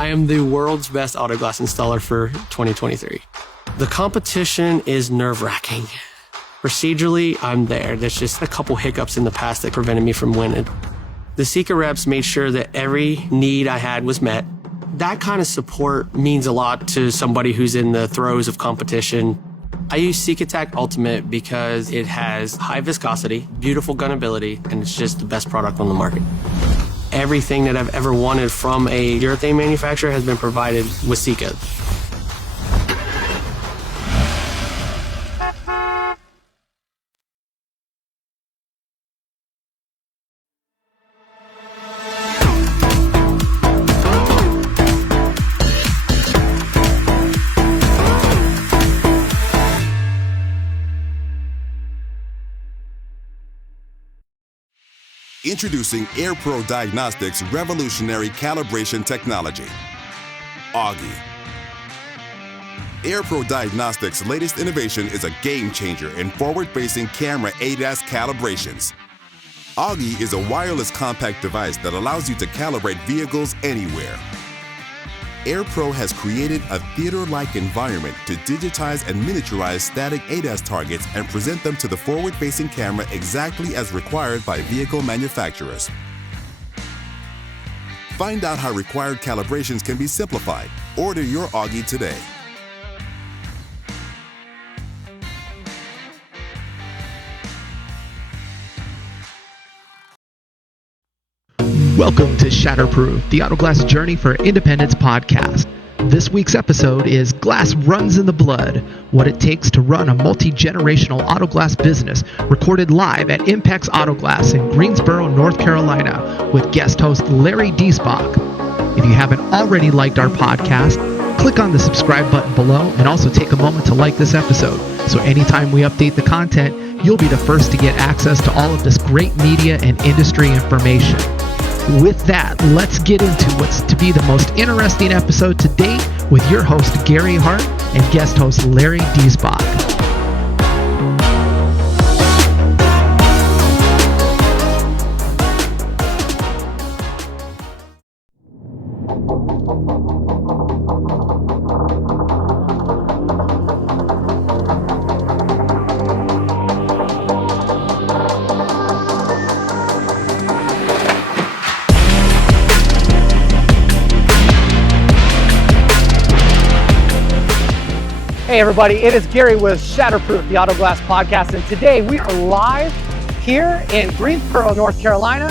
I am the world's best auto glass installer for 2023. The competition is nerve-wracking. Procedurally, I'm there. There's just a couple hiccups in the past that prevented me from winning. The Sika reps made sure that every need I had was met. That kind of support means a lot to somebody who's in the throes of competition. I use SikaTac Ultimate because it has high viscosity, beautiful gunability, and it's just the best product on the market. Everything that I've ever wanted from a urethane manufacturer has been provided with Sika. Introducing AirPro Diagnostics' revolutionary calibration technology, AUGI. AirPro Diagnostics' latest innovation is a game changer in forward-facing camera ADAS calibrations. AUGI is a wireless compact device that allows you to calibrate vehicles anywhere. AirPro has created a theater-like environment to digitize and miniaturize static ADAS targets and present them to the forward-facing camera exactly as required by vehicle manufacturers. Find out how required calibrations can be simplified. Order your AUGI today. Welcome to Shatterproof, the Auto Glass Journey for Independence podcast. This week's episode is Glass Runs in the Blood, what it takes to run a multi-generational auto glass business, recorded live at Impex Auto Glass in Greensboro, North Carolina, with guest host Larry Diesbach. If you haven't already liked our podcast, click on the subscribe button below and also take a moment to like this episode. So anytime we update the content, you'll be the first to get access to all of this great media and industry information. With that, let's get into what's to be the most interesting episode to date with your host, Gary Hart, and guest host, Larry Diesbach. Hey everybody, it is Gary with Shatterproof, the Auto Glass Podcast, and today we are live here in Greensboro, North Carolina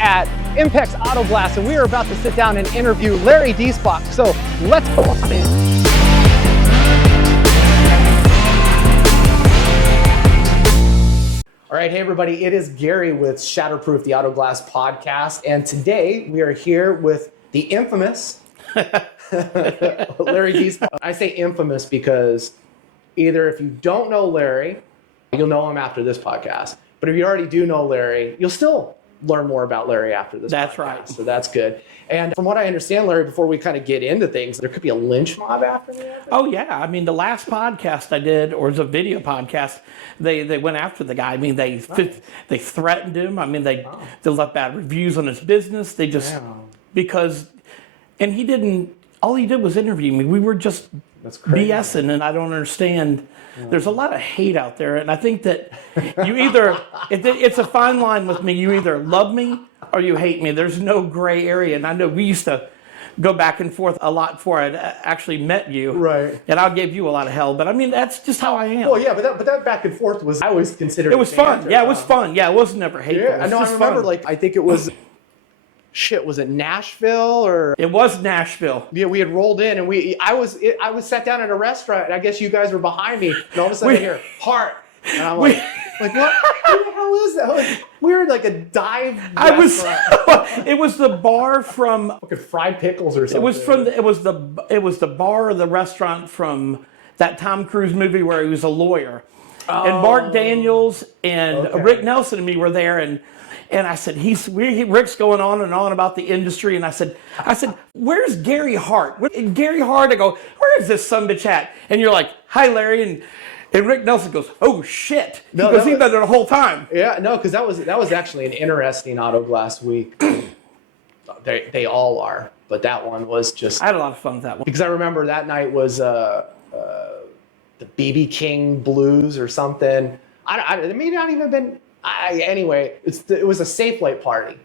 at Impex Auto Glass, and we are about to sit down and interview Larry Diesbach. So let's go on in. All right, hey everybody, it is Gary with Shatterproof, the Auto Glass Podcast, and today we are here with the infamous Larry Diesbach. I say infamous because either if you don't know Larry, you'll know him after this podcast. But if you already do know Larry, you'll still learn more about Larry after this podcast. That's right. So that's good. And from what I understand, Larry, before we kind of get into things, there could be a lynch mob after me. Oh, yeah. I mean, the last podcast I did, or it was a video podcast, they went after the guy. I mean, they threatened him. I mean, they left bad reviews on his business. They just, because, and he didn't, all he did was interview me. We were just BSing, and I don't understand. There's a lot of hate out there, and I think that you either, it's a fine line with me. You either love me or you hate me. There's no gray area, and I know we used to go back and forth a lot before I'd actually met you. Right. And I gave you a lot of hell, but I mean, that's just how I am. Well, yeah, but that back and forth was, I always considered it was fun. Yeah, it was fun. Yeah, it was never hateful. Yeah, I know. I remember, like, I think it was, was it Nashville or? It was Nashville. Yeah, we had rolled in, and I was sat down at a restaurant, and I guess you guys were behind me, and all of a sudden I hear Hart, and I'm like what? Who the hell is that? Like, we were like a dive restaurant. It was the bar from Fried Pickles or something. It was the bar or the restaurant from that Tom Cruise movie where he was a lawyer. And Mark Daniels and Rick Nelson and me were there, and I said, Rick's going on and on about the industry, and I said, where's Gary Hart? Gary Hart, I go, where is this sumbitch at? And you're like, hi Larry, and Rick Nelson goes, oh shit, because he's been there the whole time. Yeah, no, because that was actually an interesting auto glass week. They all are, but that one was just. I had a lot of fun with that one. Because I remember that night was the BB King Blues or something. It may not even been. Anyway, it was a Safe Light party,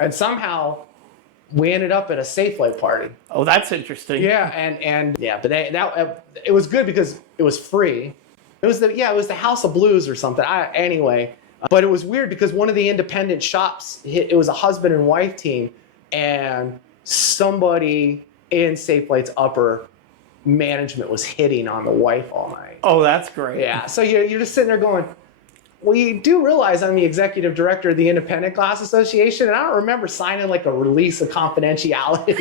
and somehow we ended up at a Safe Light party. Oh, that's interesting. Yeah, and but it was good because it was free. It was the House of Blues or something. Anyway, but it was weird because one of the independent shops, it was a husband and wife team, and somebody in Safe Light's upper management was hitting on the wife all night. Oh, that's great. Yeah, so you're just sitting there going, well, you do realize I'm the executive director of the Independent Glass Association, and I don't remember signing like a release of confidentiality.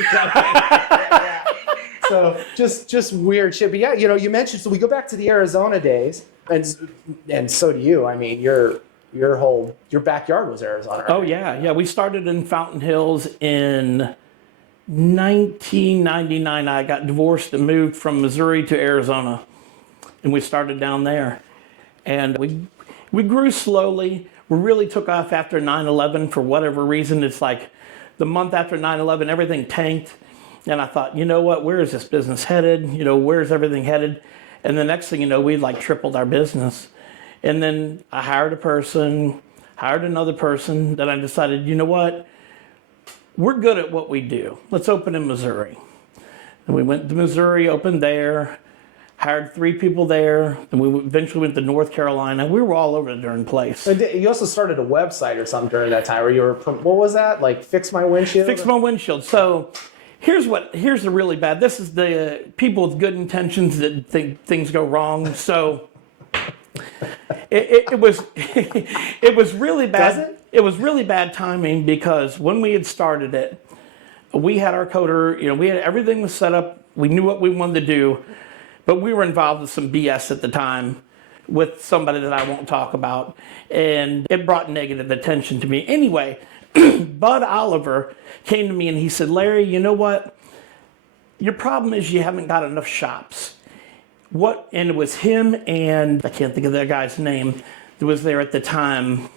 So just weird shit. But yeah, you mentioned, so we go back to the Arizona days, and so do you. I mean, your backyard was Arizona. Right? Oh yeah. We started in Fountain Hills in 1999. I got divorced and moved from Missouri to Arizona, and we started down there, and we grew slowly. We really took off after 9/11 for whatever reason. It's like the month after 9/11, everything tanked. And I thought, you know what, where is this business headed? Where's everything headed? And the next thing you know, we like tripled our business. And then I hired a person, hired another person. Then I decided, you know what, we're good at what we do. Let's open in Missouri. And we went to Missouri, opened there, hired 3 people there, and we eventually went to North Carolina. We were all over the darn place. You also started a website or something during that time, where you were, what was that? Like Fix My Windshield? Fix My Windshield. So here's the really bad. This is the people with good intentions that think things go wrong. So it was really bad. Does it? It was really bad timing because when we had started it, we had our coder, we had everything was set up. We knew what we wanted to do. But we were involved with some BS at the time with somebody that I won't talk about, and it brought negative attention to me. Anyway, Bud Oliver came to me and he said, Larry, you know what? Your problem is you haven't got enough shops. And it was him and, I can't think of that guy's name, that was there at the time.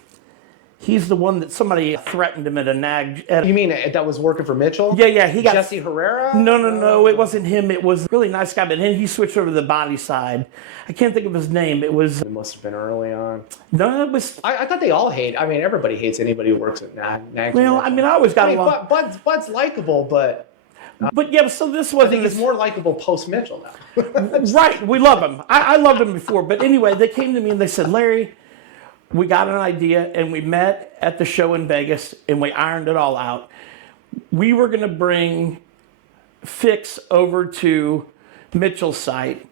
He's the one that somebody threatened him at a NAGS. You mean that was working for Mitchell? Yeah, he got... Jesse Herrera? No, it wasn't him. It was a really nice guy, but then he switched over to the body side. I can't think of his name. It must have been early on. No, it was... I thought they all hate... I mean, everybody hates anybody who works at NAGS. Well, I always got along... Bud's likable, but... But yeah, so this wasn't... I think he's more likable post-Mitchell now. Right, we love him. I loved him before, but anyway, they came to me and they said, Larry... We got an idea, and we met at the show in Vegas, and we ironed it all out. We were going to bring Fix over to Mitchell's site,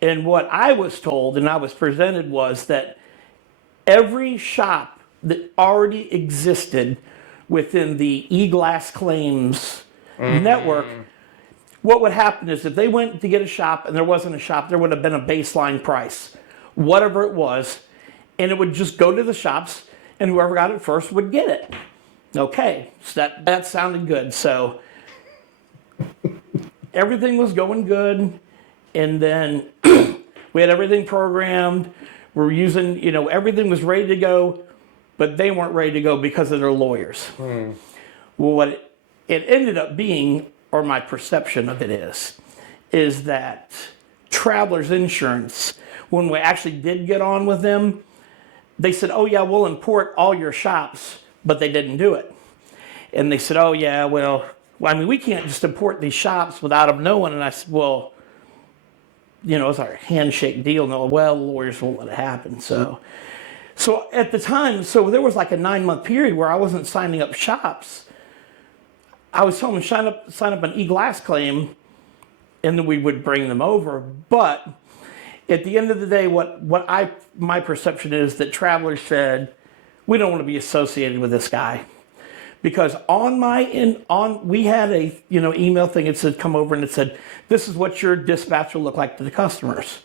and what I was told and I was presented was that every shop that already existed within the eGlass Claims network, what would happen is if they went to get a shop and there wasn't a shop, there would have been a baseline price, whatever it was, and it would just go to the shops, and whoever got it first would get it. Okay, so that sounded good. So everything was going good, and then we had everything programmed. We're using, everything was ready to go, but they weren't ready to go because of their lawyers. Well, what it ended up being, or my perception of it is that Travelers Insurance, when we actually did get on with them, they said, oh yeah, we'll import all your shops, but they didn't do it. And they said, oh yeah, well, we can't just import these shops without them knowing. And I said, well, it's our handshake deal. No, well, lawyers won't let it happen. So at the time, there was like a 9-month period where I wasn't signing up shops. I was telling them sign up an e-glass claim, and then we would bring them over. But at the end of the day, my perception is that Travelers said, we don't want to be associated with this guy. Because we had a email thing. It said, come over, and it said, this is what your dispatch will look like to the customers.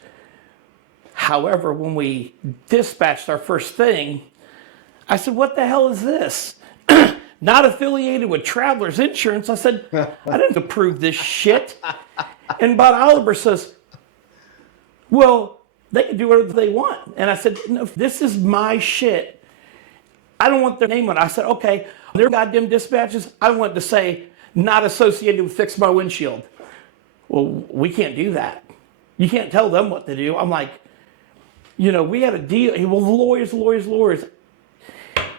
However, when we dispatched our first thing, I said, what the hell is this? Not affiliated with Travelers Insurance. I said, I didn't approve this shit. And Bud Oliver says, well, they can do whatever they want. And I said, no, this is my shit. I don't want their name on it. I said, okay, Their goddamn dispatches, I want to say, not associated with fix my windshield. Well, we can't do that. You can't tell them what to do. I'm like, we had a deal. Well, lawyers.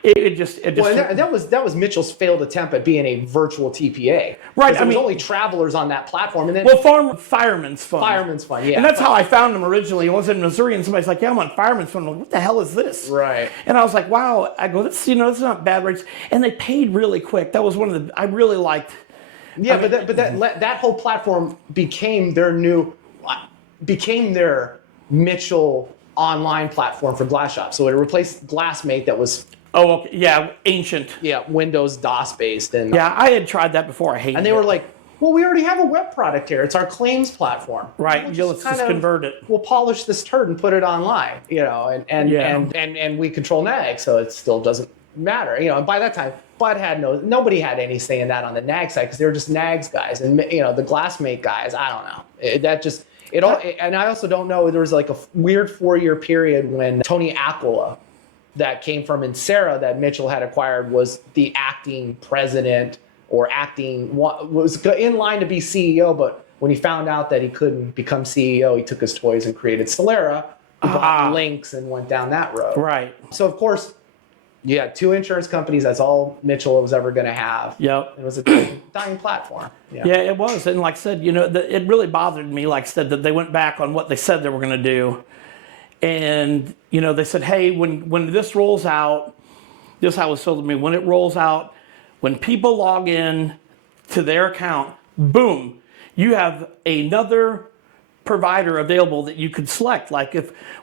It just. Well, and that was Mitchell's failed attempt at being a virtual TPA. Right. There was only travelers on that platform, and then Fireman's Fund. Fireman's Fund, yeah. And that's how I found them originally. I was in Missouri, and somebody's like, "Yeah, I'm on Fireman's Fund." I'm like, what the hell is this? Right. And I was like, "Wow." I go, "This, this is not bad rates," and they paid really quick. That was one of the I really liked. Yeah, but that whole platform became their Mitchell online platform for glass shops. So it replaced GlassMate that was Ancient. Windows DOS based, and I had tried that before. I hated it. And they were like, well, we already have a web product here. It's our claims platform. Right. Let's just convert it. We'll polish this turd and put it online, and we control NAGS, so it still doesn't matter. And by that time, Bud had nobody had any say in that on the NAGS side because they were just NAGS guys, and the GlassMate guys, I don't know. And I also don't know, there was like a weird 4-year period when Tony Aquila, that came from Insera that Mitchell had acquired, was the acting president or was in line to be CEO, but when he found out that he couldn't become CEO, he took his toys and created Solera, bought Lynx and went down that road. Right. So of course, you had 2 insurance companies. That's all Mitchell was ever going to have. Yep. It was a dying platform. Yeah, it was. And like I said, it really bothered me, like I said, that they went back on what they said they were going to do. And, they said, hey, when this rolls out, this is how it was told to me, when it rolls out, when people log in to their account, boom, you have another provider available that you could select. Like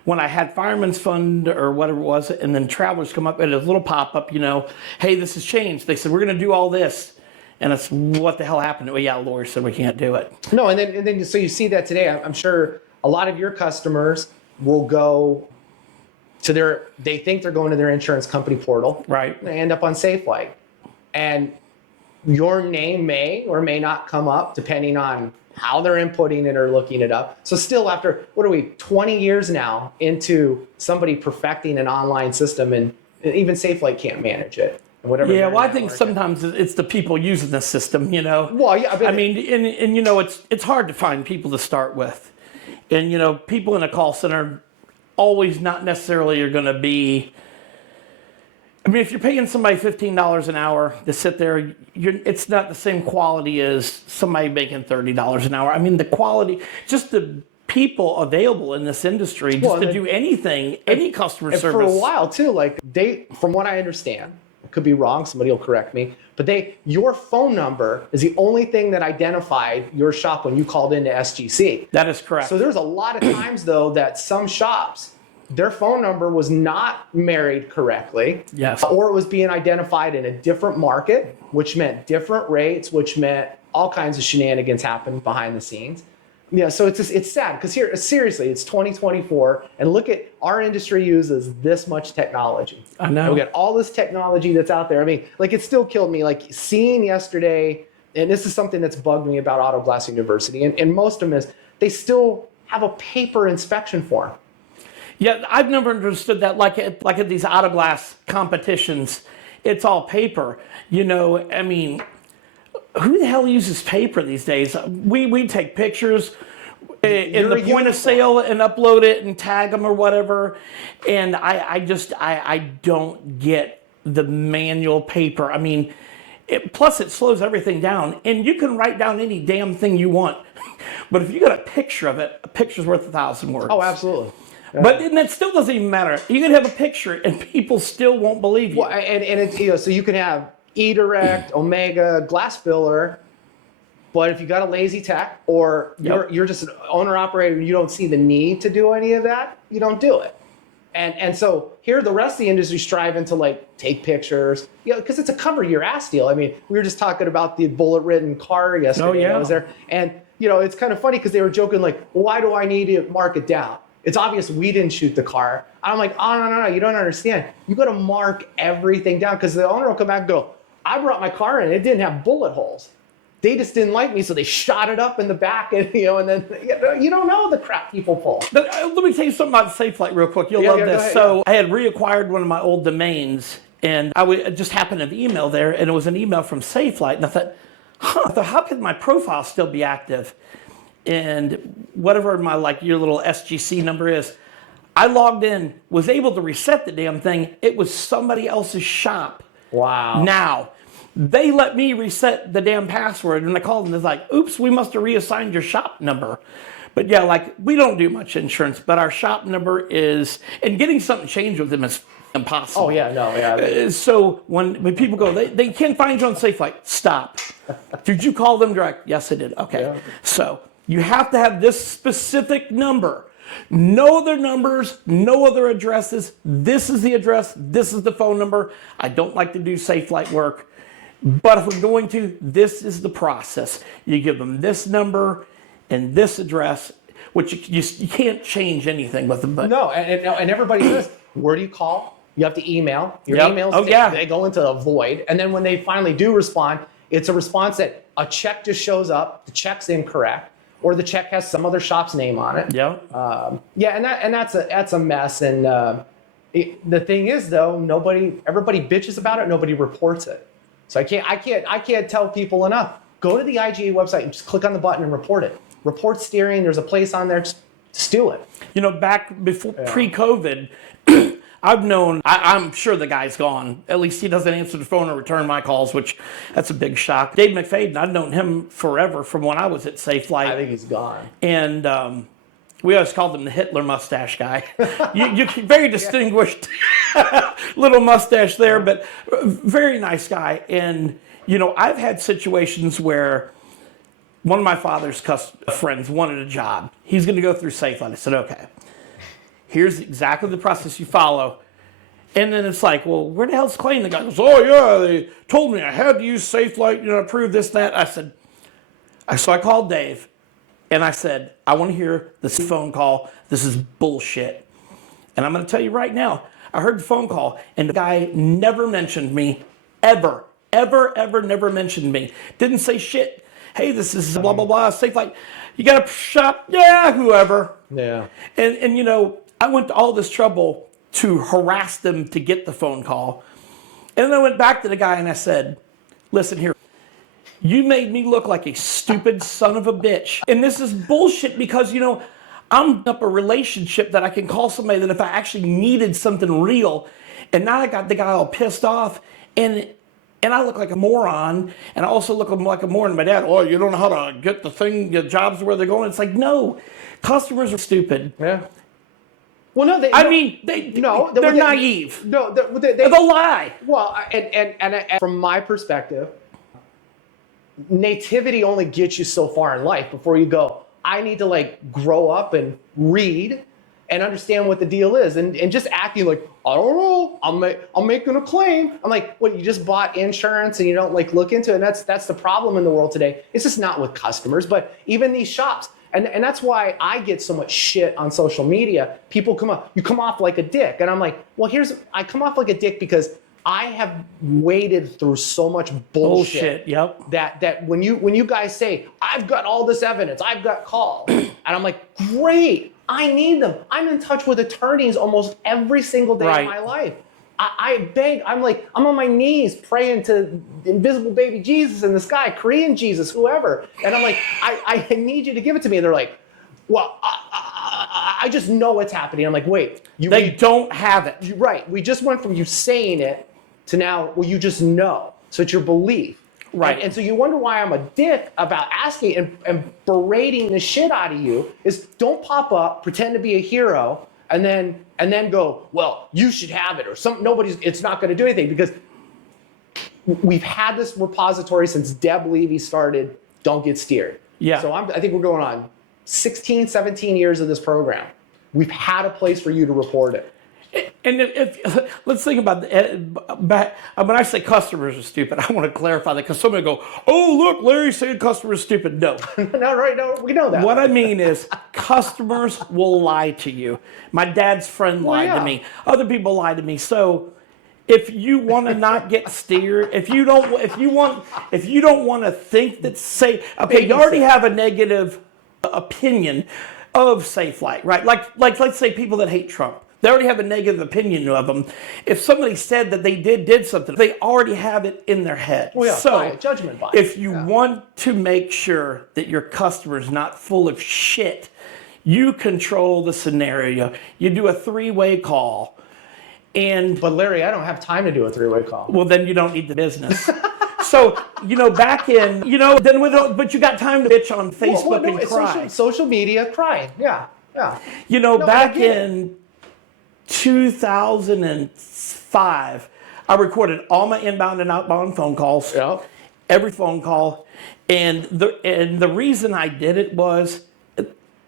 when I had Fireman's Fund or whatever it was, and then Travelers come up and a little pop-up, hey, this has changed. They said, we're going to do all this. And it's, what the hell happened? Well, lawyers said we can't do it. No, and then so you see that today. I'm sure a lot of your customers will go to they think they're going to their insurance company portal. Right. They end up on SafeLight. And your name may or may not come up depending on how they're inputting it or looking it up. So still after, 20 years now into somebody perfecting an online system, and even SafeLight can't manage it. Whatever. Yeah, well, I think sometimes it's the people using the system, Well, yeah. I mean, it's hard to find people to start with. And, people in a call center always not necessarily are going to be, if you're paying somebody $15 an hour to sit there, it's not the same quality as somebody making $30 an hour. The quality, just the people available in this industry to do anything, any customer service. For a while, too, from what I understand, I could be wrong, somebody will correct me, but your phone number is the only thing that identified your shop when you called into SGC. That is correct. So there's a lot of times, though, that some shops, their phone number was not married correctly. Yes. Or it was being identified in a different market, which meant different rates, which meant all kinds of shenanigans happened behind the scenes. So it's sad because here, seriously, it's 2024, and look at our industry uses this much technology. I know. And we got all this technology that's out there. It still killed me. Seeing yesterday, and this is something that's bugged me about Auto Glass University, and most of them is they still have a paper inspection form. Yeah, I've never understood that. Like at these auto glass competitions, it's all paper. Who the hell uses paper these days? We take pictures in the point of sale and upload it and tag them or whatever. And I don't get the manual paper. Plus it slows everything down. And you can write down any damn thing you want. But if you got a picture of it, a picture's worth 1,000 words. Oh, absolutely. Yeah. But that still doesn't even matter. You can have a picture and people still won't believe you. Well, and it's, so you can have eDirect, Omega, Glass Filler, but if you got a lazy tech or you're just an owner operator and you don't see the need to do any of that, you don't do it. And so here the rest of the industry striving to take pictures, because it's a cover your ass deal. We were just talking about the bullet ridden car yesterday. Oh, yeah. I was there, and it's kind of funny because they were joking why do I need to mark it down? It's obvious we didn't shoot the car. I'm like, oh, no, you don't understand. You got to mark everything down because the owner will come back and go, I brought my car in, it didn't have bullet holes. They just didn't like me, so they shot it up in the back, and and then you don't know the crap people pull. Let me tell you something about SafeLight real quick. You'll love this. So I had reacquired one of my old domains, And I would just happen to have email there, and it was an email from Safelite, and I thought, how could my profile still be active? And whatever my, like, your little SGC number is, I logged in, was able to reset the damn thing. It was somebody else's shop. Wow. Now, they let me reset the damn password, and I called them, it's like, oops, we must have reassigned your shop number. But yeah, like, we don't do much insurance, but our shop number is, and getting something changed with them is impossible. Oh, yeah, no, yeah. So when people go, they can't find you on Safelite, stop. Did you call them direct? Yes, I did. Okay. Yeah. So you have to have this specific number. No other numbers, no other addresses. This is the address. This is the phone number. I don't like to do Safelite work, but if we're going to, this is the process. You give them this number and this address, which you can't change anything with them. But no, and everybody says, where do you call? You have to email. Your Yep. emails, they go into a void. And then when they finally do respond, it's a response that a check just shows up, the check's incorrect, or the check has some other shop's name on it. Yeah. And that's a mess. And the thing is, though, everybody bitches about it, nobody reports it. So I can't tell people enough. Go to the IGA website and just click on the button and report it. Report steering. There's a place on there. Just do it. You know, back before pre-COVID, I've known, I'm sure the guy's gone. At least he doesn't answer the phone or return my calls, which that's a big shock. Dave McFadden, I've known him forever from when I was at Safelite. I think he's gone. And we always called him the Hitler mustache guy. you very distinguished little mustache there, but very nice guy. And, you know, I've had situations where one of my father's friends wanted a job. He's going to go through Safelite. I said, okay. Here's exactly the process you follow. And then it's like, well, where the hell's the claim? The guy goes, oh, yeah, they told me I had to use Safelite, approve this, that. I said, so I called Dave, and I said, I want to hear this phone call. This is bullshit. And I'm going to tell you right now, I heard the phone call, and the guy never mentioned me, ever, never mentioned me. Didn't say shit. Hey, this is blah, blah, blah, Safelite. You got a shop? Yeah, whoever. Yeah. And I went to all this trouble to harass them to get the phone call. And then I went back to the guy and I said, listen here, you made me look like a stupid son of a bitch. And this is bullshit because, I'm up a relationship that I can call somebody that if I actually needed something real, and now I got the guy all pissed off, and I look like a moron, and I also look like a moron to my dad. Oh, you don't know how to get the jobs where they're going. It's like, no, customers are stupid. Yeah. Well, no, they're naive. No, they'll lie. Well, and from my perspective, nativity only gets you so far in life before you go, I need to grow up and read and understand what the deal is, and just acting like, I don't know, I'm making a claim. I'm like, what, you just bought insurance and you don't look into it? And that's the problem in the world today. It's just not with customers, but even these shops. And that's why I get so much shit on social media. People you come off like a dick. And I'm like, well, I come off like a dick because I have waded through so much bullshit. Yep. That when you guys say, I've got all this evidence, I've got calls, and I'm like, great, I need them. I'm in touch with attorneys almost every single day of my life. I beg, I'm on my knees praying to invisible baby Jesus in the sky, Korean Jesus, whoever. And I'm like, I need you to give it to me. And they're like, well, I just know what's happening. I'm like, wait. They don't have it. Right. We just went from you saying it to now, well, you just know. So it's your belief. Right. And so you wonder why I'm a dick about asking and berating the shit out of you is don't pop up, pretend to be a hero, and then go, well, you should have it, or it's not going to do anything, because we've had this repository since Deb Levy started Don't Get Steered. Yeah. So I think we're going on 16, 17 years of this program. We've had a place for you to report it. And let's think about when I say customers are stupid, I want to clarify that, because somebody go, oh, look, Larry said customers are stupid. No. No, we know that. What I mean is customers will lie to you. My dad's friend lied to me. Other people lie to me. So if you want to not get steered, if you don't want to think that okay, you already have a negative opinion of Safelite, right? Like let's say people that hate Trump. They already have a negative opinion of them. If somebody said that they did something, they already have it in their head. Well, yeah, so judgment bias. if you want to make sure that your customer is not full of shit, you control the scenario. You do a 3-way call. But Larry, I don't have time to do a 3-way call. Well, then you don't need the business. So, back in, but you got time to bitch on Facebook and cry. Social media crying, yeah. Back in 2005, I recorded all my inbound and outbound phone calls, every phone call, and the reason I did it was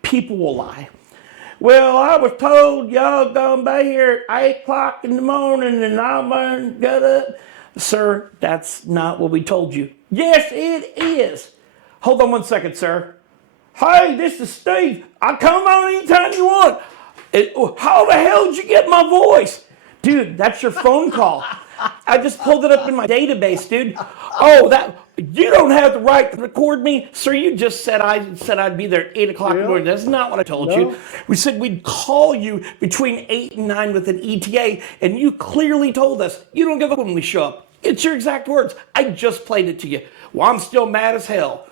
people will lie. Well, I was told y'all gonna be here at 8 o'clock in the morning and I'm gonna get up. Sir, that's not what we told you. Yes, it is. Hold on one second, sir. Hey, this is Steve. I'll come on anytime you want. How the hell did you get my voice? Dude, that's your phone call. I just pulled it up in my database, dude. Oh, you don't have the right to record me. Sir, you just said I'd be there at 8 o'clock in the morning. That's not what I told you. We said we'd call you between 8 and 9 with an ETA, and you clearly told us you don't give a when we show up. It's your exact words. I just played it to you. Well, I'm still mad as hell.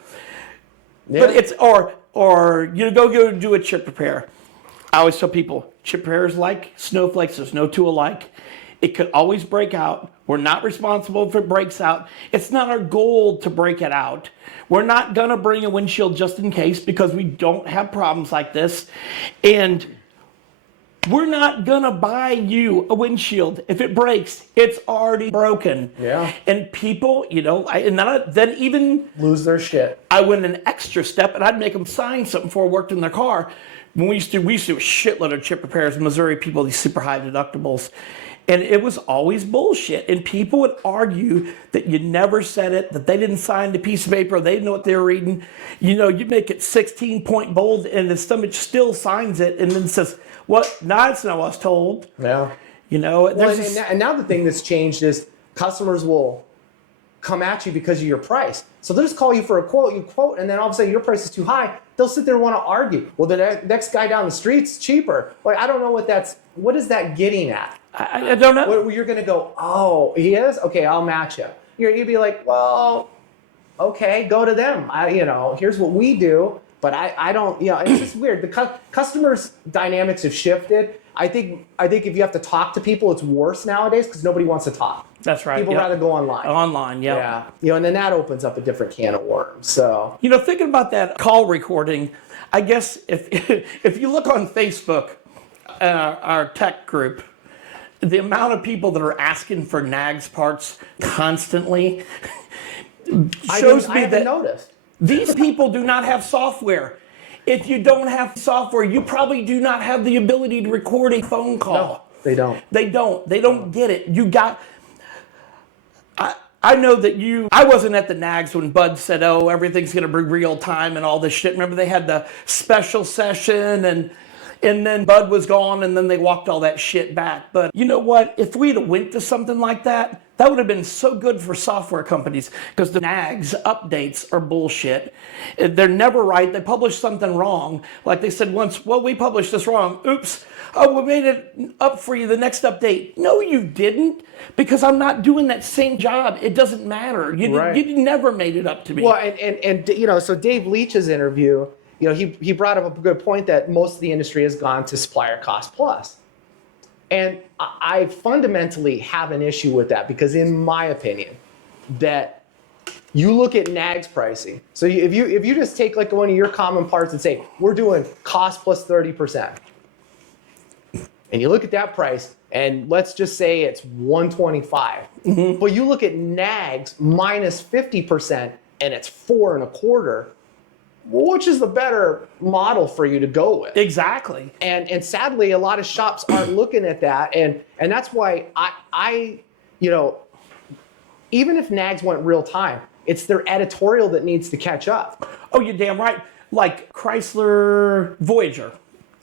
Yeah. But it's, or you go do a chip repair. I always tell people, chip repair is like snowflakes. There's no two alike. It could always break out. We're not responsible if it breaks out. It's not our goal to break it out. We're not going to bring a windshield just in case because we don't have problems like this. And we're not going to buy you a windshield. If it breaks, it's already broken. Yeah. And people, then even lose their shit. I went an extra step and I'd make them sign something before I worked in their car. When we used to do a shitload of chip repairs, Missouri people, these super high deductibles. And it was always bullshit. And people would argue that you never said it, that they didn't sign the piece of paper, they didn't know what they were reading. You make it 16-point bold and the stomach still signs it and then says, what? No, that's not what I was told. Yeah. And now the thing that's changed is customers will come at you because of your price. So they'll just call you for a quote, you quote, and then all of a sudden your price is too high. They'll sit there and want to argue. Well, the next guy down the street's cheaper. Like, I don't know what is that getting at? I don't know. You're going to go, oh, he is? Okay, I'll match you. You'd be like, well, okay, go to them. Here's what we do. But I don't, it's just weird. The customers' dynamics have shifted. I think if you have to talk to people, it's worse nowadays because nobody wants to talk. That's right. People rather go online. Online, yeah. And then that opens up a different can of worms. So thinking about that call recording, I guess if you look on Facebook, our tech group, the amount of people that are asking for NAGS parts constantly shows me that noticed. These people do not have software. If you don't have software, you probably do not have the ability to record a phone call. No, they don't. They don't get it. I know that I wasn't at the NAGS when Bud said, oh, everything's going to be real time and all this shit. Remember they had the special session and then Bud was gone and then they walked all that shit back. But you know what? If we'd have went to something like that, that would have been so good for software companies because the NAGS updates are bullshit. They're never right. They publish something wrong. Like they said once, well, we published this wrong. Oops. Oh, we made it up for you the next update. No, you didn't, because I'm not doing that same job. It doesn't matter. You never made it up to me. Well, and so Dave Leach's interview, he brought up a good point that most of the industry has gone to supplier cost plus. And I fundamentally have an issue with that because in my opinion, that you look at NAGS pricing. So if you just take like one of your common parts and say, we're doing cost plus 30%. And you look at that price and let's just say it's $125. Mm-hmm. But you look at NAGS minus 50% and it's $4.25. Which is the better model for you to go with? Exactly. And sadly, a lot of shops aren't looking at that, and that's why I even if NAGS went real time, it's their editorial that needs to catch up. Oh, you're damn right. Like Chrysler Voyager,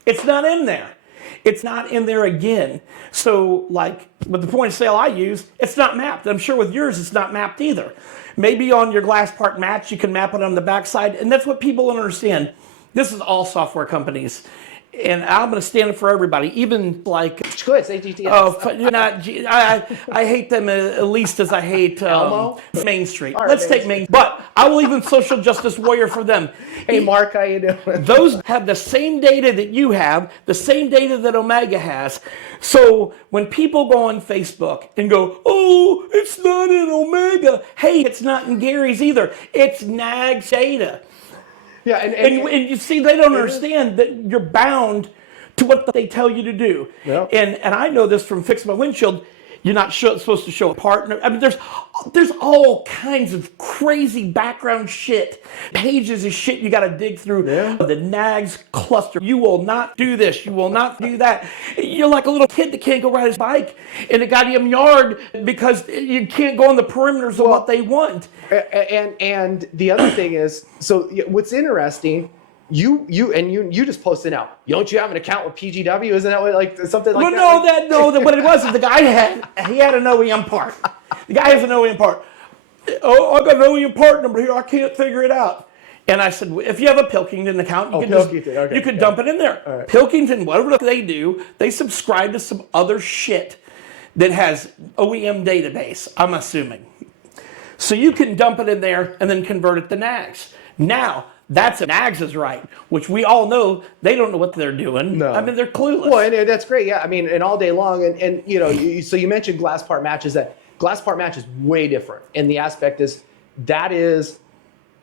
it's not in there. It's not in there again. So, like, with the point of sale I use, it's not mapped. I'm sure with yours, it's not mapped either. Maybe on your GlassPartMatch, you can map it on the backside. And that's what people don't understand. This is all software companies. And I'm going to stand up for everybody, even like Good, say GTS. I hate them at least as I hate Elmo? Main Street. All right, Let's take Main. But I will even social justice warrior for them. Hey, Mark, how you doing? Those have the same data that you have, the same data that Omega has. So when people go on Facebook and go, oh, it's not in Omega. Hey, it's not in Gary's either. It's NAGS data. Yeah, And you see, they don't understand that you're bound to what they tell you to do. Yep. And I know this from Fix My Windshield. You're not supposed to show a partner. I mean, there's all kinds of crazy background shit, pages of shit you got to dig through. Yeah. The NAGS cluster. You will not do this. You will not do that. You're like a little kid that can't go ride his bike in a goddamn yard because you can't go on the perimeters of what they want. And the other thing is, so what's interesting, you just posted out. Don't you have an account with PGW? Isn't that what, like something like that? What it was is the guy had an OEM part. The guy has an OEM part. Oh, I got an OEM part number here. I can't figure it out. And I said, if you have a Pilkington account, you could dump it in there. Right. Pilkington, whatever they do, they subscribe to some other shit that has OEM database, I'm assuming. So you can dump it in there and then convert it to NAGS. Now, that's NAGS is right, which we all know they don't know what they're doing. No. I mean, they're clueless. Well, and that's great. Yeah, I mean, and all day long. And you know, so you mentioned GlassPartMatch. Is that GlassPartMatch is way different. And the aspect is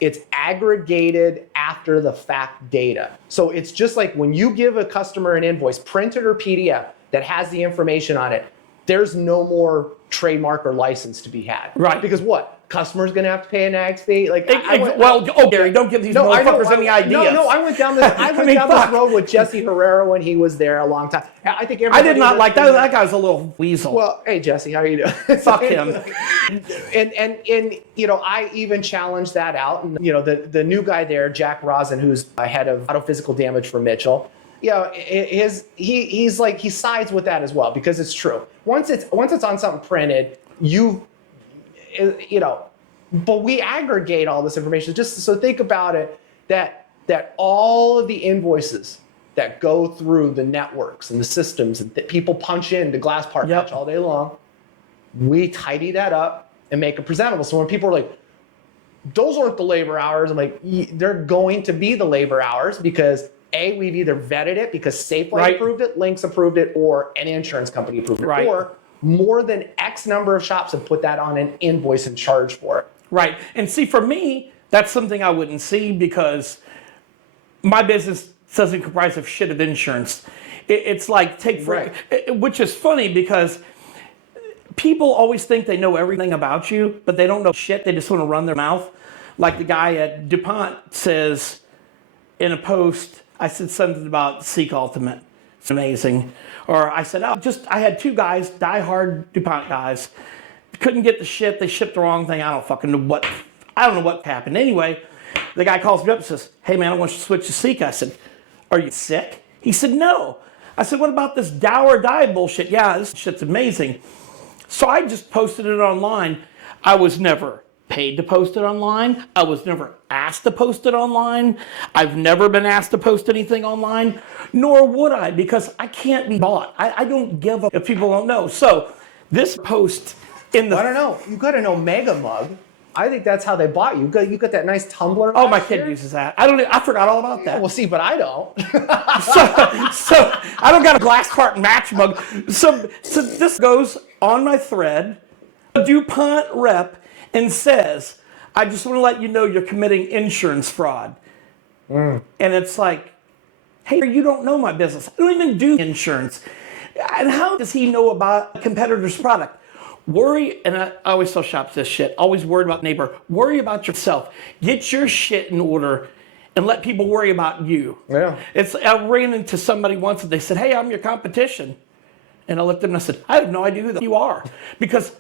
it's aggregated after the fact data. So it's just like when you give a customer an invoice, printed or PDF, that has the information on it, there's no more trademark or license to be had. Right. Because what? Customer's going to have to pay a NAGS fee. Like, Gary, don't give these motherfuckers any ideas. No, I went down this. This road with Jesse Herrera when he was there a long time. I think I did not like that. That guy's a little weasel. Well, hey Jesse, how are you doing? Fuck him. And you know, I even challenged that out. And you know, the new guy there, Jack Rosen, who's head of auto physical damage for Mitchell. You know, he's like, he sides with that as well because it's true. Once it's on something printed, you know, but we aggregate all this information. Just so think about it, that all of the invoices that go through the networks and the systems and that people punch into GlassPartMatch all day long, we tidy that up and make it presentable. So when people are like, those aren't the labor hours, I'm like, they're going to be the labor hours because A, we've either vetted it because Safeway approved it, Lynx approved it, or an insurance company approved it, or more than X number of shops have put that on an invoice and charged for it. Right. And see, for me, that's something I wouldn't see because my business doesn't comprise of shit of insurance. It's like, which is funny because people always think they know everything about you, but they don't know shit. They just want to run their mouth. Like the guy at DuPont says in a post, I said something about Seek Ultimate. It's amazing. Or I said, I had two guys, diehard DuPont guys, couldn't get the shit. They shipped the wrong thing. I don't know what happened. Anyway, the guy calls me up and says, hey man, I want you to switch to Seek. I said, are you sick? He said, no. I said, what about this Dow or Die bullshit? Yeah, this shit's amazing. So I just posted it online. I was never paid to post it online. I was never asked to post it online. I've never been asked to post anything online, nor would I, because I can't be bought. I don't give up if people don't know. So this post in the... I don't know. You got an Omega mug. I think that's how they bought you. You got that nice tumbler. Oh, my kid uses that. I forgot all about that. Well, see, but I don't. so I don't got a GlassPartMatch mug. So this goes on my thread. A DuPont rep and says, I just want to let you know you're committing insurance fraud. And it's like, hey, you don't know my business. I don't even do insurance. And how does he know about a competitor's product? Worry, and I always tell shops this shit, always worried about neighbor. Worry about yourself. Get your shit in order and let people worry about you. Yeah. I ran into somebody once and they said, hey, I'm your competition. And I looked at them and I said, I have no idea who you are. Because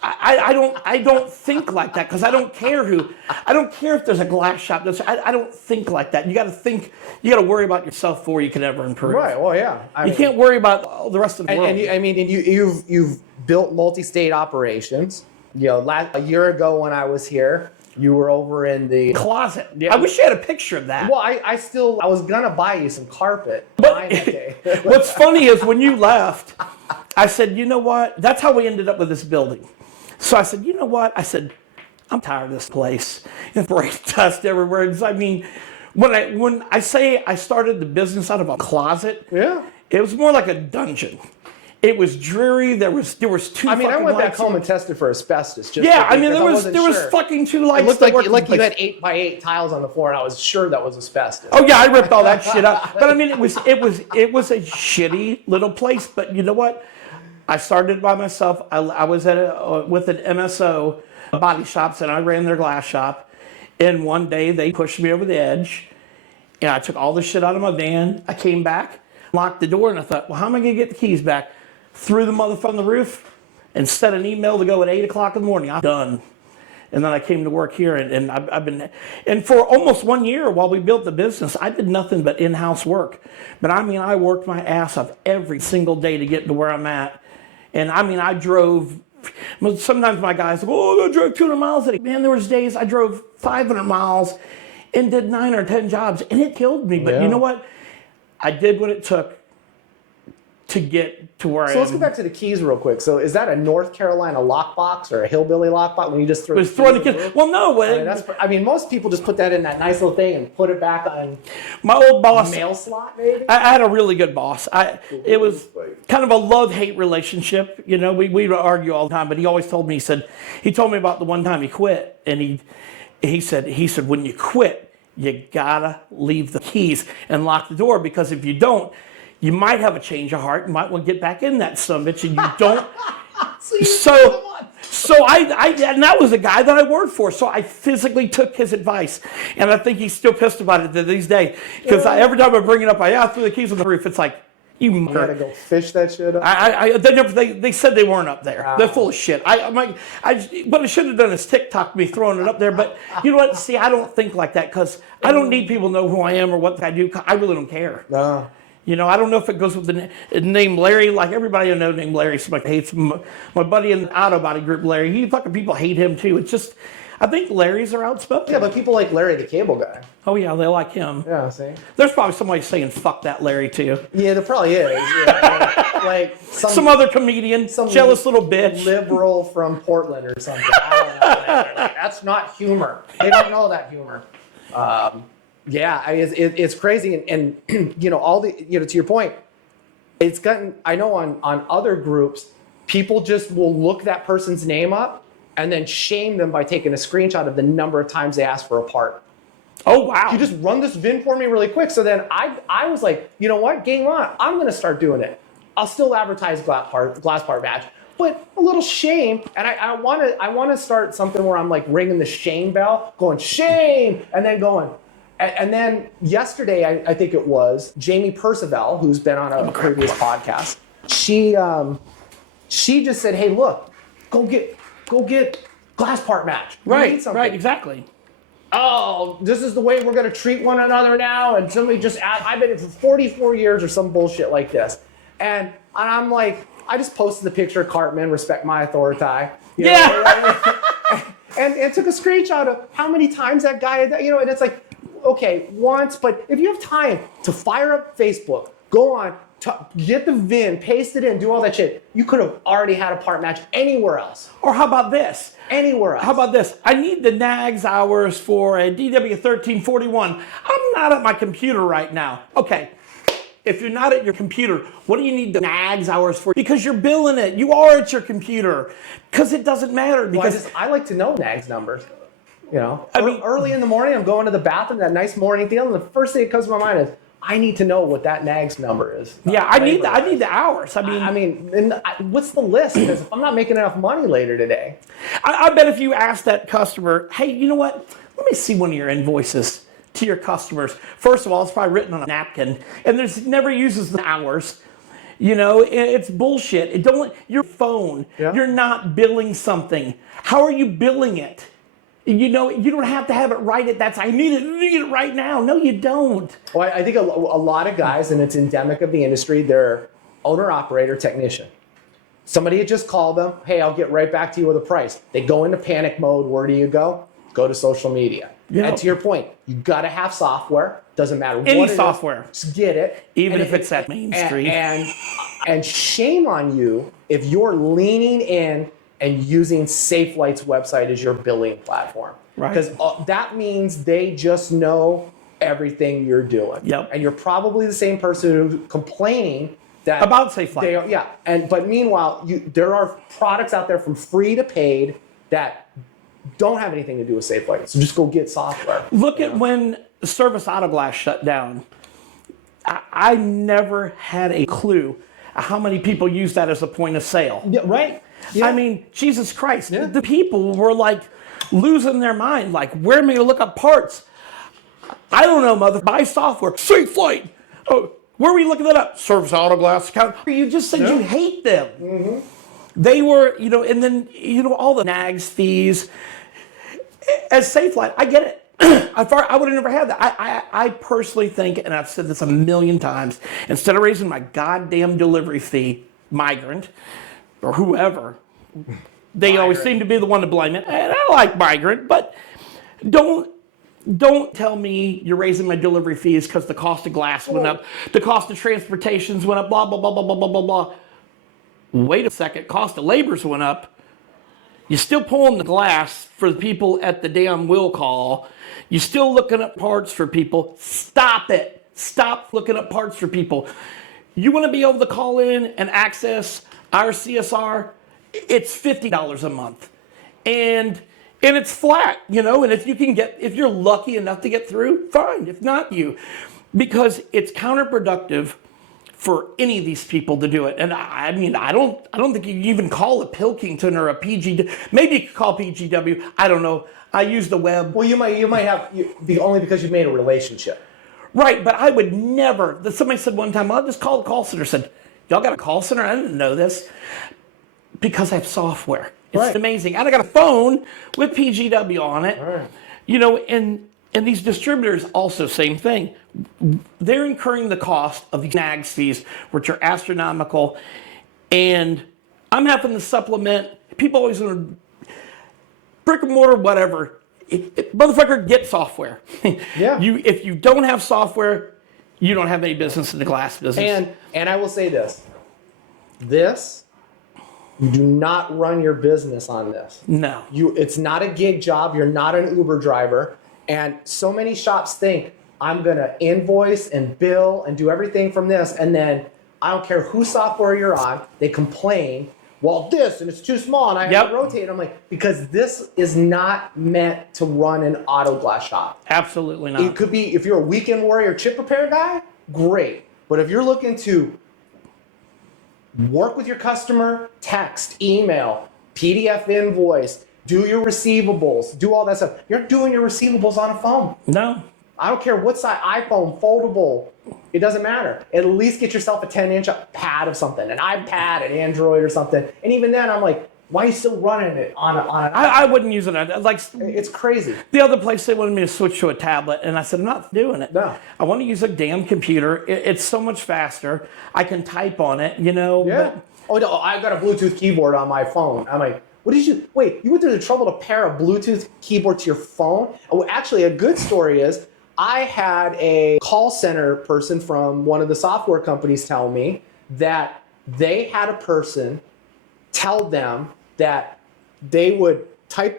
I don't think like that because I don't care if there's a glass shop. I don't think like that. You got to worry about yourself before you can ever improve. Right. Well, yeah. You can't worry about the rest of the world. And you've built multi-state operations. You know, a year ago when I was here, You were over in the closet. Yeah. I wish you had a picture of that. Well, I was gonna buy you some carpet. But what's funny is when you left, I said, you know what? That's how we ended up with this building. So I said, you know what? I said, I'm tired of this place. And brake dust everywhere. I mean, when I say I started the business out of a closet, it was more like a dungeon. It was dreary. There was two. I mean, I went back home and tested for asbestos. There was fucking two lights. It looked like you had 8x8 tiles on the floor, and I was sure that was asbestos. Oh yeah, I ripped all that shit up. But I mean, it was a shitty little place. But you know what? I started by myself. I was with an MSO body shops, and I ran their glass shop. And one day they pushed me over the edge, and I took all the shit out of my van. I came back, locked the door, and I thought, well, how am I going to get the keys back? Threw the motherfucker on the roof and sent an email to go at 8 o'clock in the morning. I'm done. And then I came to work here, and I've been, and for almost 1 year while we built the business, I did nothing but in-house work. But I mean, I worked my ass off every single day to get to where I'm at. And I mean, I drove. Sometimes my guys go, oh, I drove 200 miles a day. Man, there was days I drove 500 miles and did 9 or 10 jobs, and it killed me. But you know what? I did what it took to get to where I am. So let's go back to the keys real quick. So is that a North Carolina lockbox or a hillbilly lockbox when you just throw the keys? Well, no. I mean, most people just put that in that nice little thing and put it back on my old boss. Mail slot, maybe? I had a really good boss. It was kind of a love-hate relationship. You know, we would argue all the time, but he always told me, he told me about the one time he quit, and he said, when you quit, you gotta leave the keys and lock the door, because if you don't, you might have a change of heart. You might want to get back in that summit, and you don't. So I and that was a guy that I worked for. So I physically took his advice, and I think he's still pissed about it to this day. Because every time I bring it up, I threw the keys on the roof. It's like, you gotta go fish that shit up. They said they weren't up there. They're full of shit. What I should have done is TikTok me throwing it up there. But you know what? See, I don't think like that, because I don't need people to know who I am or what I do. I really don't care. No. You know, I don't know if it goes with the name Larry. Like everybody I know named Larry, somebody hates him. My buddy in the auto body group, Larry, people hate him too. It's just, I think Larrys are outspoken. Yeah, but people like Larry the Cable Guy. Oh yeah, they like him. Yeah, see? There's probably somebody saying "fuck that Larry" too. Yeah, there probably is. Yeah, like some other comedian, some jealous little bitch, liberal from Portland or something. I don't know. Like, that's not humor. They don't know that humor. Yeah, I mean, it's crazy, and you know, all the, you know, to your point, it's gotten. I know on other groups, people just will look that person's name up and then shame them by taking a screenshot of the number of times they asked for a part. Oh wow! You just run this VIN for me really quick. So then I was like, you know what, game on. I'm gonna start doing it. I'll still advertise GlassPartMatch, but a little shame, and I want to start something where I'm like ringing the shame bell, going shame, and then going. And then yesterday, I think it was, Jamie Percival, who's been on a previous podcast, she just said, hey, look, go get GlassPartMatch. Right, exactly. Oh, this is the way we're going to treat one another now. And somebody just asked, I've been here for 44 years or some bullshit like this. And I'm like, I just posted the picture of Cartman, respect my authority. And took a screenshot of how many times that guy, you know, and it's like, okay, once, but if you have time to fire up Facebook, go on, get the VIN, paste it in, do all that shit, you could have already had a part match anywhere else. Or how about this? Anywhere else. How about this? I need the NAGS hours for a DW1341. I'm not at my computer right now. Okay, if you're not at your computer, what do you need the NAGS hours for? Because you're billing it. You are at your computer. Because it doesn't matter. Because I like to know NAGS numbers. You know, I mean, early in the morning, I'm going to the bathroom, that nice morning deal, and the first thing that comes to my mind is, I need to know what that NAGS number is. Yeah, I need the hours. I mean, what's the list? Because if I'm not making enough money later today. I bet if you ask that customer, hey, you know what? Let me see one of your invoices to your customers. First of all, it's probably written on a napkin, and it never uses the hours. You know, it's bullshit. Your phone, You're not billing something. How are you billing it? You know, you don't have to have it right at I need it right now. No, you don't. Well, I think a lot of guys, and it's endemic of the industry, they're owner, operator, technician. Somebody had just called them, hey, I'll get right back to you with a price. They go into panic mode. Where do you go? go to social media. Yep. And to your point, you got to have software. Doesn't matter Any what it software. is, just get it. Even if it's at Main Street. And shame on you if you're leaning in and using SafeLight's website as your billing platform. Right. Because that means they just know everything you're doing. Yep. And you're probably the same person who's complaining that About SafeLight. Yeah. But meanwhile, there are products out there from free to paid that don't have anything to do with SafeLight. So just go get software. Look at when Service Auto Glass shut down. I never had a clue how many people use that as a point of sale. Yeah, right. Yeah. I mean, Jesus Christ. Yeah. The people were like losing their mind. Like, where am I going to look up parts? I don't know, mother. Buy software. SafeLight. Oh, where were you looking that up? Service Auto Glass account. You just said you hate them. Mm-hmm. They were, and then, all the NAGS fees. As SafeLight, I get it. I would have never had that. I personally think, and I've said this a million times, instead of raising my goddamn delivery fee, migrant, or whoever, they always seem to be the one to blame it. And I like migrant, but don't tell me you're raising my delivery fees because the cost of glass went up, the cost of transportations went up, blah, blah, blah, blah, blah, blah, blah, blah. Wait a second, cost of labors went up. You're still pulling the glass for the people at the damn will call. You're still looking at parts for people. Stop it. Stop looking at parts for people. You want to be able to call in and access our CSR? It's $50 a month. And it's flat, and if you're lucky enough to get through, fine. If not, because it's counterproductive for any of these people to do it. And I mean, I don't think you can even call a Pilkington or a PG. Maybe you could call PGW. I don't know. I use the web. Well, you might have only because you've made a relationship. Right, but I would never. Somebody said one time, I'll just call the call center. Said, y'all got a call center? I didn't know this. Because I have software. It's amazing. And I got a phone with PGW on it. Right. And these distributors also, same thing. They're incurring the cost of these NAGS fees, which are astronomical. And I'm having to supplement. People always want to, brick and mortar, whatever. Motherfucker, get software. Yeah. If you don't have software, you don't have any business in the glass business. And I will say this. You do not run your business on this. No. It's not a gig job. You're not an Uber driver. And so many shops think, I'm going to invoice and bill and do everything from this. And then I don't care whose software you're on. They complain, well, this, and it's too small, and I have to rotate. I'm like, because this is not meant to run an auto glass shop. Absolutely not. It could be, if you're a weekend warrior chip repair guy, great. But if you're looking to work with your customer, text, email, PDF invoice, do your receivables, do all that stuff. You're doing your receivables on a phone. No. I don't care what size, iPhone, foldable, it doesn't matter. At least get yourself a 10-inch pad of something, an iPad, an Android or something. And even then, I'm like, why are you still running it on an iPad? I wouldn't use it. It's crazy. The other place, they wanted me to switch to a tablet, and I said, I'm not doing it. No. I want to use a damn computer. It's so much faster. I can type on it, Yeah. But, oh, no, I've got a Bluetooth keyboard on my phone. I'm like, you went through the trouble to pair a Bluetooth keyboard to your phone? Oh, actually, a good story is, I had a call center person from one of the software companies tell me that they had a person tell them that they would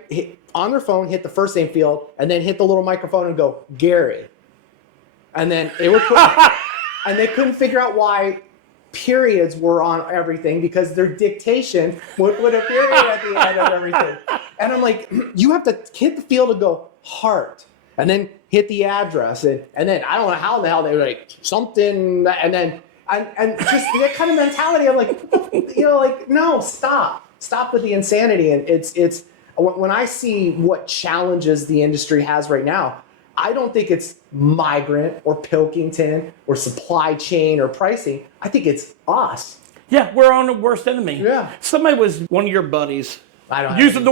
hit on their phone, hit the first name field, and then hit the little microphone and go, Gary. And then they would and they couldn't figure out why periods were on everything because their dictation would put a period at the end of everything. And I'm like, you have to hit the field and go, Hart. And then hit the address, and then I don't know how the hell they were like something, and then and just that kind of mentality. I'm like, no, stop with the insanity. And it's when I see what challenges the industry has right now, I don't think it's migrant or Pilkington or supply chain or pricing. I think it's us. Yeah, we're on the worst enemy. Yeah. Somebody was one of your buddies. I don't using the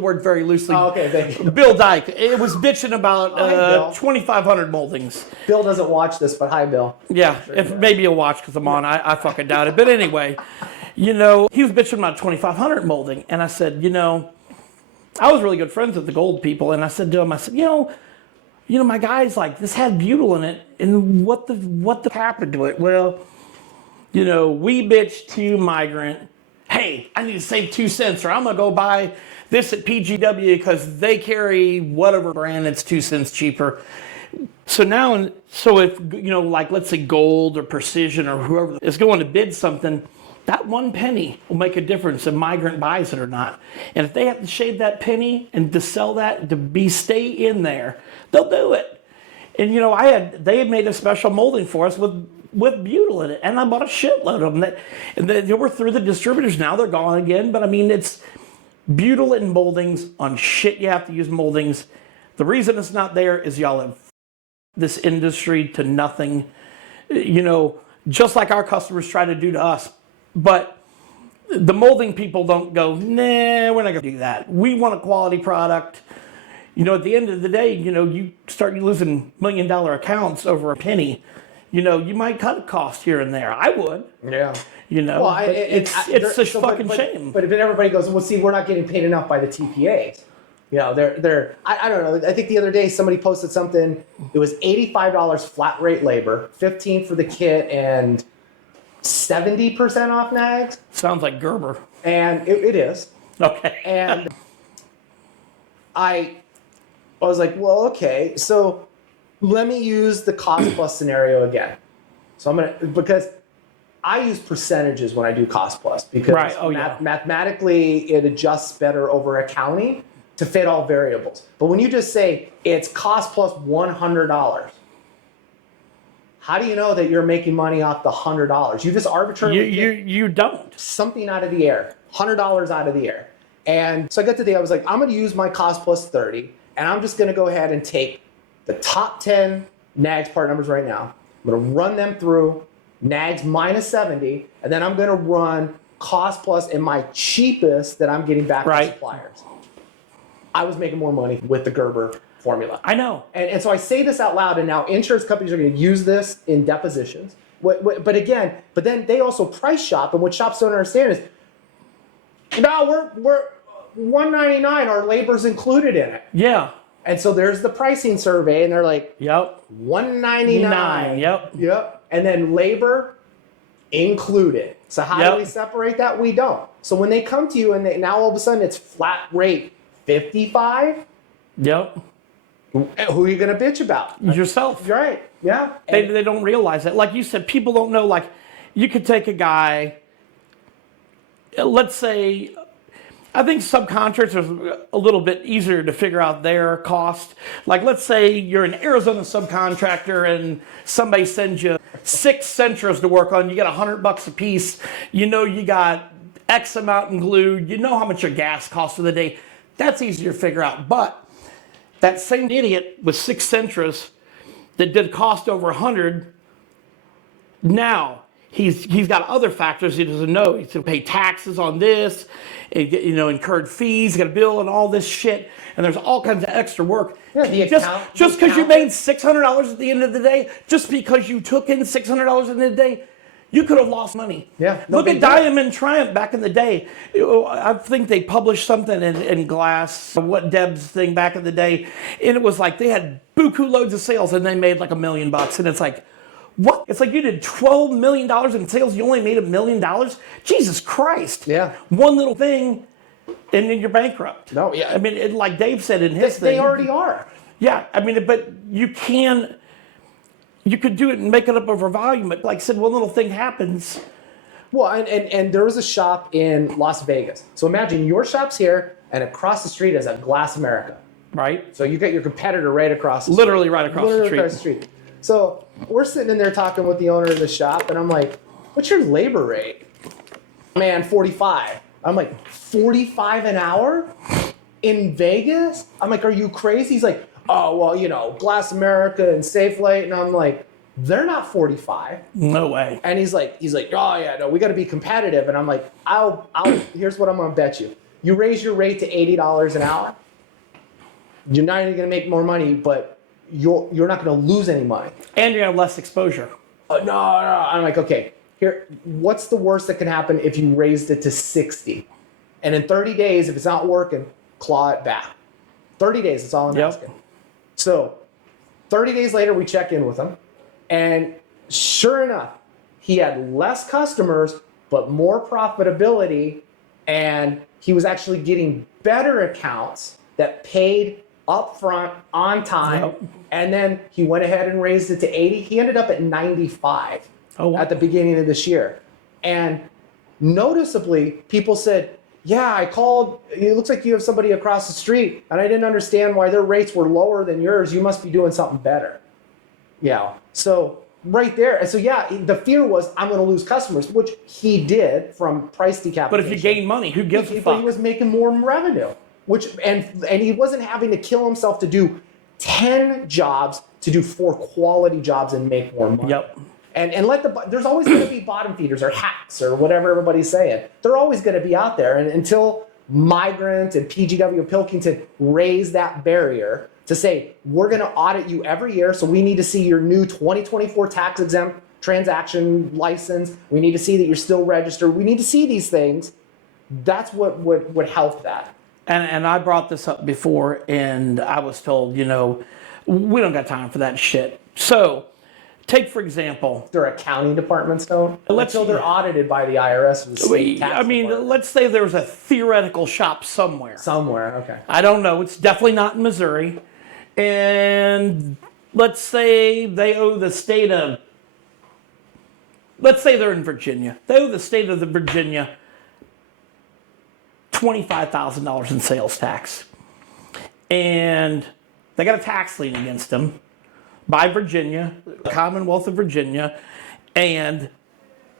word very loosely. Oh, okay, thank you. Bill Dyke. It was bitching about 2,500 moldings. Bill doesn't watch this, but hi, Bill. Yeah, if maybe he'll watch because I'm on. I fucking doubt it. But anyway, he was bitching about 2,500 molding, and I said, I was really good friends with the gold people, and I said to them, I said, you know, my guy's like, this had butyl in it, and what the happened to it? Well, you know, we bitch to migrant, hey, I need to save 2 cents, or I'm gonna go buy this at PGW because they carry whatever brand that's 2 cents cheaper. So now, if, you know, like let's say gold or precision or whoever is going to bid something, that 1 penny will make a difference if migrant buys it or not. And if they have to shave that penny and to sell that to stay in there, they'll do it. And you know, they had made a special molding for us with butyl in it, and I bought a shitload of them. They were through the distributors now; they're gone again. But I mean, it's butyl in moldings on shit you have to use moldings. The reason it's not there is y'all have this industry to nothing. You know, just like our customers try to do to us. But the molding people don't go, nah, we're not going to do that. We want a quality product. You know, at the end of the day, you know, you start losing $1 million accounts over a penny. You know, you might cut a cost here and there. I would. Yeah. You know, well, it's a fucking shame. But if everybody goes, well, see, we're not getting paid enough by the TPAs. You know, they're I don't know. I think the other day somebody posted something. It was $85 flat rate labor, 15 for the kit, and 70% off NAGS. Sounds like Gerber. And it is. Okay. And I was like, well, okay, so let me use the cost plus scenario again. So because I use percentages when I do cost plus, because mathematically it adjusts better over accounting to fit all variables. But when you just say it's cost plus $100, how do you know that you're making money off the $100? You just arbitrarily you don't. Something out of the air, $100 out of the air. And so I got to the day, I was like, I'm going to use my cost plus 30, and I'm just going to go ahead and take the top 10 NAGS part numbers right now. I'm going to run them through NAGS minus 70, and then I'm going to run cost plus and my cheapest that I'm getting back from suppliers. I was making more money with the Gerber formula. I know. And so I say this out loud, and now insurance companies are going to use this in depositions. But then they also price shop, and what shops don't understand is, no, we're $199, our labor's included in it. Yeah. And so there's the pricing survey, and they're like, yep, $199. Yep. And then labor included. So how do we separate that? We don't. So when they come to you and now all of a sudden it's flat rate 55. Yep. Who are you going to bitch about? Yourself. Right. Yeah. They don't realize that. Like you said, people don't know. Like, you could take a guy, let's say, I think subcontractors are a little bit easier to figure out their cost. Like, let's say you're an Arizona subcontractor and somebody sends you 6 Sentras to work on. You get $100 a piece. You know you got X amount in glue. You know how much your gas costs for the day. That's easier to figure out. But that same idiot with 6 Sentras that did cost over 100, now he's got other factors he doesn't know. He's going to pay taxes on this, and, you know, incurred fees, got a bill and all this shit, and there's all kinds of extra work. Yeah, just because you made $600 at the end of the day, just because you took in $600 at the end of the day, you could have lost money. Yeah. Look at Diamond Triumph back in the day. I think they published something in Glass, what Deb's thing back in the day, and it was like they had buku loads of sales and they made like $1 million, and it's like, what? It's like you did $12 million in sales, you only made $1 million? Jesus Christ. Yeah. One little thing, and then you're bankrupt. No, yeah. I mean, like Dave said in his thing. They already are. Yeah, I mean, but you could do it and make it up over volume, but like I said, one little thing happens. Well, and there was a shop in Las Vegas. So imagine your shop's here, and across the street is a Glass America. Right. So you get your competitor right across the Literally street. right across the street. Across the street. So we're sitting in there talking with the owner of the shop, and I'm like, what's your labor rate? Man, 45. I'm like, 45 an hour? In Vegas? I'm like, are you crazy? He's like, oh, well, you know, Glass America and Safelite. And I'm like, they're not 45. No way. And he's like, oh yeah, no, we got to be competitive. And I'm like, here's what I'm going to bet you. You raise your rate to $80 an hour. You're not even going to make more money, but you're not going to lose any money. And you're going to have less exposure. No. I'm like, okay, here, what's the worst that can happen if you raised it to 60? And in 30 days, if it's not working, claw it back. 30 days, that's all I'm Yep. asking. So 30 days later, we check in with him. And sure enough, he had less customers, but more profitability. And he was actually getting better accounts that paid upfront on time. Yep. And then he went ahead and raised it to 80. He ended up at 95 wow. at the beginning of this year. And noticeably, people said, yeah, I called, it looks like you have somebody across the street, and I didn't understand why their rates were lower than yours. You must be doing something better. Yeah. So right there. And so, yeah, the fear was, I'm going to lose customers, which he did from price decapitation. But if you gain money, who gives a But fuck? he was making more revenue, and he wasn't having to kill himself to do 10 jobs to do 4 quality jobs and make more money. Yep. And there's always going to be bottom feeders or hacks or whatever everybody's saying. They're always going to be out there. And until Migrant and PGW Pilkington raise that barrier to say, we're going to audit you every year, so we need to see your new 2024 tax exempt transaction license. We need to see that you're still registered. We need to see these things. That's what would help that. And I brought this up before, and I was told, we don't got time for that shit. So, take for example, Their accounting departments don't. Let's- Until they're audited by the IRS. Or the state tax department. let's say there's a theoretical shop somewhere. Somewhere, okay. I don't know. It's definitely not in Missouri. And let's say they owe the state of, let's say they're in Virginia. They owe the state of Virginia $25,000 in sales tax. And they got a tax lien against them by Virginia, Commonwealth of Virginia, and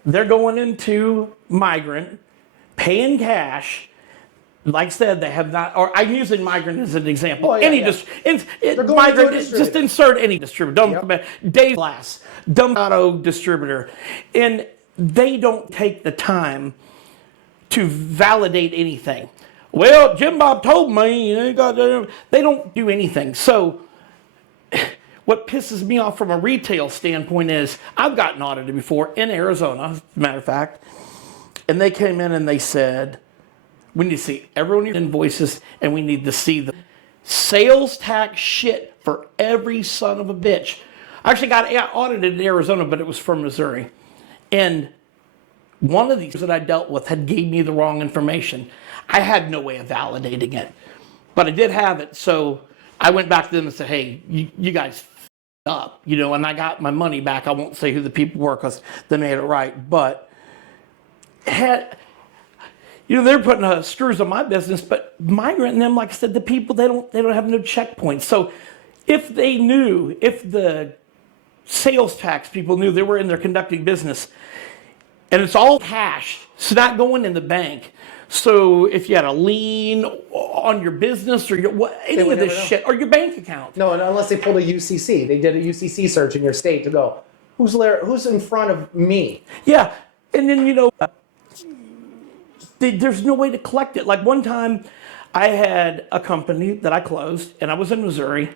they're going into Migrant, paying cash. Like I said, they have not, or I'm using Migrant as an example. Well, yeah, any yeah. They're going Migrant, to a just distributor. insert any distributor. Don't Yep. come back. Dave Glass, dumb auto distributor. And they don't take the time to validate anything. Well, Jim Bob told me, they don't do anything. So what pisses me off from a retail standpoint is I've gotten audited before in Arizona, as a matter of fact, and they came in and they said, we need to see everyone's invoices and we need to see the sales tax shit for every son of a bitch. I actually got audited in Arizona, but it was from Missouri. And one of these that I dealt with had gave me the wrong information. I had no way of validating it, but I did have it. So I went back to them and said, hey, you guys up, and I got my money back. I won't say who the people were because they made it right, but they're putting screws on my business. But Migrant and them, like I said, the people they don't have no checkpoints. So if they knew, if the sales tax people knew they were in there conducting business, and it's all cash, it's not going in the bank. So if you had a lien on your business or any of this shit, or your bank account. No, and unless they pulled a UCC. They did a UCC search in your state to go, who's in front of me? Yeah, and then, there's no way to collect it. Like one time, I had a company that I closed, and I was in Missouri.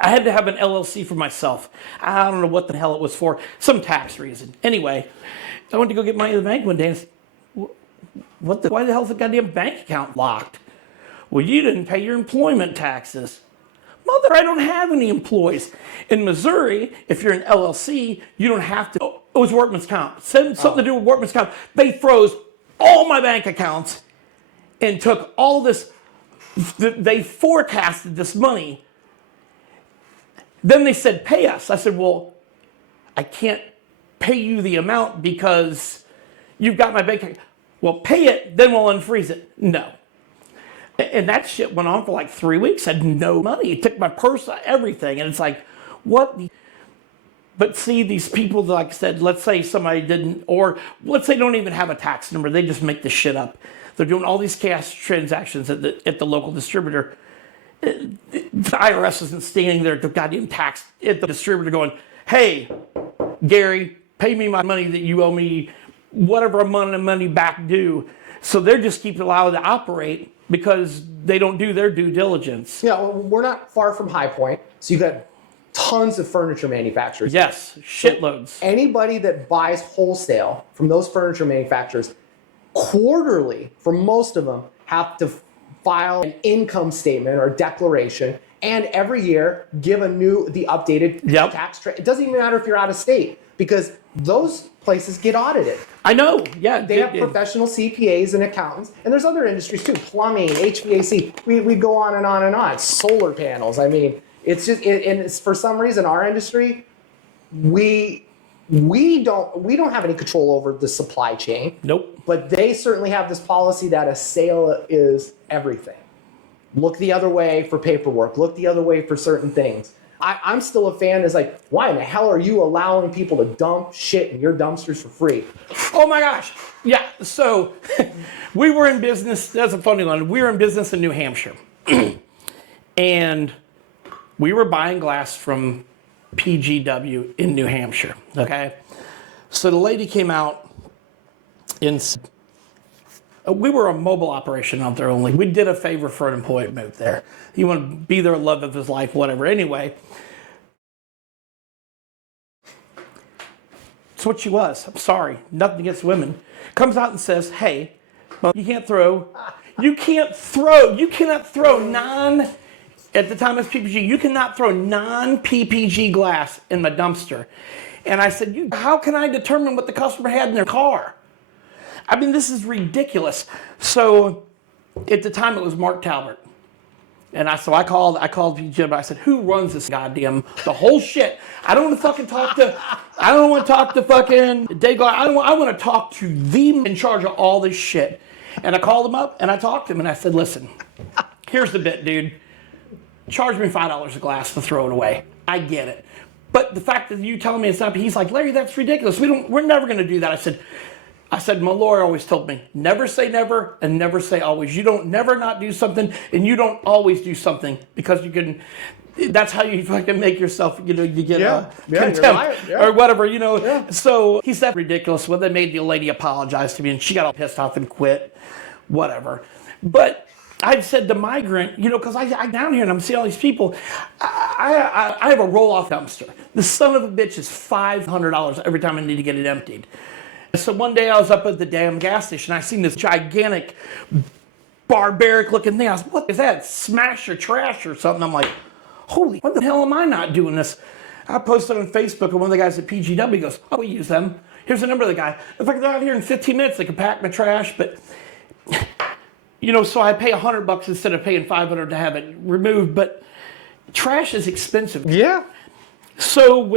I had to have an LLC for myself. I don't know what the hell it was for, some tax reason. Anyway, I went to go get money in the bank one day and said, why the hell is the goddamn bank account locked? Well, you didn't pay your employment taxes. Mother, I don't have any employees. In Missouri, if you're an LLC, you don't have to. Oh, it was workman's comp. Something to do with workman's comp. They froze all my bank accounts and took all this. They forecasted this money. Then they said, pay us. I said, well, I can't pay you the amount because you've got my bank account. Well, pay it, then we'll unfreeze it. No. And that shit went on for like 3 weeks. I had no money. It took my purse, everything. And it's like, what? But see, these people, like I said, let's say somebody didn't, or let's say they don't even have a tax number. They just make this shit up. They're doing all these cash transactions at the local distributor. The IRS isn't standing there at the goddamn tax at the distributor going, hey, Gary, pay me my money that you owe me, whatever amount of money back due. So they're just keep allowed to operate because they don't do their due diligence. We're not far from High Point, so you got tons of furniture manufacturers. Yes, shitloads. Anybody that buys wholesale from those furniture manufacturers, quarterly, for most of them, have to file an income statement or declaration, and every year give the updated tax. It doesn't even matter if you're out of state, because those places get audited. I know. Yeah, they have professional CPAs and accountants, and there's other industries too, plumbing, HVAC. We go on and on and on. Solar panels. I mean, it's just, and it's, for some reason, our industry, we don't have any control over the supply chain. Nope. But they certainly have this policy that a sale is everything. Look the other way for paperwork. Look the other way for certain things. I'm still a fan. Is like, why in the hell are you allowing people to dump shit in your dumpsters for free? Oh my gosh. Yeah. So we were in business. That's a funny one. We were in business in New Hampshire. And we were buying glass from PGW in New Hampshire. Okay. So the lady came out we were a mobile operation out there only. We did a favor for an employee that moved there. He wanted to be there, love of his life, whatever. Anyway, it's what she was. I'm sorry, nothing against women. Comes out and says, hey, well, you cannot throw at the time it's PPG, you cannot throw non-PPG glass in my dumpster. And I said, how can I determine what the customer had in their car? I mean, this is ridiculous. So at the time it was Mark Talbert. And I called PG, I said, who runs this the whole shit? I don't want to fucking talk to fucking Dave Glass. I want to talk to the in charge of all this shit. And I called him up and I talked to him and I said, listen, here's the bit, dude. Charge me $5 a glass to throw it away. I get it. But the fact that you telling me it's not, he's like, Larry, that's ridiculous. We're never going to do that. I said, my lawyer always told me, never say never and never say always. You don't never not do something, and you don't always do something, because you can, that's how you fucking make yourself, you get contempt or whatever, Yeah. So he said ridiculous. Well, they made the lady apologize to me, and she got all pissed off and quit, whatever. But I said the migrant, because I down here and I'm seeing all these people. I have a roll-off dumpster. The son of a bitch is $500 every time I need to get it emptied. So one day I was up at the damn gas station. I seen this gigantic, barbaric looking thing. I was like, what is that? Smash or trash or something? I'm like, holy, what the hell am I not doing this? I posted on Facebook, and one of the guys at PGW goes, oh, we use them. Here's the number of the guy. If I get out here in 15 minutes, they can pack my trash. But, so I pay $100 instead of paying $500 to have it removed. But trash is expensive. Yeah. So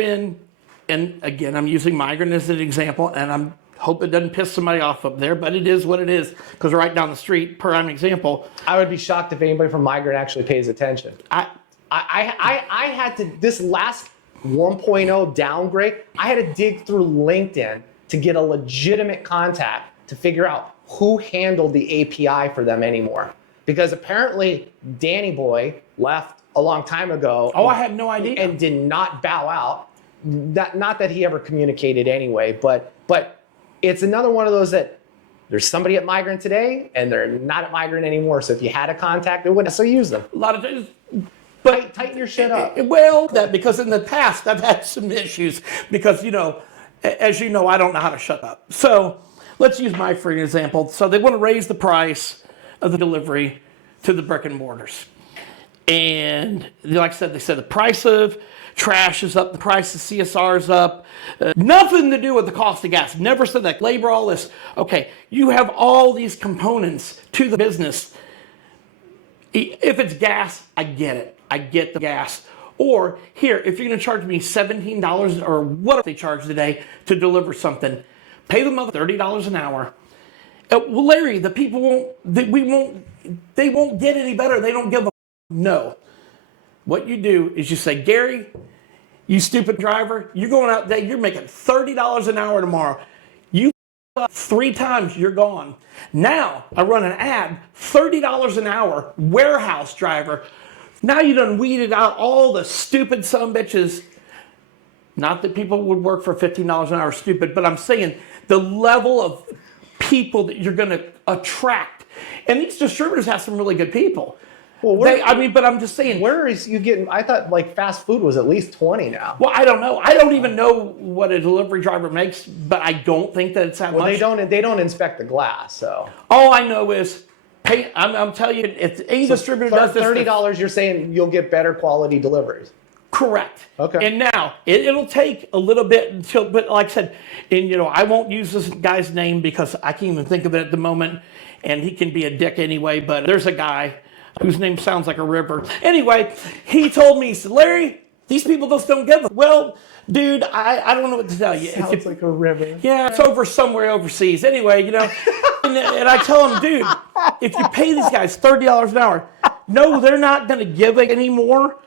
and again, I'm using migrant as an example, and I hope it doesn't piss somebody off up there, but it is what it is, because right down the street, per example. I would be shocked if anybody from migrant actually pays attention. I had to, this last 1.0 downgrade, I had to dig through LinkedIn to get a legitimate contact to figure out who handled the API for them anymore. Because apparently Danny Boy left a long time ago. Oh, I had no idea. And did not bow out. Not that he ever communicated anyway, but it's another one of those that there's somebody at Migrant today and they're not at Migrant anymore. So if you had a contact, it wouldn't necessarily use them. A lot of times, but tighten your shit up. Because in the past I've had some issues because, as you know, I don't know how to shut up. So let's use my for example. So they want to raise the price of the delivery to the brick and mortars. And like I said, they said the price of trash is up, the price of CSR is up. Nothing to do with the cost of gas. Never said that. Labor, all this. Okay, you have all these components to the business. If it's gas, I get it. I get the gas. Or here, if you're going to charge me $17 or what they charge today to deliver something, pay them $30 an hour. Well, Larry, the people they won't get any better. They don't give a no. What you do is you say, Gary, you stupid driver, you're going out there, you're making $30 an hour tomorrow. You up 3 times, you're gone. Now I run an ad, $30 an hour, warehouse driver. Now you done weeded out all the stupid sumbitches. Not that people would work for $15 an hour stupid, but I'm saying the level of people that you're going to attract. And these distributors have some really good people. Well, but I'm just saying. Where is you getting? I thought like fast food was at least 20 now. Well, I don't know. I don't even know what a delivery driver makes, but I don't think that it's that much. They don't inspect the glass, so. All I know is Hey, I'm telling you, if any distributor does this, $30, you're saying you'll get better quality deliveries. correct. Okay. And now it'll take a little bit until, but like I said, and I won't use this guy's name because I can't even think of it at the moment, and he can be a dick anyway. But there's a guy whose name sounds like a river. Anyway, he told me, he said, Larry, these people just don't give a well, dude. I don't know what to tell you. Sounds like a river. Yeah, it's over somewhere overseas. Anyway, and I tell him, dude, if you pay these guys $30 an hour, no, they're not going to give it anymore.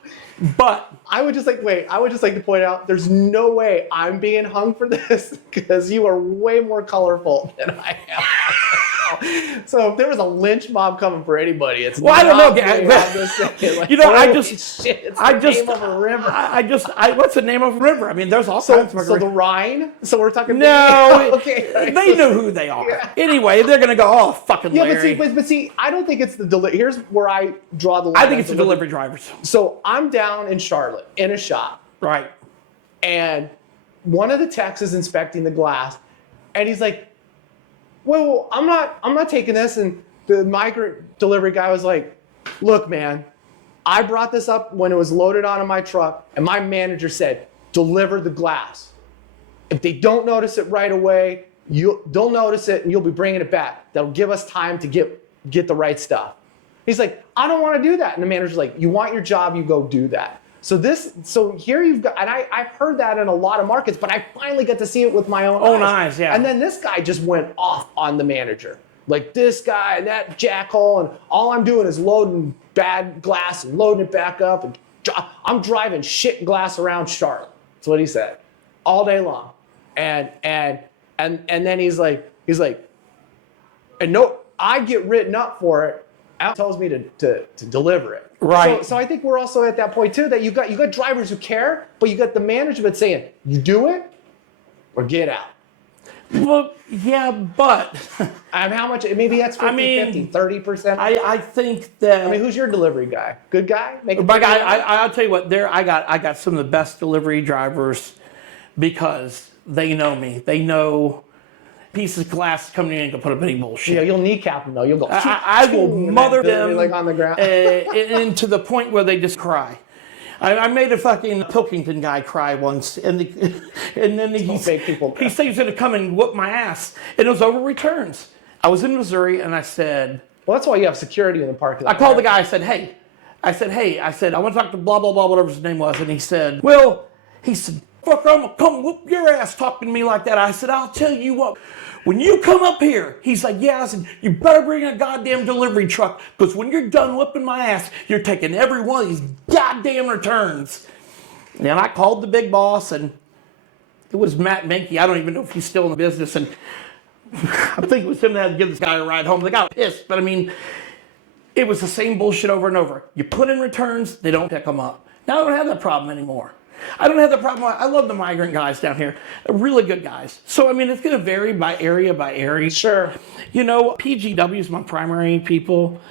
But I would just like to point out, there's no way I'm being hung for this because you are way more colorful than I am. So if there was a lynch mob coming for anybody, it's well, I don't know. Name of a river. What's the name of a river? I mean, there's all kinds of So the Rhine. So we're talking. No, okay. Right. They know who they are. Yeah. Anyway, they're gonna go, oh, fucking Larry. But see, I don't think it's the delivery. Here's where I draw the line. I think it's the delivery drivers. So I'm down in Charlotte in a shop, right? And one of the techs is inspecting the glass, and he's like, well, I'm not taking this. And the migrant delivery guy was like, look, man, I brought this up when it was loaded onto my truck, and my manager said, deliver the glass. If they don't notice it right away, they'll notice it, and you'll be bringing it back. That'll give us time to get the right stuff. He's like, I don't want to do that. And the manager's like, you want your job, you go do that. So here you've got, and I've heard that in a lot of markets, but I finally get to see it with my own eyes. Yeah. And then this guy just went off on the manager. Like this guy and that jackhole, and all I'm doing is loading bad glass and loading it back up. And I'm driving shit glass around Charlotte. That's what he said. All day long. And then he's like, and no, I get written up for it. Al tells me to deliver it. Right. So I think we're also at that point too, that you got drivers who care, but you got the management saying, you do it or get out. Well, yeah, but how much? Maybe that's 50, 30%. I think that. I mean, who's your delivery guy? Good guy? I'll tell you what. I got some of the best delivery drivers because they know me. They know pieces of glass coming in and put up any bullshit. Yeah, you'll kneecap them though. You'll go. I will mother them like on the ground, and to the point where they just cry. I made a fucking Pilkington guy cry once, and then he said he was going to come and whoop my ass, and it was over returns. I was in Missouri, and I said, well, that's why you have security in the parking lot. I called the guy. I said, hey, I want to talk to blah blah blah, whatever his name was, and he said, fuck, I'm gonna come whoop your ass talking to me like that. I said, I'll tell you what, when you come up here, he's like, yeah. I said, you better bring a goddamn delivery truck, because when you're done whipping my ass, you're taking every one of these goddamn returns. And I called the big boss, and it was Matt Menke. I don't even know if he's still in the business, and I think it was him that had to give this guy a ride home. They got pissed, but I mean, it was the same bullshit over and over. You put in returns, they don't pick them up. Now I don't have that problem anymore. I don't have the problem. I love the migrant guys down here. They're really good guys. So, I mean, it's going to vary by area. Sure. PGW is my primary people.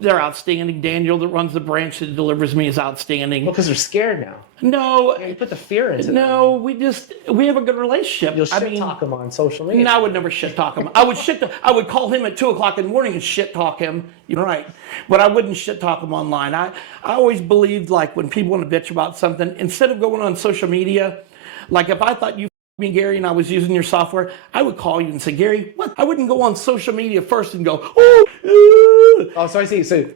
They're outstanding. Daniel, that runs the branch that delivers me, is outstanding. Well, because they're scared now. No. Yeah, you put the fear into them. No, we have a good relationship. You'll shit talk him on social media. No, I would never shit talk him. I would call him at 2 o'clock in the morning and shit talk him. You're right. But I wouldn't shit talk him online. I always believed, like, when people want to bitch about something, instead of going on social media, like if I thought you me, Gary, and I was using your software, I would call you and say, Gary, what? I wouldn't go on social media first and go, oh, so I see. So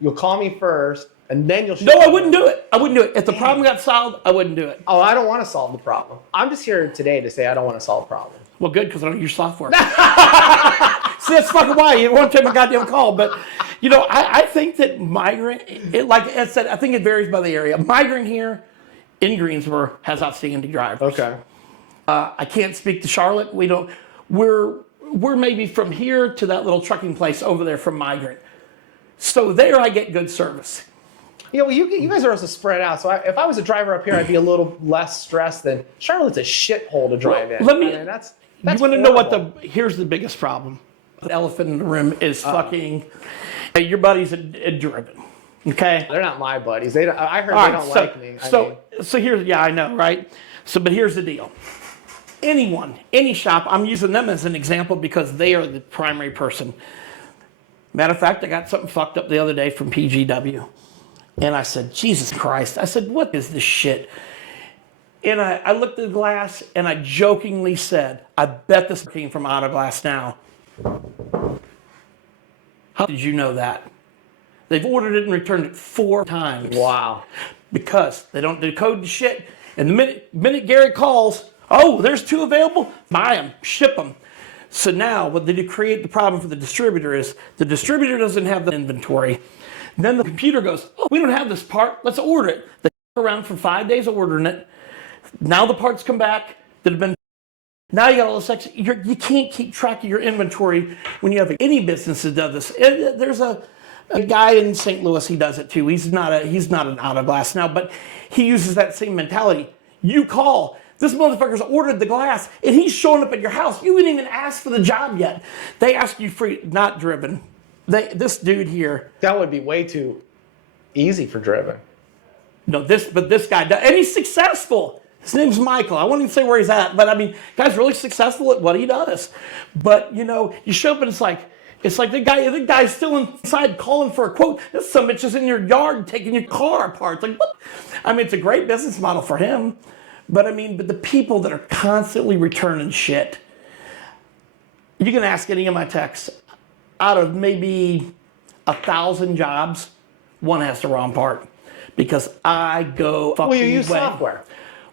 you'll call me first, and then you'll... No, I wouldn't do it. If the problem got solved, I wouldn't do it. Oh, I don't want to solve the problem. I'm just here today to say I don't want to solve a problem. Well, good, because I don't use software. See, that's fucking why. You won't take my goddamn call. But, I think that migrant, like I said, I think it varies by the area. Migrant here in Greensboro has outstanding drivers. Okay. I can't speak to Charlotte. We're maybe from here to that little trucking place over there from Migrant. So there I get good service. Yeah, well, you guys are also spread out. So if I was a driver up here, I'd be a little less stressed than Charlotte's a shithole to drive in. That's you want to know here's the biggest problem. The elephant in the room is fucking, your buddies are driven. Okay? They're not my buddies. I heard they don't like me. So here's, I know, right? But here's the deal. Any shop, I'm using them as an example because they are the primary person. Matter of fact, I got something fucked up the other day from PGW. And I said, Jesus Christ. I said, what is this shit? And I looked at the glass and I jokingly said, I bet this came from Auto Glass now. How did you know that? They've ordered it and returned it 4 times. Wow. Because they don't decode the shit. And the minute Gary calls, oh, there's 2 available, buy them, ship them. So now what they do create the problem for the distributor is the distributor doesn't have the inventory. Then the computer goes, oh, we don't have this part, let's order it. They around for 5 days ordering it. Now the parts come back that have been, now you got all this extra, you can't keep track of your inventory when you have any business that does this. There's a guy in St. Louis, he does it too. He's not an Auto Glass now, but he uses that same mentality. You call, this motherfucker's ordered the glass and he's showing up at your house. You didn't even ask for the job yet. They ask you free, not Driven. This dude here. That would be way too easy for Driven. No, but this guy does, and he's successful. His name's Michael. I won't even say where he's at, but I mean, guy's really successful at what he does. But you know, you show up and it's like the guy's still inside calling for a quote. This some bitch is in your yard taking your car apart. It's like, what? I mean, it's a great business model for him. But I mean, but the people that are constantly returning shit, you can ask any of my techs, out of maybe 1,000 jobs, 1 has the wrong part. Because I go fucking Well, you use way. software.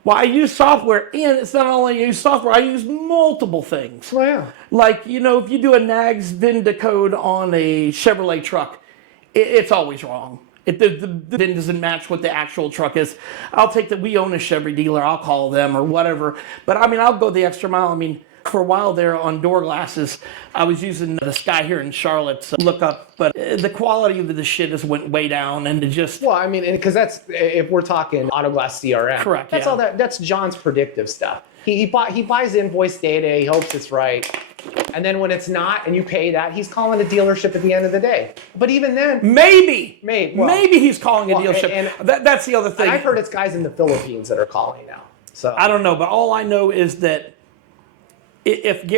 Well, I use software, and it's not only I use software, I use multiple things. Oh, yeah. Like, you know, if you do a NAGS VIN decode on a Chevrolet truck, it's always wrong. The VIN doesn't match what the actual truck is. I'll take that. We own a Chevy dealer. I'll call them or whatever. But I mean, I'll go the extra mile. I mean, for a while there on door glasses, I was using this guy here in Charlotte's lookup, but the quality of the shit just went way down, and it just. Well, I mean, because that's if we're talking Auto Glass CRM. Correct. That's yeah. all that. That's John's predictive stuff. He buys invoice data. He hopes it's right. And then when it's not and you pay that, he's calling the dealership at the end of the day. But even then... Maybe Maybe he's calling a dealership. And that's the other thing. I've heard it's guys in the Philippines that are calling now. So I don't know, but all I know is that if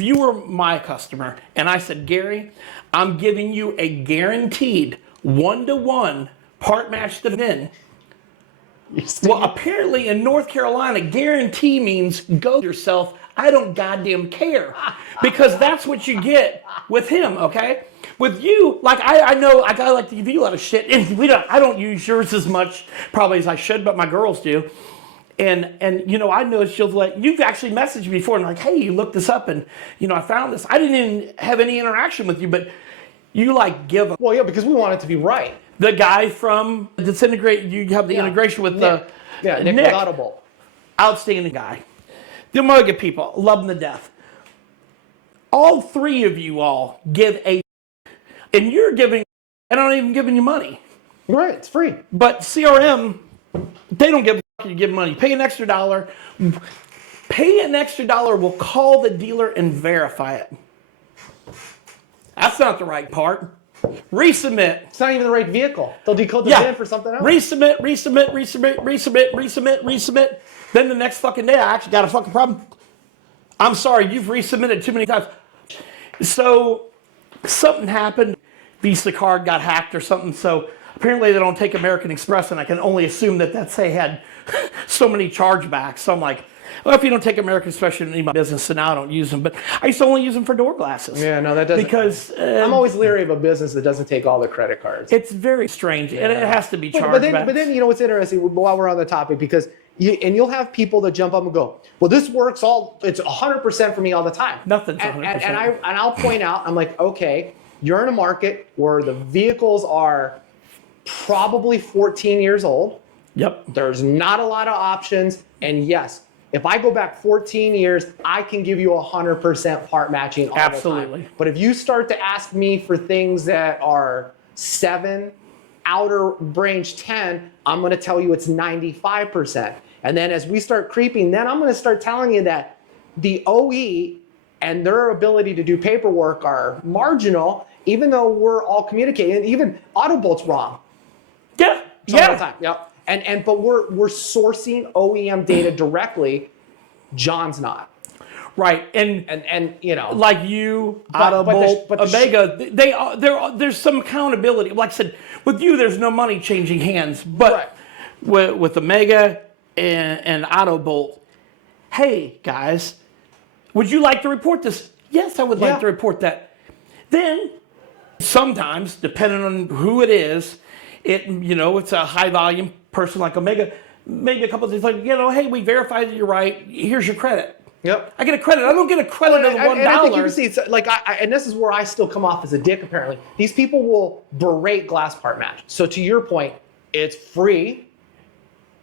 you were my customer and I said, Gary, I'm giving you a guaranteed 1-to-1 part match to VIN. Well, apparently in North Carolina, guarantee means go yourself. I don't goddamn care, because that's what you get with him. Okay, with you, like I know, like I like to give you a lot of shit, and I don't use yours as much probably as I should, but my girls do. And you know, I know she'll like, you've actually messaged me before and like, hey, you looked this up and you know, I found this. I didn't even have any interaction with you, but you like give them. Well, yeah, because we want it to be right. The guy from Disintegrate, you have the integration with Nick. Nick Audible. Outstanding guy. The Umoga people, love them to death. All 3 of you all give a, and you're giving, and I'm not even giving you money. Right, it's free. But CRM, they don't give you give money. Pay an extra $1. Pay an extra $1 will call the dealer and verify it. That's not the right part. Resubmit. It's not even the right vehicle. They'll decode the VIN for something else. Resubmit. Then the next fucking day, I actually got a fucking problem. I'm sorry, you've resubmitted too many times. So something happened. Visa card got hacked or something. So apparently they don't take American Express, and I can only assume that they had so many chargebacks. So I'm like, well, if you don't take American Express, you don't need my business, so now I don't use them. But I used to only use them for door glasses. Yeah, no, that doesn't. Because I'm always leery of a business that doesn't take all the credit cards. It's very strange, and it has to be charged back. But then, you know what's interesting, while we're on the topic, because you'll have people that jump up and go, well, this works it's 100% for me all the time. Nothing's 100%. And I'll point out, I'm like, okay, you're in a market where the vehicles are probably 14 years old. Yep. There's not a lot of options. And yes, if I go back 14 years, I can give you 100% part matching all Absolutely. the time. But if you start to ask me for things that are 7, outer range 10, I'm going to tell you it's 95%. And then as we start creeping, then I'm going to start telling you that the OE and their ability to do paperwork are marginal, even though we're all communicating. Even Autobolt's wrong. Yeah. All the time. Yep. But we're sourcing OEM data directly. John's not. Right, and you know, like you, but Autobolt, the Omega, there's some accountability. Like I said, with you, there's no money changing hands, but with Omega and Autobolt, hey guys, would you like to report this? Yes, I would like to report that. Then sometimes, depending on who it is, it's a high volume person like Omega. Maybe a couple of days like, hey, we verified that you're right. Here's your credit. Yep. I get a credit. I don't get a credit of the $1. And I think you can see, it's like, and this is where I still come off as a dick, apparently. These people will berate GlassPartMatch. So to your point, it's free.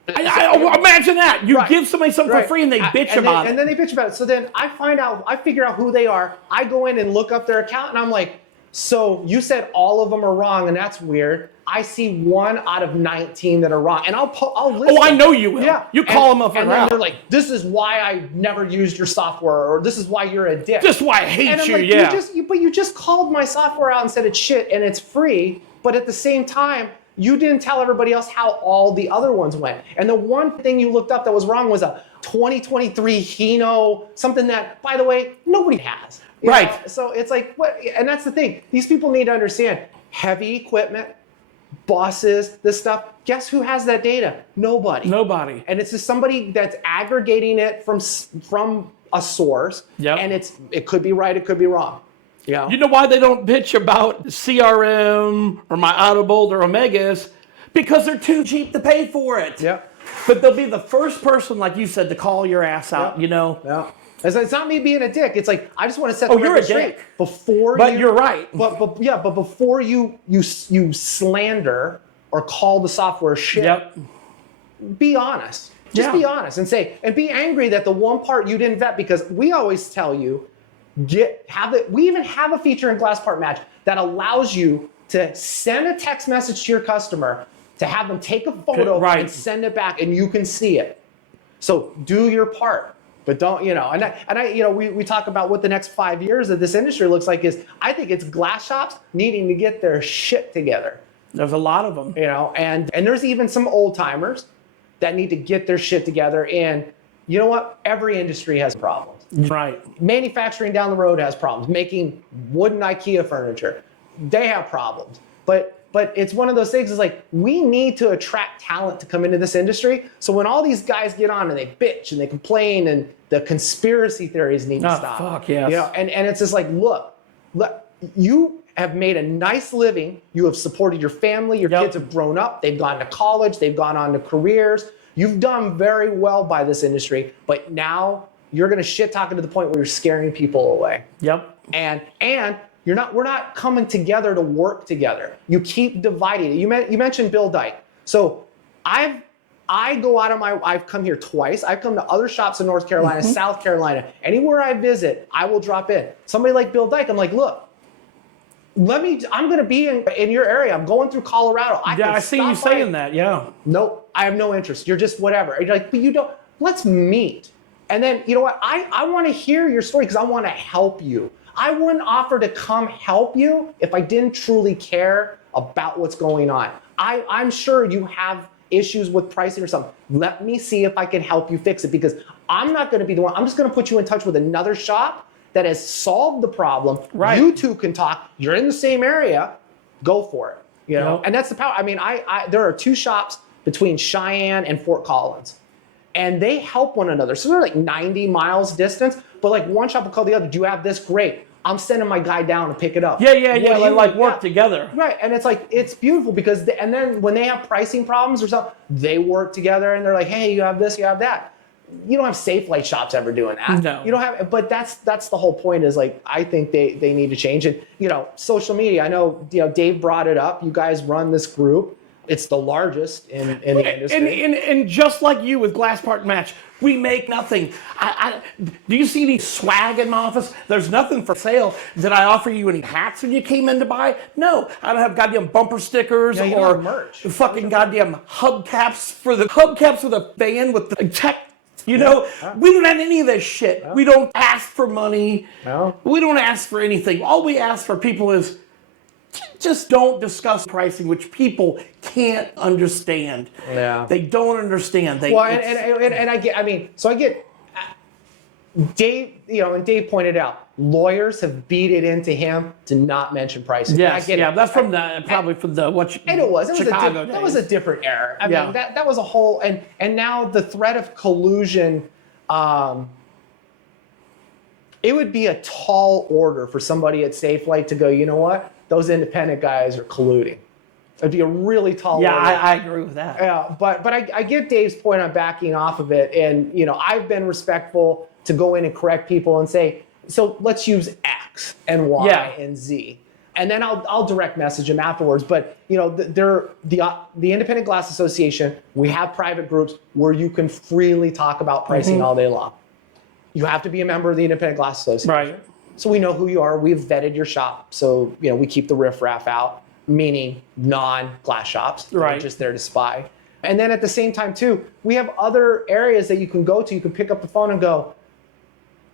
I imagine that. You give somebody something for free and they bitch about it. And then they bitch about it. So then I figure out who they are. I go in and look up their account and I'm like, so you said all of them are wrong and that's weird. I see 1 out of 19 that are wrong. And I'll listen. Oh, I know you will. Yeah. You call them up and then they're like, this is why I never used your software, or this is why you're a dick. This is why I hate you, But you just called my software out and said it's shit and it's free. But at the same time, you didn't tell everybody else how all the other ones went. And the one thing you looked up that was wrong was a 2023 Hino, something that, by the way, nobody has. You know? So it's like, what? And that's the thing. These people need to understand heavy equipment, bosses, this stuff. Guess who has that data? Nobody. And it's just somebody that's aggregating it from a source. And it could be right, it could be wrong. Yeah. You know why they don't bitch about CRM or my Autobolt or Omegas? Because they're too cheap to pay for it. Yeah. But they'll be the first person, like you said, to call your ass out, Yeah. It's not me being a dick. It's like, I just want to set the record you're a straight. dick. But you're right. But before you slander or call the software shit, be honest. Just be honest and say, and be angry that the one part you didn't vet, because we always tell you, we even have a feature in GlassPartMatch that allows you to send a text message to your customer to have them take a photo and send it back and you can see it. So do your part. But don't, we talk about what the next 5 years of this industry looks like is, I think it's glass shops needing to get their shit together. There's a lot of them. And there's even some old timers that need to get their shit together. And you know what? Every industry has problems. Right. Manufacturing down the road has problems. Making wooden IKEA furniture, they have problems. But it's one of those things, is like, we need to attract talent to come into this industry. So when all these guys get on and they bitch and they complain and the conspiracy theories need to stop. Fuck yes. And it's just like, look, you have made a nice living. You have supported your family. Your kids have grown up. They've gone to college. They've gone on to careers. You've done very well by this industry. But now you're going to shit talking to the point where you're scaring people away. And we're not coming together to work together. You keep dividing it. You mentioned Bill Dyke. So I've come here twice. I've come to other shops in North Carolina, South Carolina. Anywhere I visit, I will drop in. Somebody like Bill Dyke, I'm like, look, I'm going to be in your area. I'm going through Colorado. I see you saying that, Nope, I have no interest. You're just whatever. And you're like, but you don't, let's meet. And then, you know what? I want to hear your story because I want to help you. I wouldn't offer to come help you if I didn't truly care about what's going on. I'm sure you have issues with pricing or something. Let me see if I can help you fix it, because I'm not going to be the one. I'm just going to put you in touch with another shop that has solved the problem. You two can talk. You're in the same area. Go for it. And that's the power. I mean, there are 2 shops between Cheyenne and Fort Collins, and they help one another. So they're like 90 miles distance, but like one shop will call the other. Do you have this? Great. I'm sending my guy down to pick it up. They like work together. Right, and it's like, it's beautiful because, and then when they have pricing problems or something, they work together and they're like, hey, you have this, you have that. You don't have Safe Light shops ever doing that. No. You don't have, but that's the whole point, is like, I think they need to change it. Social media, I know, Dave brought it up. You guys run this group. It's the largest in the industry. And just like you with GlassPartMatch, we make nothing. Do you see any swag in my office? There's nothing for sale. Did I offer you any hats when you came in to buy? No. I don't have goddamn bumper stickers or merch. Fucking goddamn hubcaps for the van with the tech. We don't have any of this shit. No. We don't ask for money. No. We don't ask for anything. All we ask for people is, just don't discuss pricing, which people can't understand. Yeah. They don't understand. Dave, and Dave pointed out, lawyers have beat it into him to not mention pricing. Yes, that's from probably from the Chicago days. That was a different era. I mean, that was a whole, and now the threat of collusion, it would be a tall order for somebody at Safelite to go, you know what, those independent guys are colluding. It'd be a really tall order. Yeah, I agree with that. Yeah, but I get Dave's point on backing off of it, and I've been respectful to go in and correct people and say, so let's use X and Y and Z, and then I'll direct message them afterwards. But they're the Independent Glass Association. We have private groups where you can freely talk about pricing all day long. You have to be a member of the Independent Glass Association, right? So we know who you are. We've vetted your shop, so we keep the riffraff out, meaning non-glass shops. Right. They're just there to spy. And then at the same time too, we have other areas that you can go to. You can pick up the phone and go,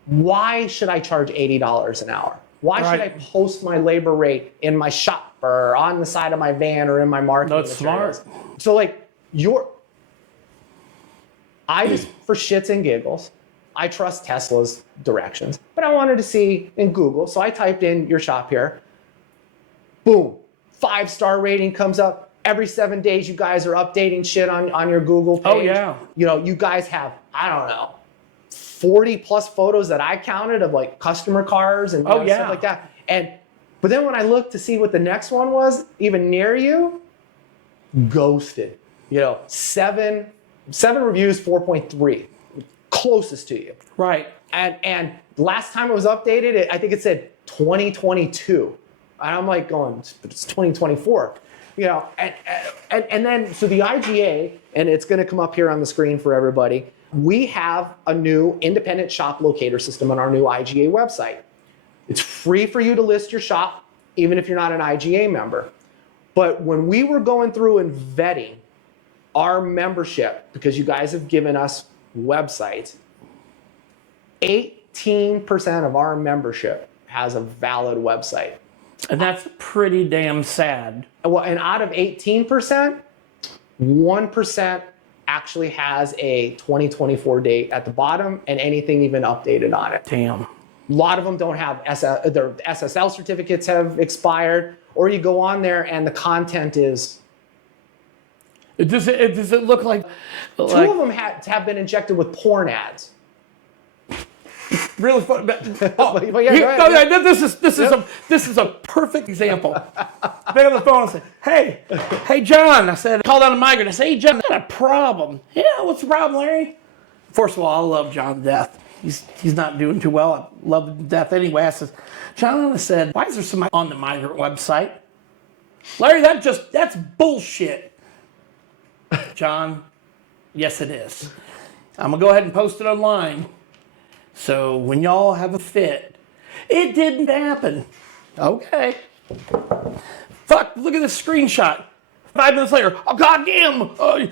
why should I charge $80 an hour? Why should I post my labor rate in my shop or on the side of my van or in my marketing? That's smart. So I just, for shits and giggles, I trust Tesla's directions, but I wanted to see in Google. So I typed in your shop here. Boom, 5-star rating comes up. Every 7 days, you guys are updating shit on your Google page. Oh yeah. You guys have, I don't know, 40 plus photos that I counted of customer cars and stuff like that. But then when I looked to see what the next one was, even near you, ghosted. 7 reviews, 4.3, closest to you. Right. And last time it was updated, I think it said 2022. And I'm like going, it's 2024. And then, so the IGA, and it's going to come up here on the screen for everybody, we have a new independent shop locator system on our new IGA website. It's free for you to list your shop, even if you're not an IGA member. But when we were going through and vetting our membership, because you guys have given us websites, 18% of our membership has a valid website. And that's pretty damn sad. Well, and out of 18%, 1% actually has a 2024 date at the bottom and anything even updated on it. Damn. A lot of them don't have their SSL certificates have expired, or you go on there and the content is. Does it look like? Two of them have been injected with porn ads. Really fun. This is a perfect example. Pick up the phone and say, hey John. I said, called out a migrant. I said, hey John, I got a problem. Yeah, what's the problem, Larry? First of all, I love John to death. He's not doing too well. I love him to death anyway. I said, John, I said, why is there somebody on the migrant website? Larry, that's bullshit. John, yes it is. I'm gonna go ahead and post it online. So when y'all have a fit, it didn't happen. Okay. Fuck, look at this screenshot. 5 minutes later, oh goddamn,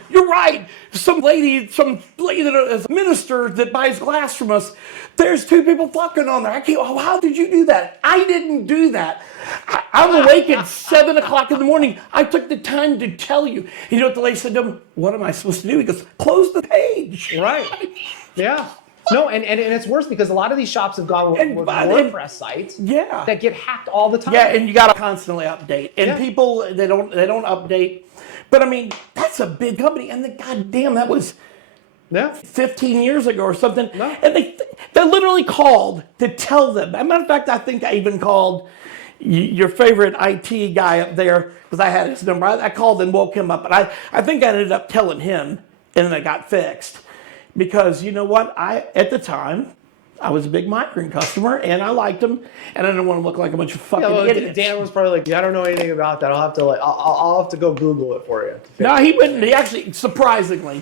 you're right. Some lady that is a minister that buys glass from us, there's 2 people fucking on there. How did you do that? I didn't do that. I'm awake at 7 o'clock in the morning. I took the time to tell you. You know what the lady said to him? What am I supposed to do? He goes, close the page. Right. Yeah. No, and it's worse because a lot of these shops have gone with WordPress sites that get hacked all the time. Yeah, and you got to constantly update. And people, they don't update. But I mean, that's a big company, and goddamn, that was 15 years ago or something. No. And they literally called to tell them. As a matter of fact, I think I even called your favorite IT guy up there because I had his number. I called and woke him up, but I think I ended up telling him, and then it got fixed. Because you know what? At the time, I was a big migrant customer, and I liked them, and I didn't want to look like a bunch of fucking idiots. Dan was probably like, I don't know anything about that. I'll have to go Google it for you. No, he wouldn't. He actually, surprisingly,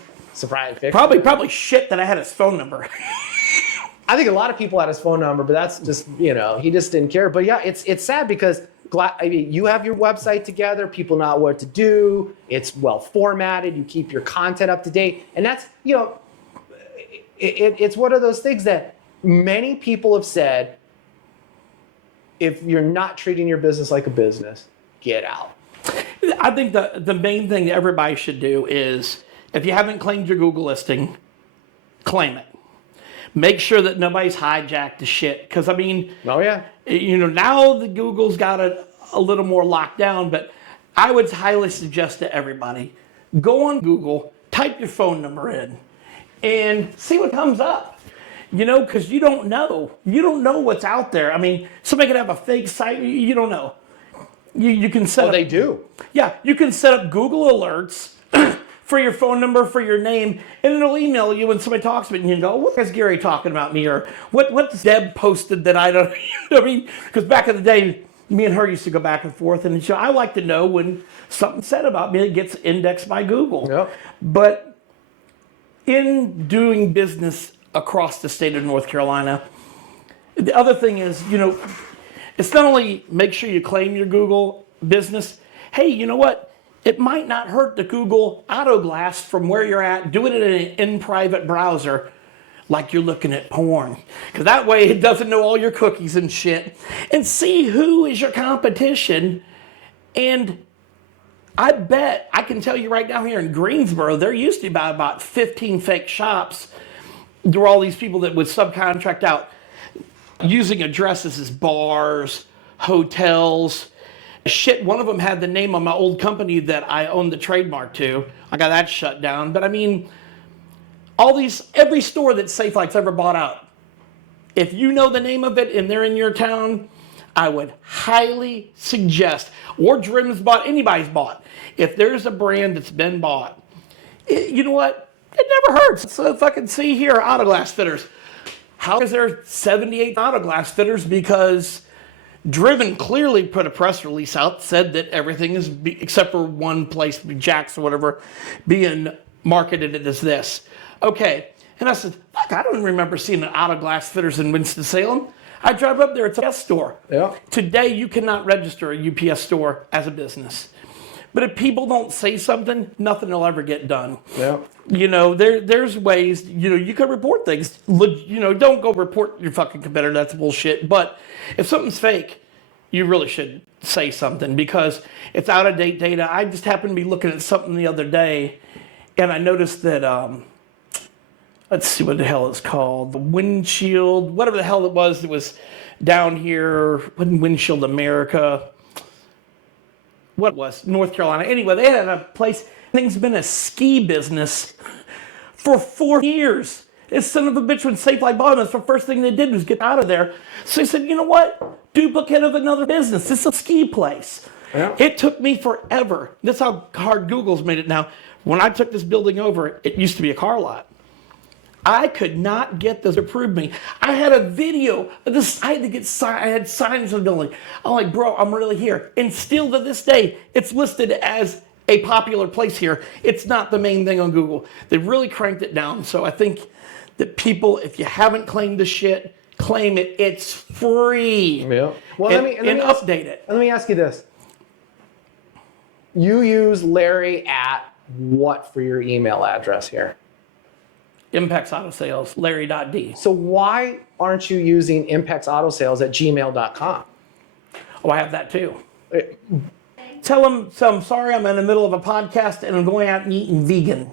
probably shit that I had his phone number. I think a lot of people had his phone number, but that's just, he just didn't care. But yeah, it's sad because you have your website together, people know what to do, it's well formatted, you keep your content up to date, and that's, it's one of those things that many people have said, if you're not treating your business like a business, get out. I think the main thing that everybody should do is, if you haven't claimed your Google listing, claim it. make sure that nobody's hijacked the shit. Because, I mean, Oh, yeah. now the Google's got it a little more locked down, but I would highly suggest to everybody, go on Google, type your phone number in, and see what comes up. Because you don't know. You don't know what's out there. I mean, somebody could have a fake site. You don't know. You can set up. They do. Yeah, you can set up Google alerts for your phone number, for your name, and it'll email you when somebody talks about it, and you go, what is Gary talking about me? Or what's Deb posted that I don't, because back in the day, me and her used to go back and forth, and I like to know when something's said about me that gets indexed by Google. Yep. But in doing business across the state of North Carolina, the other thing is, it's not only make sure you claim your Google business. Hey, you know what? It might not hurt to Google Auto Glass from where you're at. Do it in private browser like you're looking at porn. Because that way it doesn't know all your cookies and shit. And see who is your competition. And I bet, I can tell you right down here in Greensboro, there used to be about 15 fake shops. There were all these people that would subcontract out using addresses as bars, hotels. Shit, one of them had the name of my old company that I owned the trademark to. I got that shut down. But I mean, every store that Safe Light's ever bought out, if you know the name of it and they're in your town, I would highly suggest, or Drim's bought, anybody's bought, if there's a brand that's been bought, you know what? It never hurts. So if I can see here, auto glass fitters. How is there 78 auto glass fitters? Because Driven clearly put a press release out, said that everything is, except for one place, Jack's or whatever, being marketed as this. Okay. And I said, fuck, I don't remember seeing an auto glass fitters in Winston-Salem. I drive up there, it's a UPS store. Yeah. Today, you cannot register a UPS store as a business. But if people don't say something, nothing will ever get done. Yeah. There's ways, you can report things. Don't go report your fucking competitor, that's bullshit. But if something's fake, you really should say something because it's out-of-date data. I just happened to be looking at something the other day, and I noticed that, let's see what the hell it's called. The windshield, whatever the hell it was down here, Windshield America. What was North Carolina? Anyway, they had a place. Thing's been a ski business for 4 years. This son of a bitch when Safe Light bought them, that's the first thing they did was get out of there. So he said, you know what? Duplicate of another business. This is a ski place. Yeah. It took me forever. That's how hard Google's made it now. When I took this building over, it used to be a car lot. I could not get this to approve me. I had a video of this. I had to get I had signs of the building. I'm like, bro, I'm really here. And still to this day, it's listed as a popular place here. It's not the main thing on Google. They really cranked it down. So I think that people, if you haven't claimed the shit, claim it. It's free. Yeah. Well, let me update it. Let me ask you this. You use Larry at what for your email address here? Impex Auto Sales, Larry.D. So why aren't you using Impex Auto Sales at gmail.com? Oh, I have that too. Tell him, so I'm sorry, I'm in the middle of a podcast and I'm going out and eating vegan.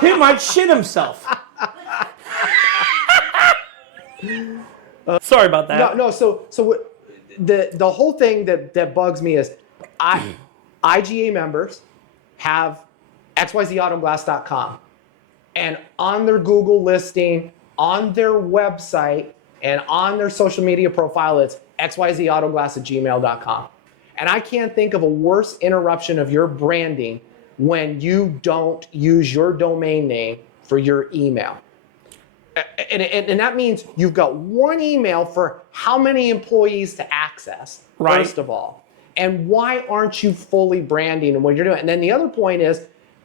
He might shit himself. Sorry about that. No. So what, the whole thing that bugs me is IGA members have xyzautoglass.com. And on their Google listing, on their website, and on their social media profile, it's xyzautoglass@gmail.com. And I can't think of a worse interruption of your branding when you don't use your domain name for your email. And that means you've got one email for how many employees to access, right, first of all. And why aren't you fully branding and what you're doing? And then the other point is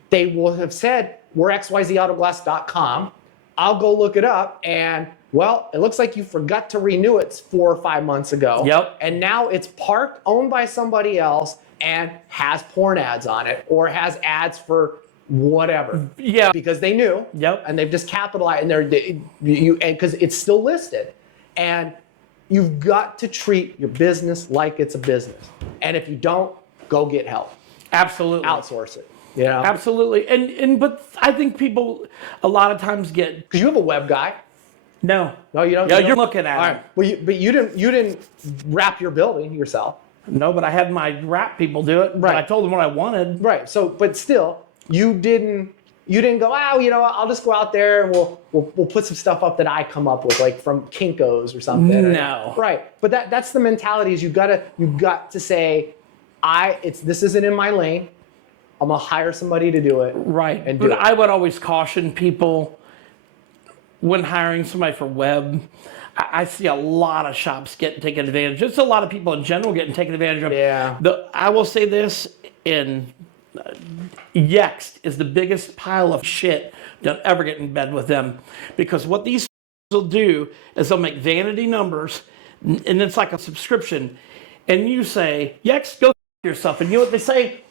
they will have said, we're xyzautoglass.com. I'll go look it up and, well, it looks like you forgot to renew it 4 or 5 months ago. Yep. And now it's parked, owned by somebody else, and has porn ads on it or has ads for whatever. Yeah. Because they knew. Yep. And they've just capitalized and because it's still listed. And you've got to treat your business like it's a business. And if you don't, go get help. Absolutely. Outsource it. Yeah. Absolutely. But I think people a lot of times get, because you have a web guy. No. No, you don't. No, you you're don't? looking at All them. right. Well, but you didn't wrap your building yourself. No, but I had my rap people do it. But Right. I told them what I wanted. Right. So, but still, you didn't go, oh, I'll just go out there and we'll put some stuff up that I come up with, like from Kinko's or something. No. Right. But that's the mentality is you got to say, this isn't in my lane. I'm gonna hire somebody to do it. Right. And do But it. I would always caution people when hiring somebody for web. I see a lot of shops getting taken advantage. Just a lot of people in general getting taken advantage of. Yeah. I will say this in Yext is the biggest pile of shit. Don't ever get in bed with them, because what these will do is they'll make vanity numbers, and it's like a subscription, and you say, Yext, go yourself, and you know what they say?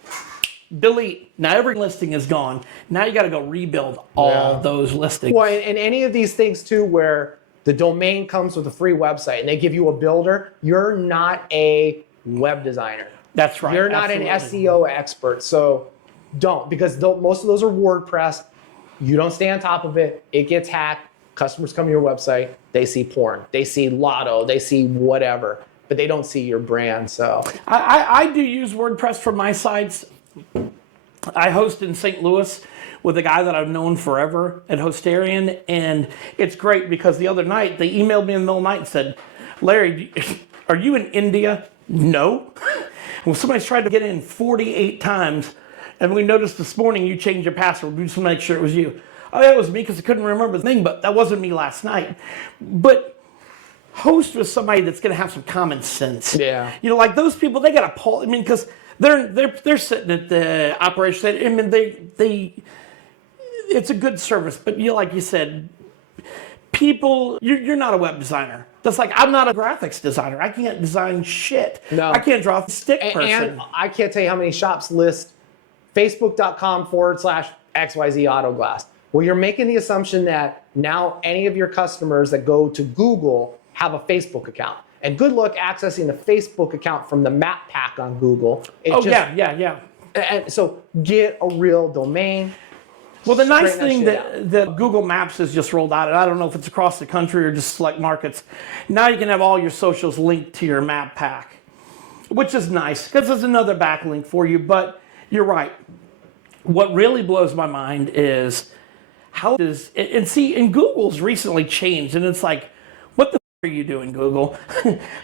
Delete. Now every listing is gone. Now you got to go rebuild all those listings. Well, and any of these things too, where the domain comes with a free website and they give you a builder, you're not a web designer. That's right. You're not Absolutely. an SEO expert, so don't, because most of those are WordPress. You don't stay on top of it. It gets hacked. Customers come to your website. They see porn. They see Lotto. They see whatever, but they don't see your brand. So I do use WordPress for my sites. I host in St. Louis with a guy that I've known forever at Hostarian, and it's great because the other night they emailed me in the middle of the night and said, Larry, are you in India? No. Well, somebody's tried to get in 48 times, and we noticed this morning you changed your password. We just want to make sure it was you. Oh, that was me because I couldn't remember the thing, but that wasn't me last night. But host with somebody that's going to have some common sense. Yeah. Like those people, they got to pull. I mean, because they're sitting at the operation. I mean, they it's a good service, but like you said, people, you're not a web designer. That's like, I'm not a graphics designer. I can't design shit. No. I can't draw a stick person. And I can't tell you how many shops list Facebook.com/XYZ Auto Glass. Well, you're making the assumption that now any of your customers that go to Google have a Facebook account. And good luck accessing the Facebook account from the map pack on Google. Yeah. And so get a real domain. Well, the nice Straighten that thing shit that Google Maps has just rolled out, and I don't know if it's across the country or just select markets, now you can have all your socials linked to your map pack, which is nice because there's another backlink for you. But you're right. What really blows my mind is how does, and Google's recently changed, and it's like, what the are you doing, Google?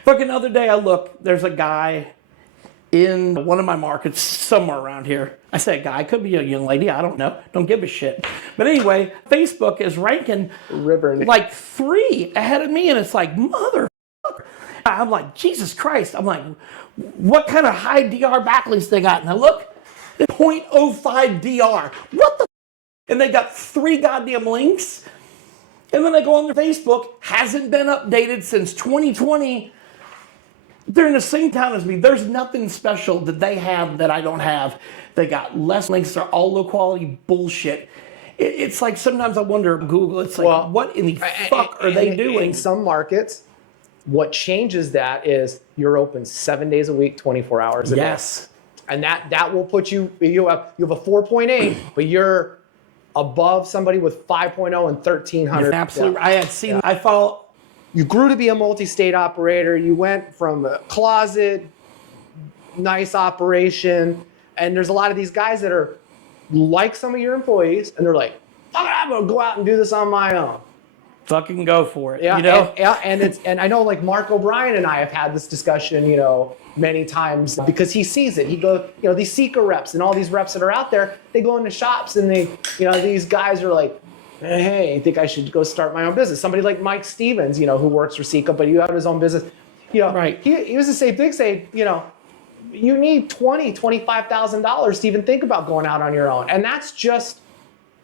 Fucking the other day I look, there's a guy in one of my markets somewhere around here. I say a guy, could be a young lady, I don't know. Don't give a shit. But anyway, Facebook is ranking like 3 ahead of me, and it's like, motherfucker. I'm like, Jesus Christ. I'm like, what kind of high DR backlinks they got? And I look, 0.05 DR. What the And they got 3 goddamn links. And then I go on their Facebook, hasn't been updated since 2020. They're in the same town as me. There's nothing special that they have that I don't have. They got less links. They're all low quality bullshit. It's like sometimes I wonder, Google, it's like, what in the fuck are they doing? In some markets, what changes that is you're open 7 days a week, 24 hours a day. Yes. And that will put you have a 4.8, but you're above somebody with 5.0 and 1,300. Absolutely. I had seen, I follow. You grew to be a multi-state operator. You went from a closet, nice operation, and there's a lot of these guys that are like some of your employees, and they're like, I'm gonna go out and do this on my own. Fucking go for it. Yeah, you know? and I know like Mark O'Brien and I have had this discussion, many times because he sees it. He goes, these Seeker reps and all these reps that are out there, they go into shops and they, these guys are like, hey, I think I should go start my own business. Somebody like Mike Stevens, who works for Seeker, but he had his own business. Right. He was the same thing saying, you need $25,000 to even think about going out on your own. And that's just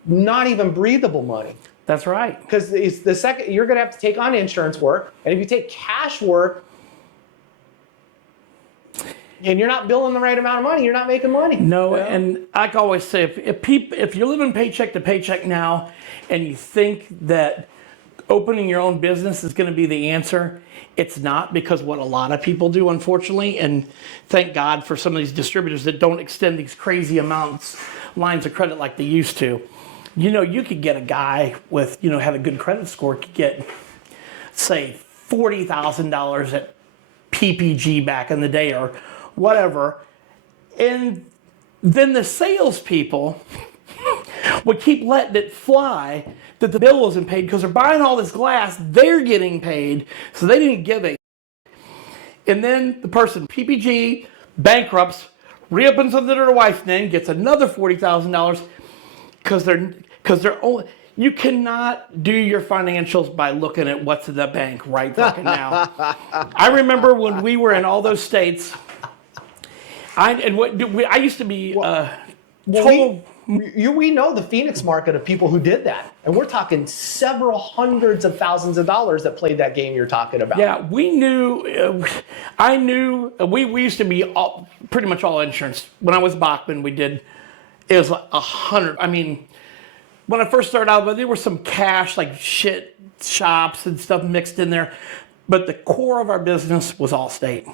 not even breathable money. That's right. Because it's the second you're going to have to take on insurance work, and if you take cash work, and you're not billing the right amount of money, you're not making money. No, and I can always say, if you're living paycheck to paycheck now, and you think that opening your own business is going to be the answer, it's not, because what a lot of people do, unfortunately, and thank God for some of these distributors that don't extend these crazy amounts, lines of credit like they used to. You could get a guy with, had a good credit score, could get say $40,000 at PPG back in the day or whatever. And then the salespeople would keep letting it fly that the bill wasn't paid because they're buying all this glass, they're getting paid, so they didn't give a. And then the person, PPG, bankrupts, reopens under their wife's name, gets another $40,000 because they're only. You cannot do your financials by looking at what's in the bank right fucking now. I remember when we were in all those states. I used to be we know the Phoenix market of people who did that, and we're talking several hundreds of thousands of dollars that played that game you're talking about. Yeah, we knew. I knew. We used to be pretty much all insurance. When I was Bachman, we did. It was like 100. I mean, when I first started out, there were some cash like shit shops and stuff mixed in there, but the core of our business was Allstate.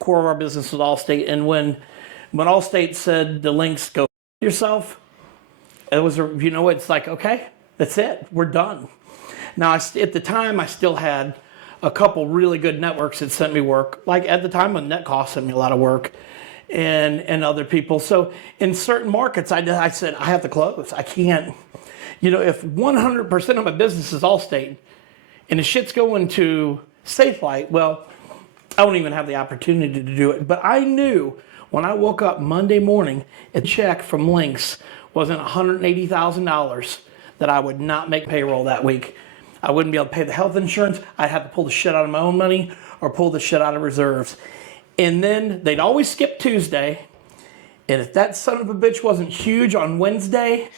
Core of our business was Allstate, and when Allstate said the links go yourself, it was it's like, okay, that's it, we're done. Now at the time I still had a couple really good networks that sent me work, like at the time when NetCost sent me a lot of work, and other people. So in certain markets I said I have to close. I can't, if 100% of my business is Allstate and the shit's going to Safelite, well, I don't even have the opportunity to do it. But I knew when I woke up Monday morning, a check from Lynx wasn't $180,000 that I would not make payroll that week. I wouldn't be able to pay the health insurance. I'd have to pull the shit out of my own money or pull the shit out of reserves. And then they'd always skip Tuesday. And if that son of a bitch wasn't huge on Wednesday,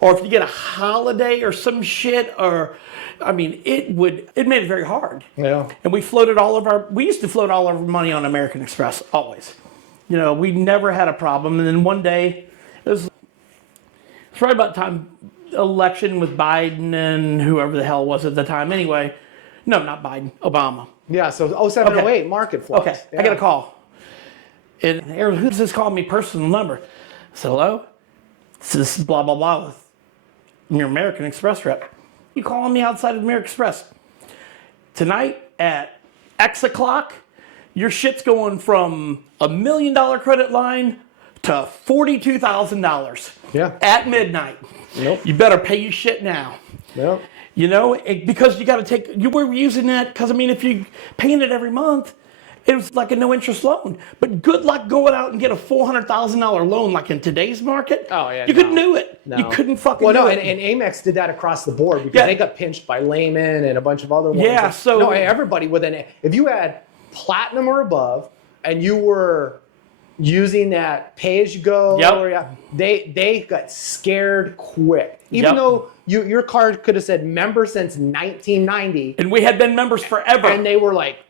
or if you get a holiday or some shit, it made it very hard. Yeah. And we used to float all of our money on American Express, always. We never had a problem. And then one day, it's right about the time election with Biden and whoever the hell was at the time. Anyway, no, not Biden, Obama. Yeah, so 07, 08, market flux. Okay, yeah. I get a call. And Aaron, who's this calling me personal number? I said, hello? This is blah, blah, blah with your American Express rep. You calling me outside of American Express? Tonight at X o'clock, your shit's going from $1 million credit line to $42,000. Yeah. At midnight. Nope. You better pay your shit now. Yep. Because you got to you were using that, because if you paying it every month, it was like a no interest loan. But good luck going out and get a $400,000 loan like in today's market. Oh yeah. You couldn't do it. No. You couldn't fucking do it. And Amex did that across the board because they got pinched by Lehman and a bunch of other ones. Yeah, so everybody if you had platinum or above and you were using that pay as you go, they got scared quick. Even though your card could have said member since 1990. And we had been members forever. And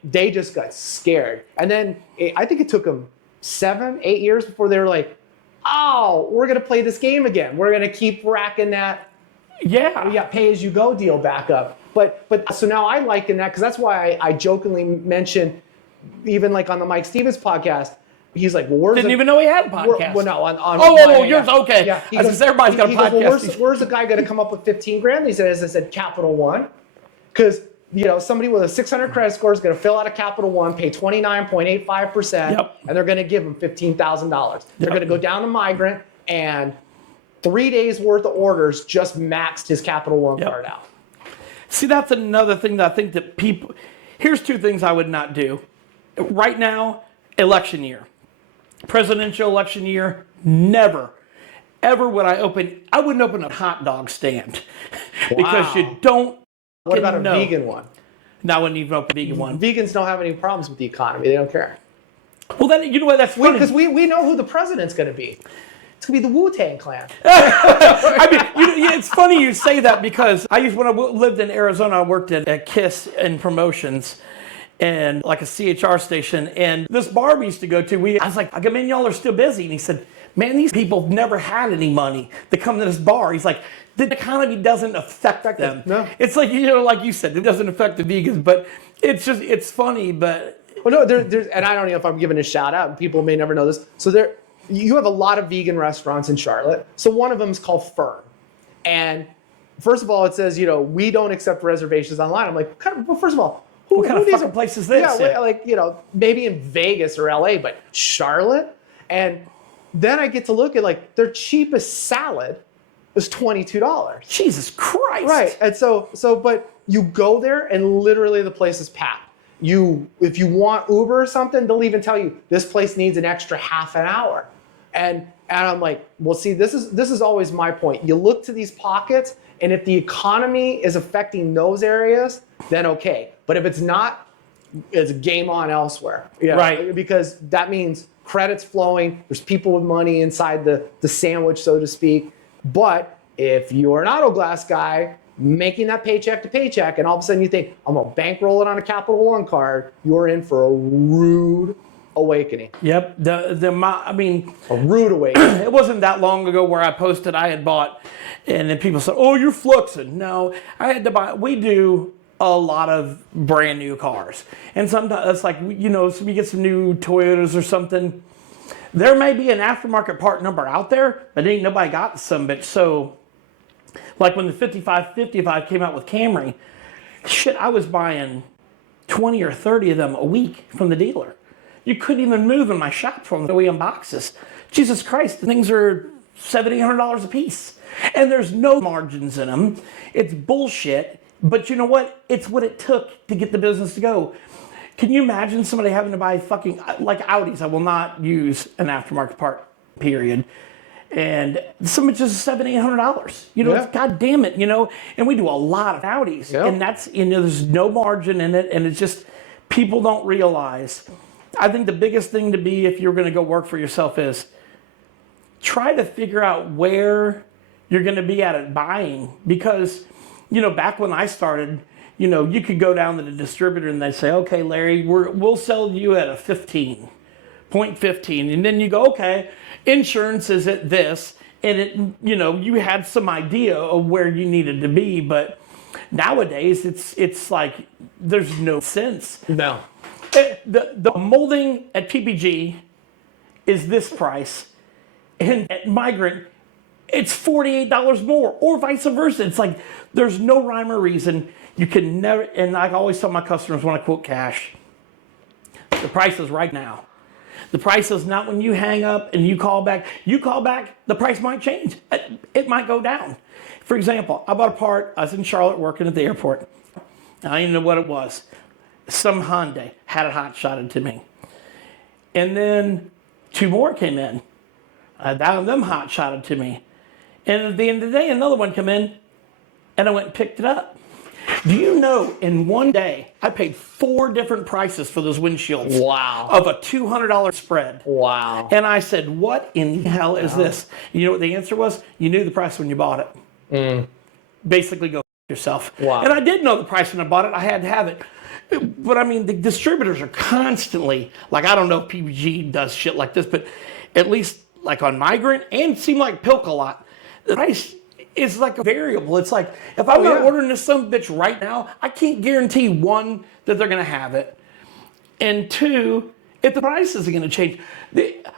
they just got scared. And then I think it took them 7, 8 years before they were like, oh, we're going to play this game again. We're going to keep racking that. Yeah. We got pay as you go deal back up. But so now I liken that because that's why I jokingly mentioned, even like on the Mike Stevens podcast, he's like, well, where's Didn't even know he had a podcast. Well, no, yours, okay. Yeah, everybody's got a podcast. Goes, well, where's the guy going to come up with 15 grand? He says, I said, Capital One. Because, somebody with a 600 credit score is going to fill out a Capital One, pay 29.85%, and they're going to give them $15,000. They're going to go down to Migrant, and 3 days worth of orders just maxed his Capital One card out. See, that's another thing that I think that people, here's 2 things I would not do. Right now, election year. Presidential election year, never, ever would I wouldn't open a hot dog stand because you don't. What about a vegan one? No, I wouldn't even open a vegan one. Vegans don't have any problems with the economy. They don't care. Well, then, you know what, that's funny. Because we know who the president's going to be. It's going to be the Wu-Tang Clan. It's funny you say that because when I lived in Arizona, I worked at KISS in promotions. And like a CHR station, and this bar we used to go to, I was like, man, y'all are still busy. And he said, man, these people have never had any money to come to this bar. He's like, the economy doesn't affect them. No. It's like, like you said, it doesn't affect the vegans, but it's funny, but. Well, no, there's, and I don't know if I'm giving a shout out, and people may never know this. So you have a lot of vegan restaurants in Charlotte. So one of them is called Fern. And first of all, it says, we don't accept reservations online. I'm like, well, first of all, what kind of fucking place is this? Yeah, like, maybe in Vegas or LA, but Charlotte? And then I get to look at, like, their cheapest salad is $22. Jesus Christ. Right. And but you go there and literally the place is packed. If you want Uber or something, they'll even tell you this place needs an extra half an hour. And I'm like, well, see, this is always my point. You look to these pockets, and if the economy is affecting those areas, then okay. But if it's not, it's game on elsewhere. Right. Because that means credit's flowing. There's people with money inside the sandwich, so to speak. But if you're an auto glass guy making that paycheck to paycheck, and all of a sudden you think, I'm gonna bankroll it on a Capital One card, you're in for a rude awakening. Yep. A rude awakening. It wasn't that long ago where I posted I had bought, and then people said, "Oh, you're fluxing." No, I had to buy. We do a lot of brand new cars, and sometimes it's like so we get some new Toyotas or something. There may be an aftermarket part number out there, but ain't nobody got some bitch. So, like when the 5555 came out with Camry, shit, I was buying 20 or 30 of them a week from the dealer. You couldn't even move in my shop from the OEM boxes. Jesus Christ, the things are $700, $800 a piece. And there's no margins in them. It's bullshit. But you know what? It's what it took to get the business to go. Can you imagine somebody having to buy fucking, like Audis? I will not use an aftermarket part, period. And some of just $700, $800. It's, God damn it, And we do a lot of Audis. Yep. And that's, there's no margin in it. And it's just, people don't realize. I think the biggest thing to be if you're going to go work for yourself is try to figure out where you're going to be at buying. Because, back when I started, you could go down to the distributor and they say, okay, Larry, we'll sell you at a 0.15. And then you go, okay, insurance is at this. And it, you had some idea of where you needed to be. But nowadays, it's like there's no sense. No. The molding at PPG is this price, and at Migrant, it's $48 more, or vice versa. It's like there's no rhyme or reason. You can never, and I always tell my customers when I quote cash, the price is right now. The price is not when you hang up and you call back. You call back, the price might change. It might go down. For example, I bought a part. I was in Charlotte working at the airport. I didn't even know what it was. Some Hyundai had it hot-shotted to me. And then 2 more came in. Them hot-shotted to me. And at the end of the day, another one came in, and I went and picked it up. Do you know, in one day, I paid 4 different prices for those windshields. Wow. Of a $200 spread. Wow. And I said, what in the hell is this? You know what the answer was? You knew the price when you bought it. Basically, go yourself. Wow. And I did know the price when I bought it. I had to have it. But I mean, the distributors are constantly, like, I don't know if PPG does shit like this, but at least like on Migrant and seem like Pilk a lot, the price is like a variable. It's like, if I'm not ordering this some bitch right now, I can't guarantee, 1, that they're going to have it. And 2, if the price isn't going to change.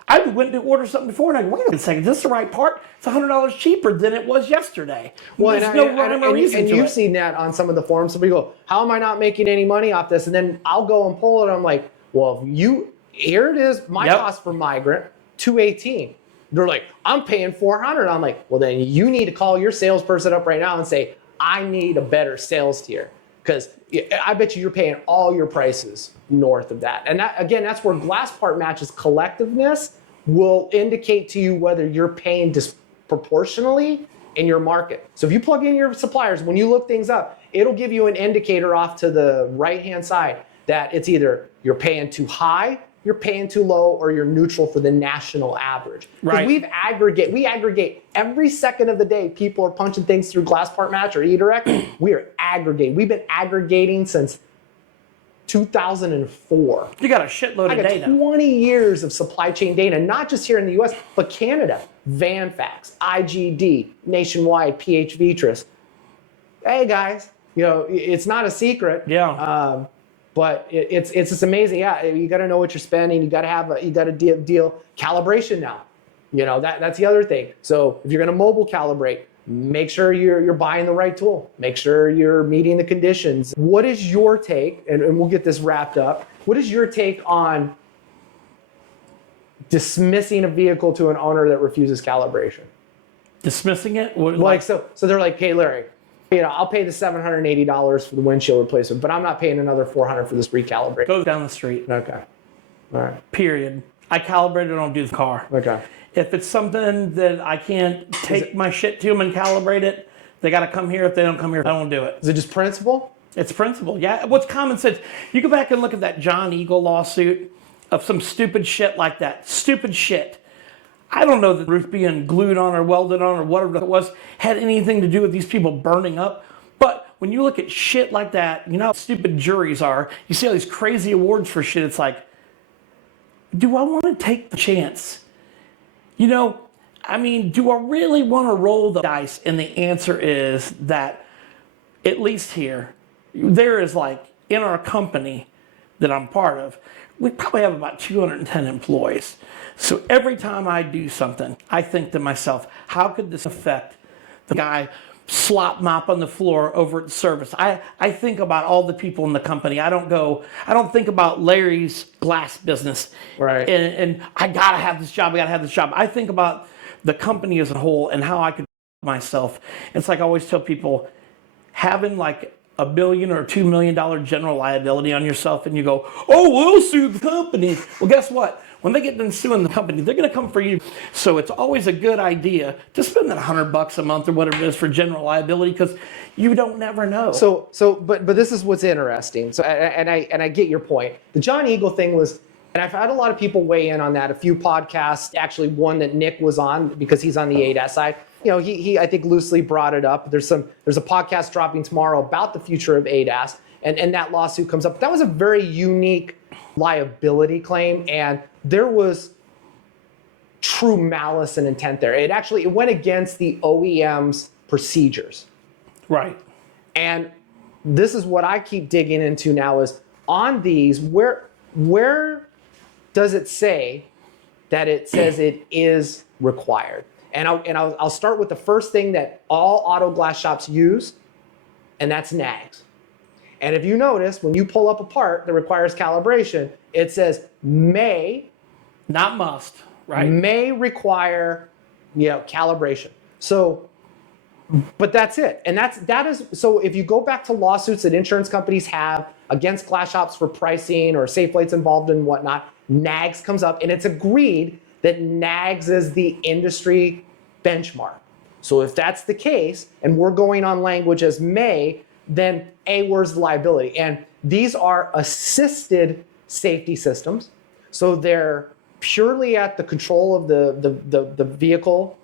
I went to order something before and I go, wait a second, this is the right part? It's $100 cheaper than it was yesterday. Well, there's no rhyme or reason and to you've it. seen that on some of the forums. Somebody go, how am I not making any money off this? And then I'll go and pull it. I'm like, well, here it is. My cost for Migrant, $218. They're like, I'm paying $400. I'm like, well, then you need to call your salesperson up right now and say, I need a better sales tier. Because I bet you're paying all your prices north of that. And that, again, that's where GlassPartMatch's collectiveness will indicate to you whether you're paying disproportionately in your market. So if you plug in your suppliers, when you look things up, it'll give you an indicator off to the right-hand side that it's either you're paying too high, you're paying too low, or you're neutral for the national average. Because we aggregate every second of the day. People are punching things through GlassPartMatch or eDirect. We are aggregating. We've been aggregating since 2004. You got a shitload of data. 20 years of supply chain data, not just here in the US, but Canada, VanFax, IGD, Nationwide, PH Vitris. Hey guys, it's not a secret. Yeah. But it's just amazing. Yeah, you got to know what you're spending. You got to deal calibration now. That's the other thing. So if you're going to mobile calibrate, make sure you're buying the right tool. Make sure you're meeting the conditions. What is your take, and we'll get this wrapped up, what is your take on dismissing a vehicle to an owner that refuses calibration? Dismissing it? So they're like, hey, Larry, I'll pay the $780 for the windshield replacement, but I'm not paying another $400 for this recalibration. Go down the street. Okay. All right. Period. I calibrate it, I don't do the car. Okay. If it's something that I can't take my shit to them and calibrate it, they got to come here. If they don't come here, I don't do it. Is it just principle? It's principle. Yeah. What's common sense? You go back and look at that John Eagle lawsuit of some stupid shit like that. Stupid shit. I don't know that the roof being glued on or welded on or whatever it was had anything to do with these people burning up. But when you look at shit like that, you know how stupid juries are. You see all these crazy awards for shit. It's like, do I want to take the chance? You know, I mean, do I really want to roll the dice? And the answer is that, at least here, there is like, in our company that I'm part of, we probably have about 210 employees. So every time I do something, I think to myself, how could this affect the guy slop mop on the floor over at service? I think about all the people in the company. I don't think about Larry's glass business. Right. And I gotta have this job, I think about the company as a whole and how I could myself. It's like I always tell people, having like $1 million or $2 million general liability on yourself and you go, oh, we'll sue the company. Well, guess what? When they get done suing the company, they're going to come for you. So it's always a good idea to spend that $100 a month or whatever it is for general liability, because you don't never know. But this is what's interesting. So, and I get your point. The John Eagle thing was, and I've had a lot of people weigh in on that. A few podcasts, actually one that Nick was on because he's on the ADAS side. You know, he I think loosely brought it up. There's a podcast dropping tomorrow about the future of ADAS, and that lawsuit comes up. That was a very unique liability claim, and there was true malice and intent there. It went against the OEM's procedures. Right. And this is what I keep digging into now is on these, where does it say that it says it is required? And I'll start with the first thing that all auto glass shops use, and that's NAGS. And if you notice, when you pull up a part that requires calibration, it says may, not must, right? May require, calibration. So, but that's it. And that is, so if you go back to lawsuits that insurance companies have against glass shops for pricing or safe plates involved and whatnot, NAGS comes up, and it's agreed that NAGS is the industry benchmark. So if that's the case, and we're going on language as may, then where's the liability? And these are assisted safety systems. So they're purely at the control of the vehicle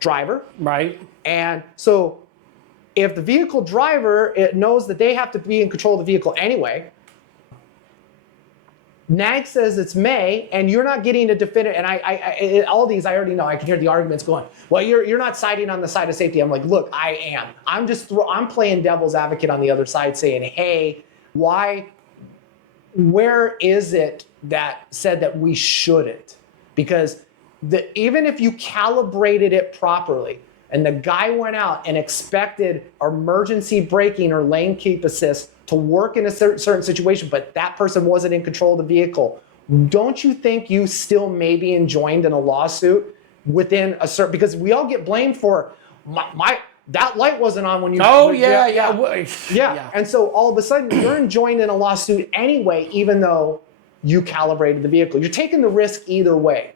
driver. Right. And so if the vehicle driver, it knows that they have to be in control of the vehicle anyway, NAG says it's may, and you're not getting a definitive, and all these I already know, I can hear the arguments going, well, you're not siding on the side of safety. I'm like, look, I am. I'm playing devil's advocate on the other side saying, hey, where is it that said that we shouldn't? Because even if you calibrated it properly, and the guy went out and expected emergency braking or lane keep assist to work in a certain situation, but that person wasn't in control of the vehicle, don't you think you still may be enjoined in a lawsuit within a certain, because we all get blamed for that light wasn't on when you. Oh, yeah. And so all of a sudden you're enjoined in a lawsuit anyway, even though you calibrated the vehicle. You're taking the risk either way.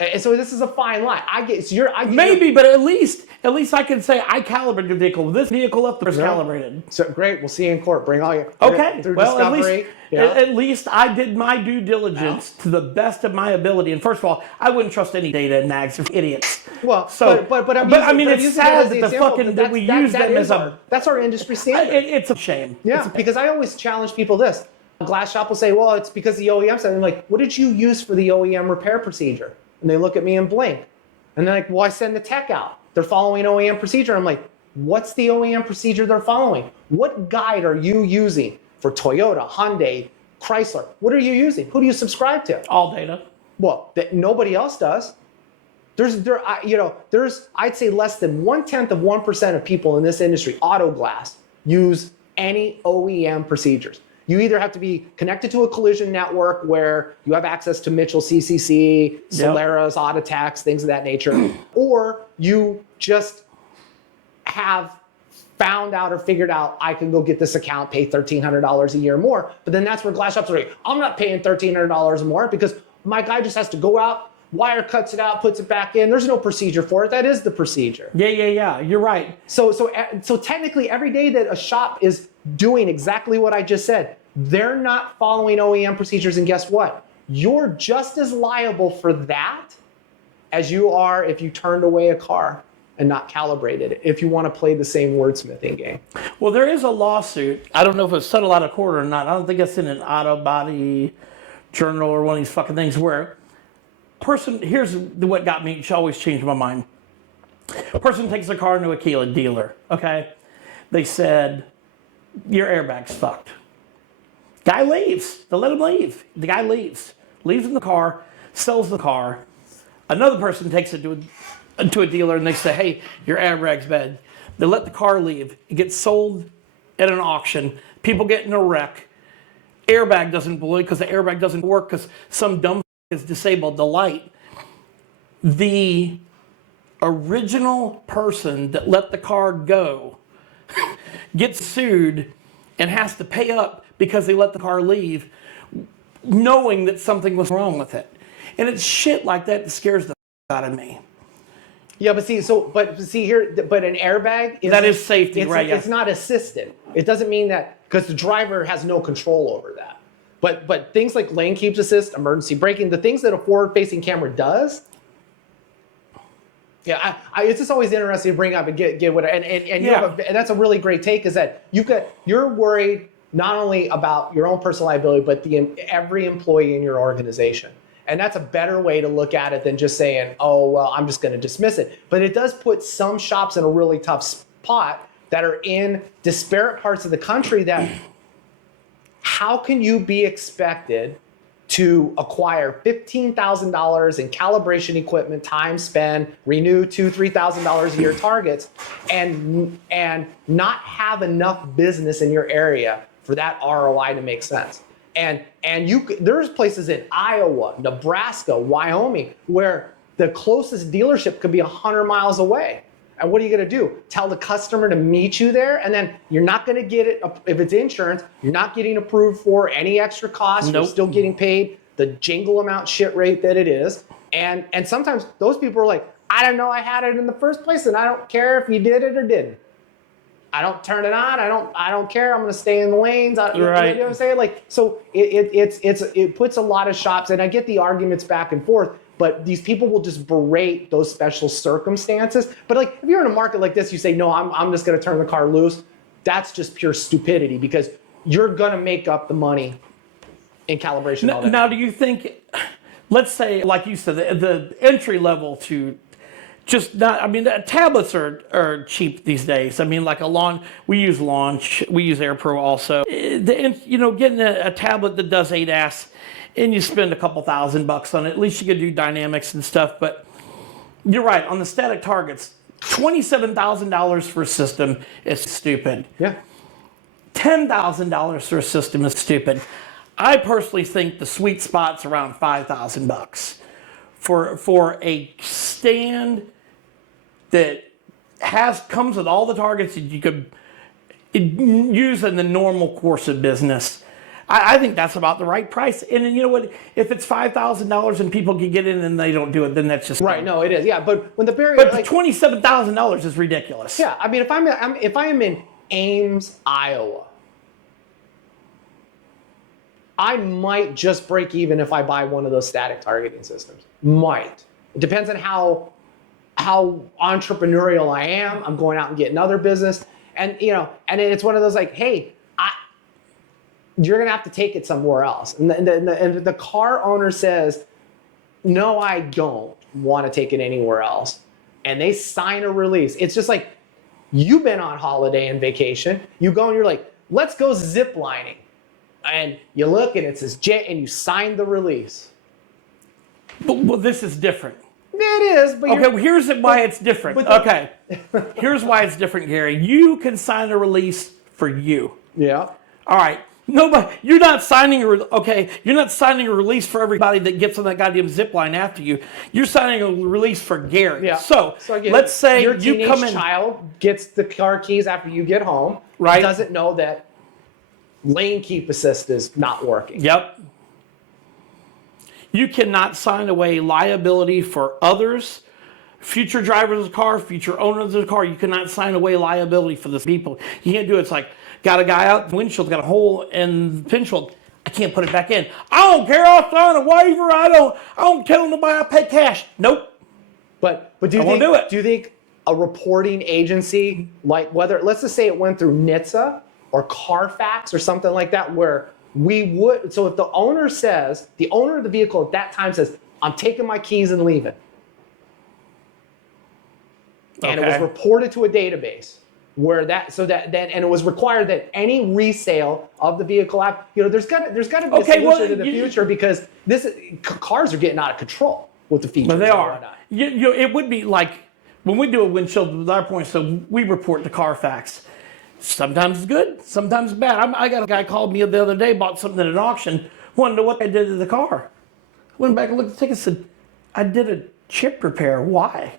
And so this is a fine line. But at least I can say I calibrated the vehicle. This vehicle up there is calibrated. So great. We'll see you in court. Bring all your okay. Well, discovery. At least I did my due diligence to the best of my ability. And first of all, I wouldn't trust any data in NAGS. They're idiots. Well, so but I mean, it's sad that we use them as that's our industry standard. It's a shame. Yeah, because I always challenge people this. A glass shop will say, well, it's because the OEM said. I'm like, what did you use for the OEM repair procedure? And they look at me and blink. And they're like, well, I send the tech out. They're following OEM procedure. I'm like, what's the OEM procedure they're following? What guide are you using for Toyota, Hyundai, Chrysler? What are you using? Who do you subscribe to? All data. Well, that nobody else does. there's I'd say less than 0.1% of people in this industry, auto glass, use any OEM procedures. You either have to be connected to a collision network where you have access to Mitchell CCC, Solaris, Autotex, things of that nature, or you just have found out or figured out I can go get this account, pay $1,300 a year more. But then that's where glass shops are like, I'm not paying $1,300 more because my guy just has to go out, wire cuts it out, puts it back in. There's no procedure for it. That is the procedure. Yeah. You're right. So technically every day that a shop is doing exactly what I just said, they're not following OEM procedures. And guess what? You're just as liable for that as you are if you turned away a car and not calibrated it, if you want to play the same wordsmithing game. Well, there is a lawsuit. I don't know if it's settled out of court or not. I don't think it's in an auto body journal or one of these fucking things where here's what got me, it always changed my mind. A person takes their car into a Kia dealer, okay? They said, your airbag's fucked. Guy leaves. They let him leave. The guy leaves in the car, sells the car. Another person takes it to a dealer and they say, hey, your airbag's bad. They let the car leave. It gets sold at an auction. People get in a wreck. Airbag doesn't blow because the airbag doesn't work because some dumb has disabled the light. The original person that let the car go gets sued and has to pay up because they let the car leave, knowing that something was wrong with it. And it's shit like that scares the out of me. Yeah, but an airbag is safety, right? It's not assisted. It doesn't mean that because the driver has no control over that. But things like lane keep assist, emergency braking, the things that a forward-facing camera does. Yeah, it's just always interesting to bring up and get what and that's a really great take. Is that you're worried not only about your own personal liability, but every employee in your organization. And that's a better way to look at it than just saying, oh, well, I'm just going to dismiss it. But it does put some shops in a really tough spot that are in disparate parts of the country that how can you be expected to acquire $15,000 in calibration equipment, time spent, renew $2,000, $3,000 a year targets, and not have enough business in your area for that ROI to make sense? And there's places in Iowa, Nebraska, Wyoming, where the closest dealership could be 100 miles away. And what are you going to do? Tell the customer to meet you there, and then you're not going to get it if it's insurance. You're not getting approved for any extra cost. Nope. You're still getting paid the jingle amount shit rate that it is. And sometimes those people are like, I didn't know I had it in the first place, and I don't care if you did it or didn't. I don't turn it on. I don't care. I'm going to stay in the lanes. You know what I'm saying? Like, so it puts a lot of shops, and I get the arguments back and forth, but these people will just berate those special circumstances. But like, if you're in a market like this, you say, no, I'm just going to turn the car loose. That's just pure stupidity because you're going to make up the money in calibration. Now, do you think, let's say, like you said, the entry level to just not, I mean, the tablets are cheap these days. I mean, like we use Launch, we use AirPro also. Getting a tablet that does ADAS and you spend a couple $1,000 on it, at least you can do dynamics and stuff. But you're right, on the static targets, $27,000 for a system is stupid. Yeah. $10,000 for a system is stupid. I personally think the sweet spot's around $5,000 for a stand that comes with all the targets that you could use in the normal course of business. I think that's about the right price. And then you know what? If it's $5,000 and people can get in and they don't do it, then that's just right. No, it is. Yeah, but when the barrier, but $27,000 is ridiculous. Yeah, I mean, if I am in Ames, Iowa, I might just break even if I buy one of those static targeting systems. Might. It depends on how entrepreneurial I am. I'm going out and getting other business, and it's one of those like, hey, you're gonna have to take it somewhere else. And the car owner says, no, I don't want to take it anywhere else, and they sign a release. It's just like you've been on holiday and vacation. You go and you're like, let's go zip lining, and you look and it says jet, and you sign the release. Well, this is different. It is, but Okay, well, here's why it's different. but Here's why it's different, Gary. You can sign a release for you. yeah. All right. Nobody, you're not signing you're not signing a release for everybody that gets on that goddamn zip line after you. You're signing a release for Gary. Yeah. So again, let's say your you come in. child gets the car keys after you get home. Right. Doesn't know that lane keep assist is not working. Yep. You cannot sign away liability for others, future drivers of the car, future owners of the car. You cannot sign away liability for the people. You can't do it. It's like, got a guy out, the windshield's got a hole in the windshield. I can't put it back in. I don't care. I'll sign a waiver. I don't tell nobody I pay cash. Nope. But do you won't think do it. do you think a reporting agency, like whether, let's just say it went through NHTSA or Carfax or something like that, where we would, so if the owner of the vehicle at that time says, I'm taking my keys and leaving, and it was reported to a database where and it was required that any resale of the vehicle there's got to be a solution in the future, because cars are getting out of control with the features. But they are. It would be like when we do a windshield with our points, so we report to Carfax. Sometimes it's good, sometimes it's bad. I got a guy called me the other day, bought something at an auction, wanted to know what I did to the car. Went back and looked at the ticket and said, I did a chip repair. Why?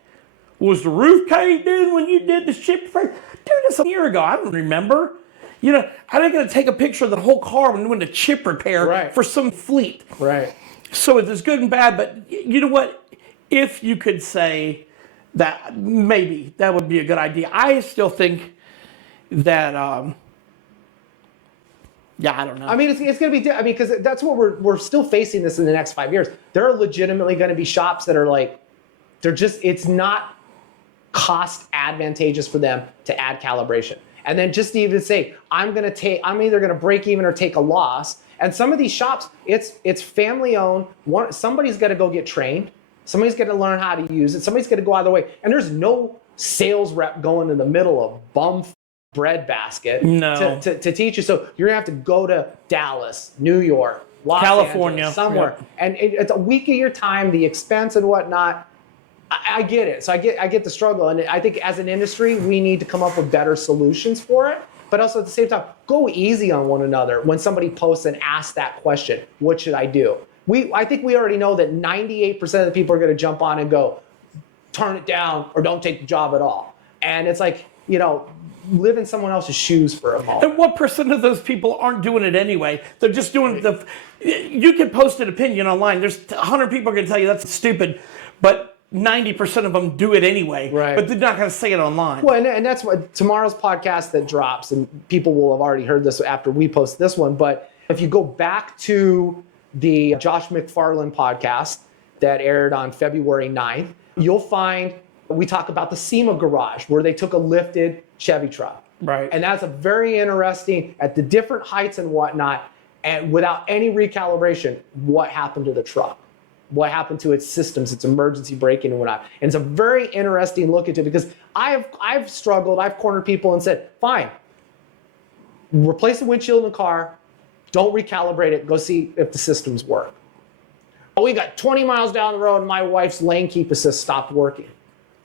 Was the roof caved in when you did the chip repair? Dude, that's a year ago. I don't remember. I didn't going to take a picture of the whole car when doing a chip repair for some fleet. Right. So it's good and bad, but you know what? If you could say that, maybe that would be a good idea. I still think that, I don't know. I mean, it's going to be, because that's what we're still facing this in the next 5 years. There are legitimately going to be shops that are like, it's not cost advantageous for them to add calibration. And then just to even say, I'm either going to break even or take a loss. And some of these shops, it's family owned. Somebody's got to go get trained. Somebody's got to learn how to use it. Somebody's got to go out of the way. And there's no sales rep going in the middle of bum breadbasket to teach you. So you're going to have to go to Dallas, New York, California, Angeles, somewhere. Yeah. And it's a week of your time, the expense and whatnot. I get it. So I get the struggle. And I think as an industry, we need to come up with better solutions for it. But also at the same time, go easy on one another when somebody posts and asks that question, what should I do? I think we already know that 98% of the people are going to jump on and go, turn it down or don't take the job at all. And it's like, live in someone else's shoes for a moment. And what percent of those people aren't doing it anyway? They're just doing you can post an opinion online. There's 100 people are going to tell you that's stupid, but 90% of them do it anyway. Right. But they're not going to say it online. Well, and that's what tomorrow's podcast that drops, and people will have already heard this after we post this one, but if you go back to the Josh McFarland podcast that aired on February 9th, you'll find we talk about the SEMA garage where they took a lifted Chevy truck. Right. And that's a very interesting, at the different heights and whatnot, and without any recalibration, what happened to the truck? What happened to its systems, its emergency braking and whatnot? And it's a very interesting look into it, because I've struggled, I've cornered people and said, fine, replace the windshield in the car, don't recalibrate it, go see if the systems work. Oh, we got 20 miles down the road and my wife's lane keep assist stopped working.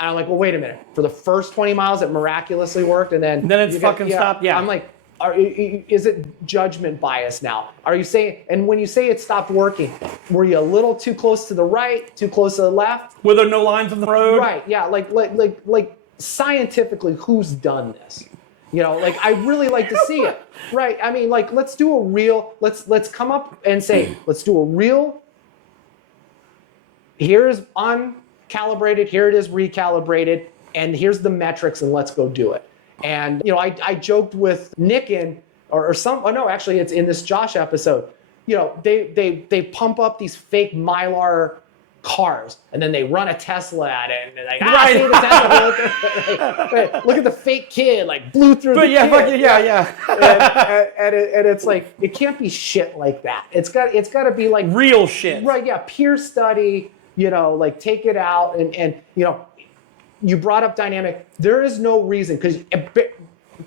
And I'm like, well, wait a minute. For the first 20 miles, it miraculously worked, and then it's fucking stopped. Yeah. I'm like, is it judgment bias now? Are you saying? And when you say it stopped working, were you a little too close to the right, too close to the left? Were there no lines on the road? Right. Yeah. Like scientifically, who's done this? I really like to see it. Right. I mean, let's do a real. Let's come up and say, let's do a real. Here's uncalibrated, here it is recalibrated, and here's the metrics, and let's go do it. And I joked with Nick actually it's in this Josh episode. They pump up these fake Mylar cars, and then they run a Tesla at it, and they're like, see the Tesla. Look at the fake kid, blew through the kid. And it's like, it can't be shit like that. It's got to be like real shit. Right, yeah, peer study, take it out, and you brought up dynamic. There is no reason, because $1,000,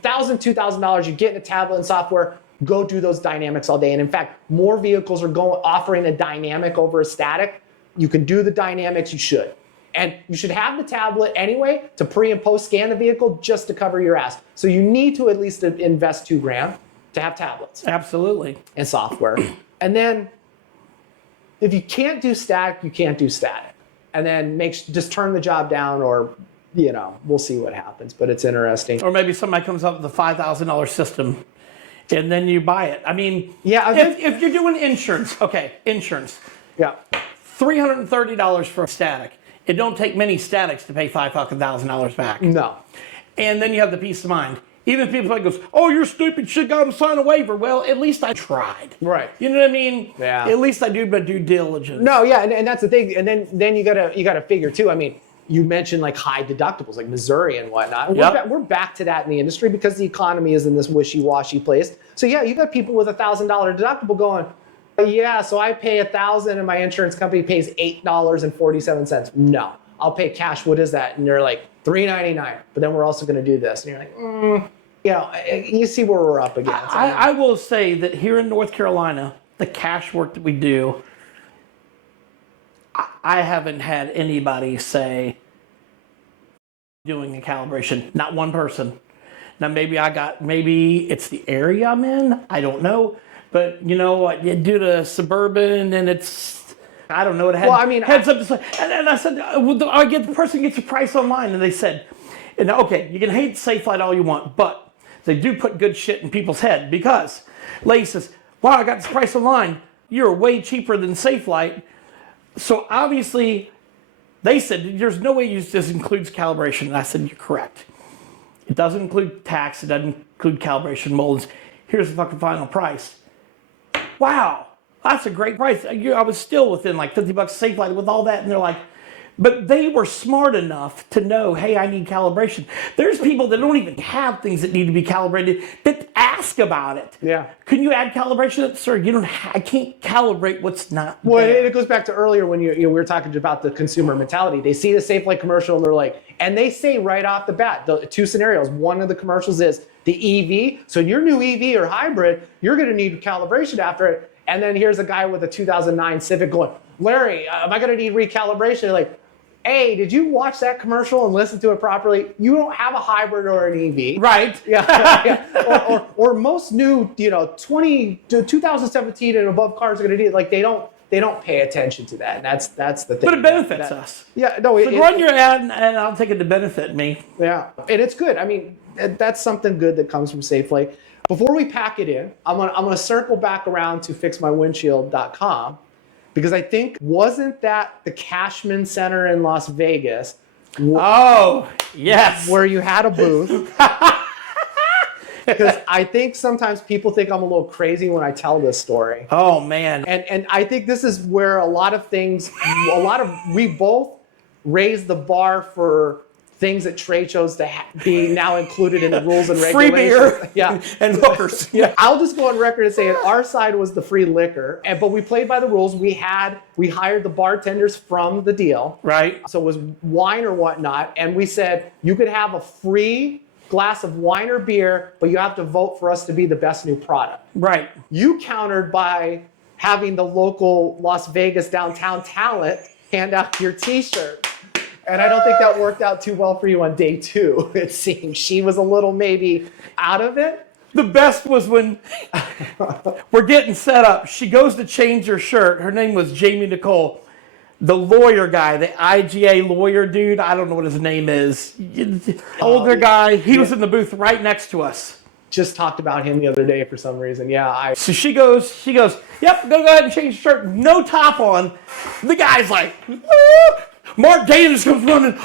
$2,000, you get in a tablet and software, go do those dynamics all day. And in fact, more vehicles are offering a dynamic over a static. You can do the dynamics, you should. And you should have the tablet anyway to pre and post scan the vehicle just to cover your ass. So you need to at least invest $2,000 to have tablets. Absolutely. And software. And then if you can't do static, you can't do static. And then just turn the job down, or, we'll see what happens. But it's interesting. Or maybe somebody comes up with a $5,000 system and then you buy it. I mean, yeah, if you're doing insurance, insurance. Yeah. $330 for a static. It don't take many statics to pay $5,000 back. No. And then you have the peace of mind. Even if people like goes, oh, you're stupid, should got him sign a waiver. Well, at least I tried. Right. You know what I mean? Yeah. At least I do my due diligence. No, yeah, and that's the thing. And then you gotta figure too. I mean, you mentioned like high deductibles, like Missouri and whatnot. Yep. We're back to that in the industry because the economy is in this wishy-washy place. So yeah, you got people with $1,000 deductible going, yeah, so I pay $1,000 and my insurance company pays $8.47. No, I'll pay cash. What is that? And they're like $3.99. But then we're also going to do this, and you're like, you see where we're up against. I will say that here in North Carolina, the cash work that we do, I haven't had anybody say doing a calibration. Not one person. Now maybe it's the area I'm in. I don't know. But due to suburban and it's, I don't know. It had, heads up. And I said, the person gets your price online, and they said, okay, you can hate Safelite all you want, but they do put good shit in people's head, because lady says, wow, I got this price online. You're way cheaper than Safelite. So obviously, they said, there's no way this includes calibration. And I said, you're correct. It doesn't include tax. It doesn't include calibration molds. Here's the fucking final price. Wow, that's a great price. I was still within like $50 Safelite with all that. And they're like, but they were smart enough to know, hey, I need calibration. There's people that don't even have things that need to be calibrated that ask about it. Yeah. Can you add calibration? Sir, I can't calibrate what's not well, there. It goes back to earlier when we were talking about the consumer mentality. They see the Safelite commercial and they're like, and they say right off the bat, the two scenarios. One of the commercials is the EV. So your new EV or hybrid, you're going to need calibration after it. And then here's a guy with a 2009 Civic going, Larry, am I going to need recalibration? They're like, hey, did you watch that commercial and listen to it properly? You don't have a hybrid or an EV. Right. Yeah. or most new, 2017 and above cars are going to need it. Like they don't pay attention to that. And that's the thing. But it benefits us. Yeah. No. So run your ad and I'll take it to benefit me. Yeah. And it's good. I mean, that's something good that comes from Safelite. Before we pack it in, I'm gonna circle back around to fixmywindshield.com. Because I think, wasn't that the Cashman Center in Las Vegas? Oh, yes. Where you had a booth. Because I think sometimes people think I'm a little crazy when I tell this story. Oh, man. And I think this is where we both raised the bar for things at trade shows to be now included in the rules and regulations. Free beer, yeah, and hookers. Yeah, I'll just go on record and say our side was the free liquor, but we played by the rules. We hired the bartenders from the deal, right? So it was wine or whatnot, and we said you could have a free glass of wine or beer, but you have to vote for us to be the best new product. Right. You countered by having the local Las Vegas downtown talent hand out your T-shirt. And I don't think that worked out too well for you on day 2. It seems she was a little maybe out of it. The best was when we're getting set up. She goes to change her shirt. Her name was Jamie Nicole. The lawyer guy, the IGA lawyer dude, I don't know what his name is. Older guy, he was in the booth right next to us. Just talked about him the other day for some reason. Yeah. So she goes, yep, go ahead and change your shirt. No top on. The guy's like, ah! Mark Davis comes running,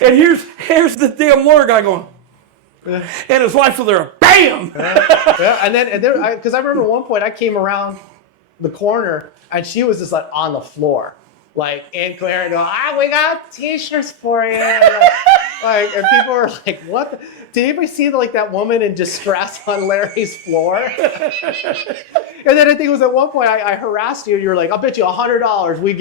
and here's the damn lawyer guy going, and his wife's there, bam! Yeah, and then because I remember at one point I came around the corner and she was just like on the floor, like in Claire, going, we got T-shirts for you, like, and people were like, what? Did anybody see that woman in distress on Larry's floor? And then I think it was at one point I harassed you. You were like, I'll bet you $100 we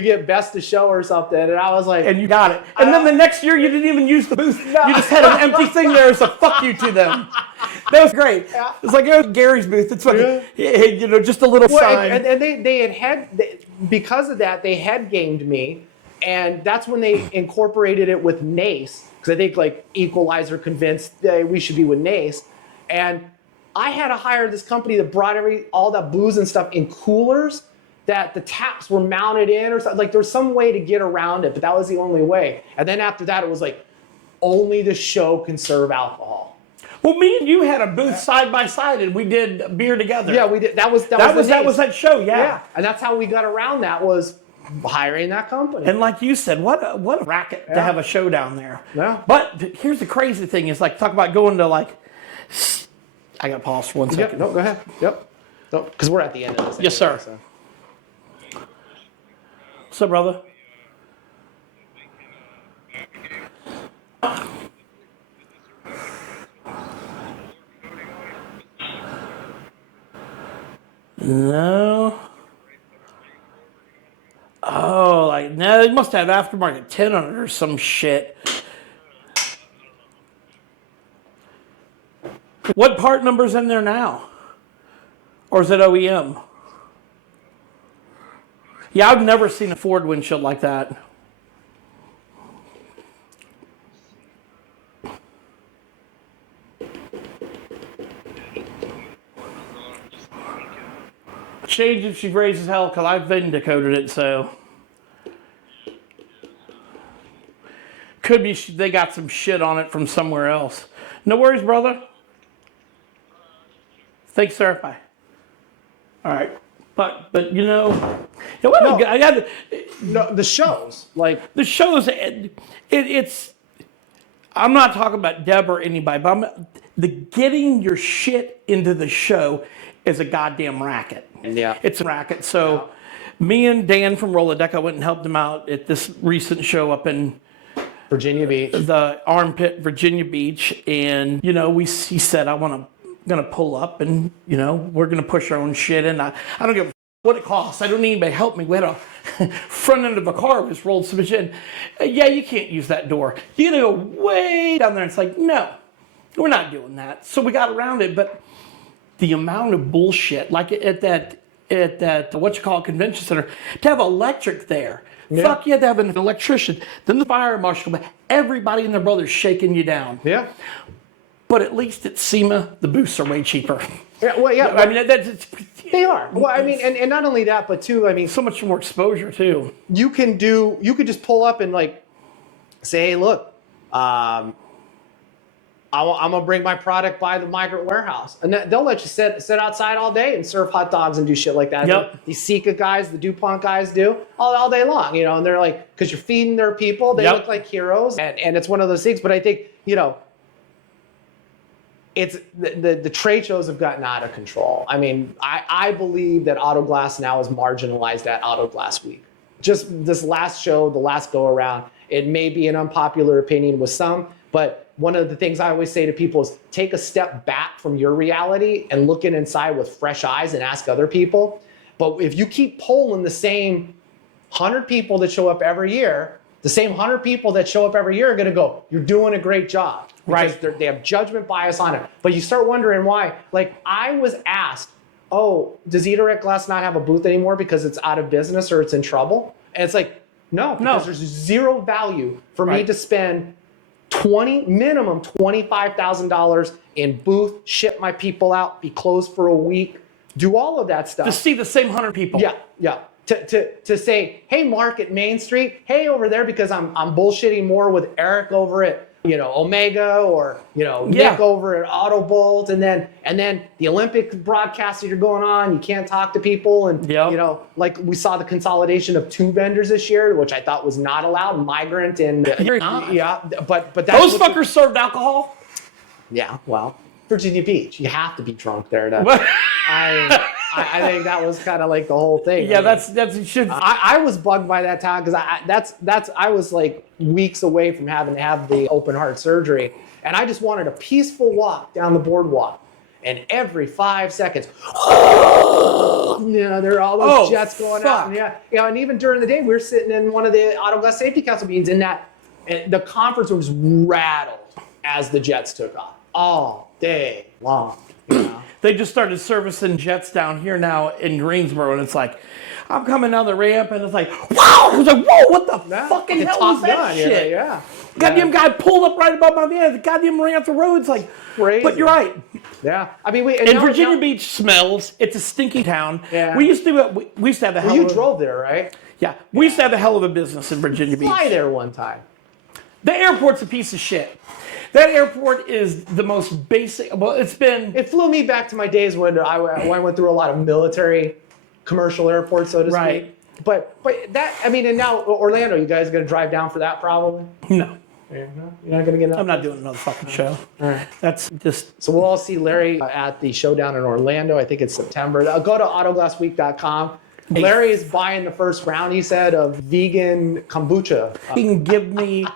get best of show or something. And I was like, and you got it. And then the next year you didn't even use the booth. No. You just had an empty thing there as a fuck you to them. That was great. Yeah. It's like Gary's booth. It's fucking, just a little sign. And they had because of that, they head gamed me. And that's when they incorporated it with NACE, because I think like Equalizer convinced that we should be with NACE. And I had to hire this company that brought all that booze and stuff in coolers that the taps were mounted in or something. Like there was some way to get around it, but that was the only way. And then after that, it was like, only the show can serve alcohol. Well, me and you had a booth side by side, and we did beer together. Yeah, we did. That was that show. Yeah, and that's how we got around that, was hiring that company. And like you said, what a racket to have a show down there. Yeah. But here's the crazy thing: is like talk about going to like. I got to pause for 1 second. Yep, no, go ahead. Yep. Because we're at the end of this. Yes, anyway, sir. So. What's up, brother? No. Oh, like, no, they must have aftermarket 10 on it or some shit. What part number's in there now? Or is it OEM? Yeah, I've never seen a Ford windshield like that. Change if she raises hell, because I've been decoded it, so. Could be they got some shit on it from somewhere else. No worries, brother. Thanks, sir. Bye. All right. But you know what? No. I got No, the shows, like the shows. It's. I'm not talking about Deb or anybody, but the getting your shit into the show is a goddamn racket. Yeah. It's a racket. So, me and Dan from Rolodeck, I went and helped him out at this recent show up in Virginia Beach, the Armpit, Virginia Beach, and you know, he said, gonna pull up, and you know, we're gonna push our own shit in. I don't give a what it costs. I don't need anybody to help me. We had a front end of a car just rolled some shit in. Yeah, you can't use that door. You gotta go way down there. And it's like, no, we're not doing that. So we got around it, but the amount of bullshit, like at that convention center, to have electric there. Yeah. Fuck, you had to have an electrician. Then the fire marshal, but everybody and their brother's shaking you down. Yeah. But at least at SEMA, the booths are way cheaper. Yeah, well, yeah. I mean, they are. Well, I mean, and not only that, but too, I mean, so much more exposure too. You could just pull up and like say, hey, look, I'm gonna bring my product by the migrant warehouse, and they'll let you sit outside all day and serve hot dogs and do shit like that. Yep. These Sika guys, the DuPont guys do all day long, you know, and they're like, because you're feeding their people, they look like heroes, and it's one of those things. But I think, you know, it's the trade shows have gotten out of control. I mean, I believe that Auto Glass now is marginalized at Auto Glass Week. Just this last show, the last go around, it may be an unpopular opinion with some, but one of the things I always say to people is take a step back from your reality and look inside with fresh eyes and ask other people. But if you keep polling the same 100 people that show up every year, the same 100 people that show up every year are going to go, you're doing a great job. Because they have judgment bias on it. But you start wondering why. Like, I was asked, oh, does Eater Glass not have a booth anymore because it's out of business or it's in trouble? And it's like, no, because there's zero value for me to spend minimum $25,000 in booth, ship my people out, be closed for a week, do all of that stuff. To see the same 100 people. Yeah. To say, hey, Mark at Main Street, hey, over there, because I'm bullshitting more with Eric over at, you know, Omega, or, you know, Nick over at Autobolt, and then the Olympic broadcasts that are going on, you can't talk to people, and you know, like we saw the consolidation of 2 vendors this year, which I thought was not allowed, Migrant and but that's those fuckers served alcohol. Yeah, well, Virginia Beach, you have to be drunk there to. I think that was kind of like the whole thing. Yeah, I mean, I was bugged by that time because I was like weeks away from having to have the open heart surgery, and I just wanted a peaceful walk down the boardwalk, and every 5 seconds, you know, there are all those jets going out, and and even during the day we were sitting in one of the Auto Glass Safety Council meetings, and the conference room was rattled as the jets took off. all day long. You know? They just started servicing jets down here now in Greensboro, and it's like, I'm coming down the ramp, and it's like, wow! I was like, whoa, what the fucking hell was that shit? Yeah. Goddamn guy pulled up right above my van. The goddamn ran off the road. It's like, crazy. But you're right. Yeah. I mean, and Virginia Beach smells. It's a stinky town. Yeah. We used to have a hell of a... You drove there, right? Yeah. We used to have a hell of a business in Virginia Beach. Fly there one time. The airport's a piece of shit. That airport is the most basic... Well, it flew me back to my days when I went through a lot of military commercial airports, so to speak. Right. But that, I mean, and now Orlando, you guys going to drive down for that probably? No. You're not going to get up? I'm not doing another fucking show. All right. That's just... So we'll all see Larry at the showdown in Orlando. I think it's September. Go to autoglassweek.com. Larry is buying the first round, he said, of vegan kombucha. He can give me...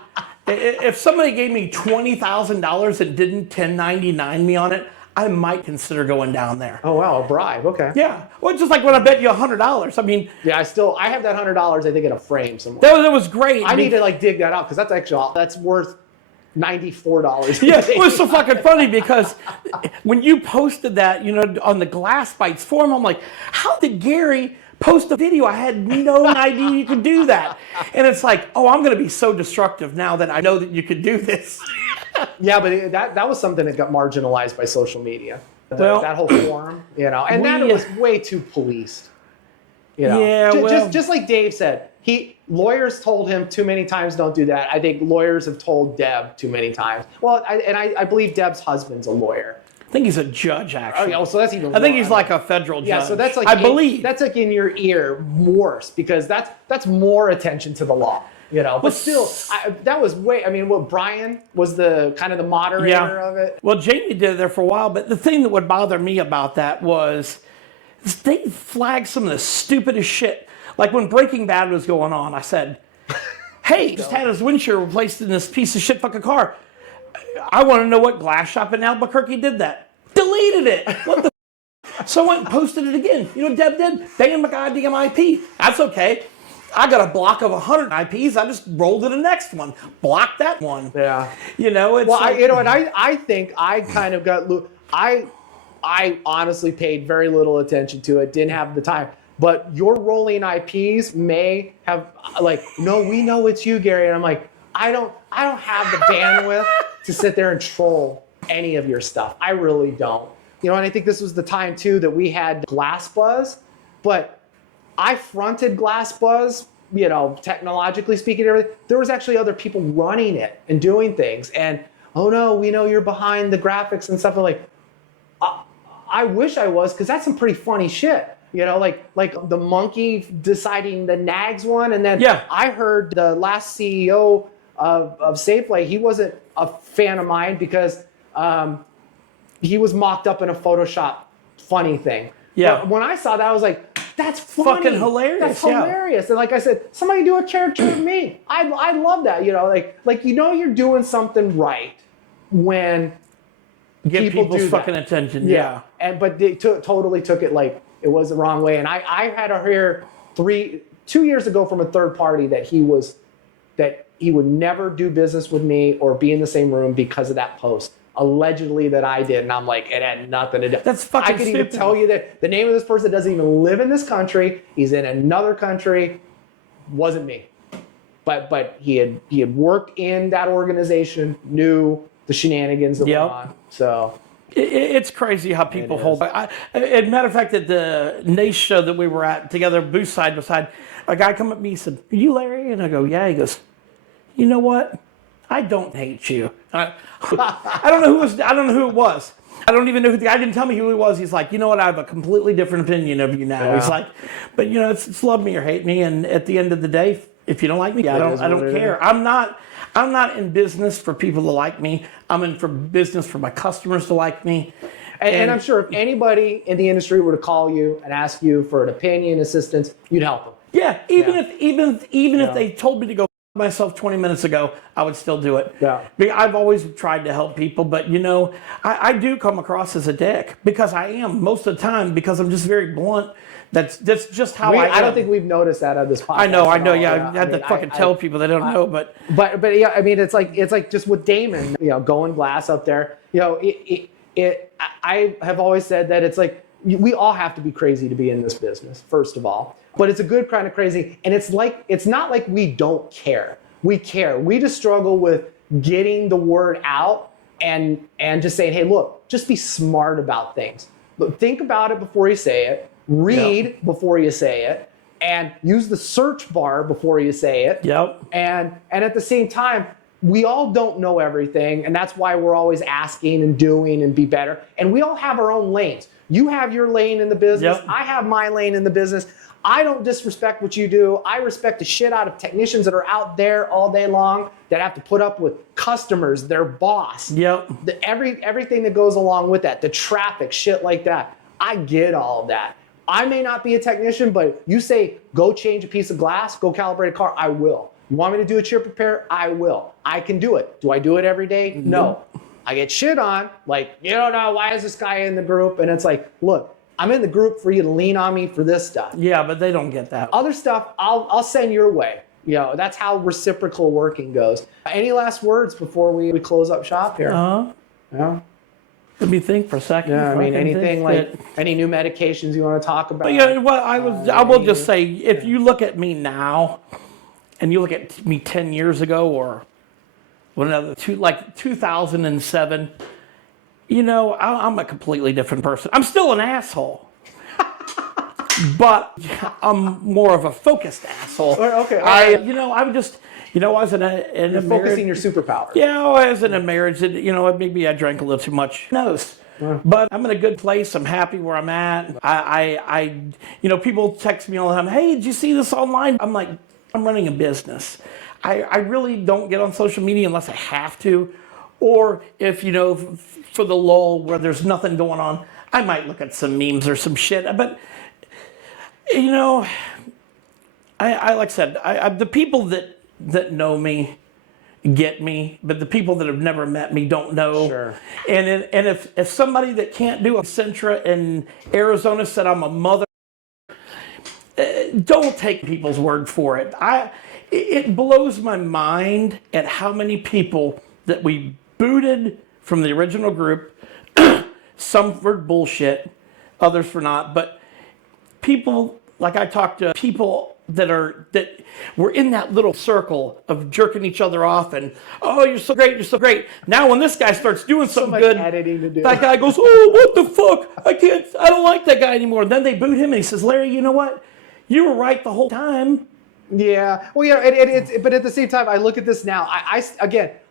If somebody gave me $20,000 and didn't 1099 me on it, I might consider going down there. Oh, wow, a bribe. Okay. Yeah. Well, just like when I bet you $100. I mean... Yeah, I have that $100, I think, in a frame somewhere. That was great. I need to, dig that out, because that's worth $94. Yeah, it was so fucking funny, because when you posted that, on the GlassBytes forum, I'm like, how did Gary post a video? I had no idea you could do that. And it's like, oh, I'm going to be so destructive now that I know that you could do this. Yeah, but that was something that got marginalized by social media. That whole forum, and that was way too policed. Yeah, just like Dave said, lawyers told him too many times, don't do that. I think lawyers have told Deb too many times. Well, I believe Deb's husband's a lawyer. I think he's a judge, actually. Oh, yeah, so that's even I think he's like a federal judge. Yeah, so that's like... I believe. That's like in your ear worse, because that's more attention to the law. But still, that was way... I mean, Brian was the kind of the moderator of it. Well, Jamie did it there for a while, but the thing that would bother me about that was they flagged some of the stupidest shit. Like when Breaking Bad was going on, I said, hey, just had his windshield replaced in this piece of shit fucking car. I want to know what glass shop in Albuquerque did that. Deleted it. What the So I went and posted it again. You know what Deb did? Banging my goddamn IP. That's okay. I got a block of 100 IPs. I just rolled to the next one. Block that one. Yeah. It's well, like, and I think I kind of got... I honestly paid very little attention to it. Didn't have the time. But your rolling IPs may have... no, we know it's you, Gary. And I'm like, I don't have the bandwidth to sit there and troll any of your stuff. I really don't. And I think this was the time, too, that we had GlassBuzz. But I fronted GlassBuzz, technologically speaking, everything. There was actually other people running it and doing things. And, oh, no, we know you're behind the graphics and stuff. I'm like, I wish I was, because that's some pretty funny shit. Like the monkey deciding the NAGS one. And then I heard the last CEO of Safeway, he wasn't a fan of mine because he was mocked up in a Photoshop funny thing. Yeah. But when I saw that, I was like, that's funny. Fucking hilarious. That's hilarious. And like I said, somebody do a character of me. I love that. You're doing something right when give people fucking attention. Yeah. But they totally took it like it was the wrong way. And I had to hear 2 years ago from a third party that he would never do business with me or be in the same room because of that post. Allegedly that I did. And I'm like, it had nothing to do. That's fucking I could stupid. even tell you that the name of this person doesn't even live in this country. He's in another country. Wasn't me. But he had worked in that organization, knew the shenanigans that went on. So it's crazy how people hold back. As a matter of fact, at the NACE show that we were at together, booth side by side, a guy come up to me and said, "Are you Larry?" And I go, "Yeah." He goes, "You know what? I don't hate you." I don't know who it was. I don't even know who the guy didn't tell me who he was. He's like, "You know what? I have a completely different opinion of you now." Yeah. He's like, "But it's love me or hate me, and at the end of the day, if you don't like me, I don't care. I'm not in business for people to like me. I'm in for business for my customers to like me." And I'm sure if anybody in the industry were to call you and ask you for an opinion, assistance, you'd help them. Yeah, even if they told me to go myself 20 minutes ago, I would still do it. Yeah. I've always tried to help people, but you know, I do come across as a dick because I am most of the time, because I'm just very blunt. That's just how I am. I don't think we've noticed that on this podcast. I know. Yeah, I had to fucking tell people they don't know, but yeah, I mean, it's like just with Damon, you know, going glass up there. You know, I have always said that it's like we all have to be crazy to be in this business, first of all. But it's a good kind of crazy, and it's not like we don't care. We care. We just struggle with getting the word out and just saying, hey, look, just be smart about things. But think about it before you say it. Read before you say it, and use the search bar before you say it. Yep. And at the same time, we all don't know everything, and that's why we're always asking and doing and be better. And we all have our own lanes. You have your lane in the business. Yep. I have my lane in the business. I don't disrespect what you do. I respect the shit out of technicians that are out there all day long that have to put up with customers, their boss. Yep. Everything that goes along with that, the traffic, shit like that. I get all of that. I may not be a technician, but you say, go change a piece of glass, go calibrate a car, I will. You want me to do a chip repair? I will. I can do it. Do I do it every day? No. I get shit on, like, you don't know, why is this guy in the group? And it's like, look, I'm in the group for you to lean on me for this stuff. Yeah, but they don't get that. Other stuff, I'll send your way. You know, that's how reciprocal working goes. Any last words before we close up shop here? Yeah. Let me think for a second. Yeah, I mean, anything like any new medications you want to talk about? Yeah, well, I will just say, if you look at me now, and you look at me 10 years ago, or like 2007, you know, I'm a completely different person. I'm still an asshole, but I'm more of a focused asshole. Okay. I'm just. You know, I was in a focusing your superpower. Yeah, I was in a marriage that, you know, maybe I drank a little too much. Who knows? But I'm in a good place. I'm happy where I'm at. You know, people text me all the time, hey, did you see this online? I'm like, I'm running a business. I really don't get on social media unless I have to. Or if, you know, for the lull where there's nothing going on, I might look at some memes or some shit. But, you know, I like I said, the people that know me get me, but the people that have never met me don't know. Sure. And if somebody that can't do a Sentra in Arizona said I'm a mother, don't take people's word for it. It blows my mind at how many people that we booted from the original group, some for bullshit, others for not, but people, like I talked to people that were in that little circle of jerking each other off and, oh, you're so great. Now when this guy starts doing something good, editing to do. That guy goes, oh, what the fuck? I don't like that guy anymore. Then they boot him and he says, Larry, you know what? You were right the whole time. Yeah. Well, yeah, but at the same time, I look at this now. I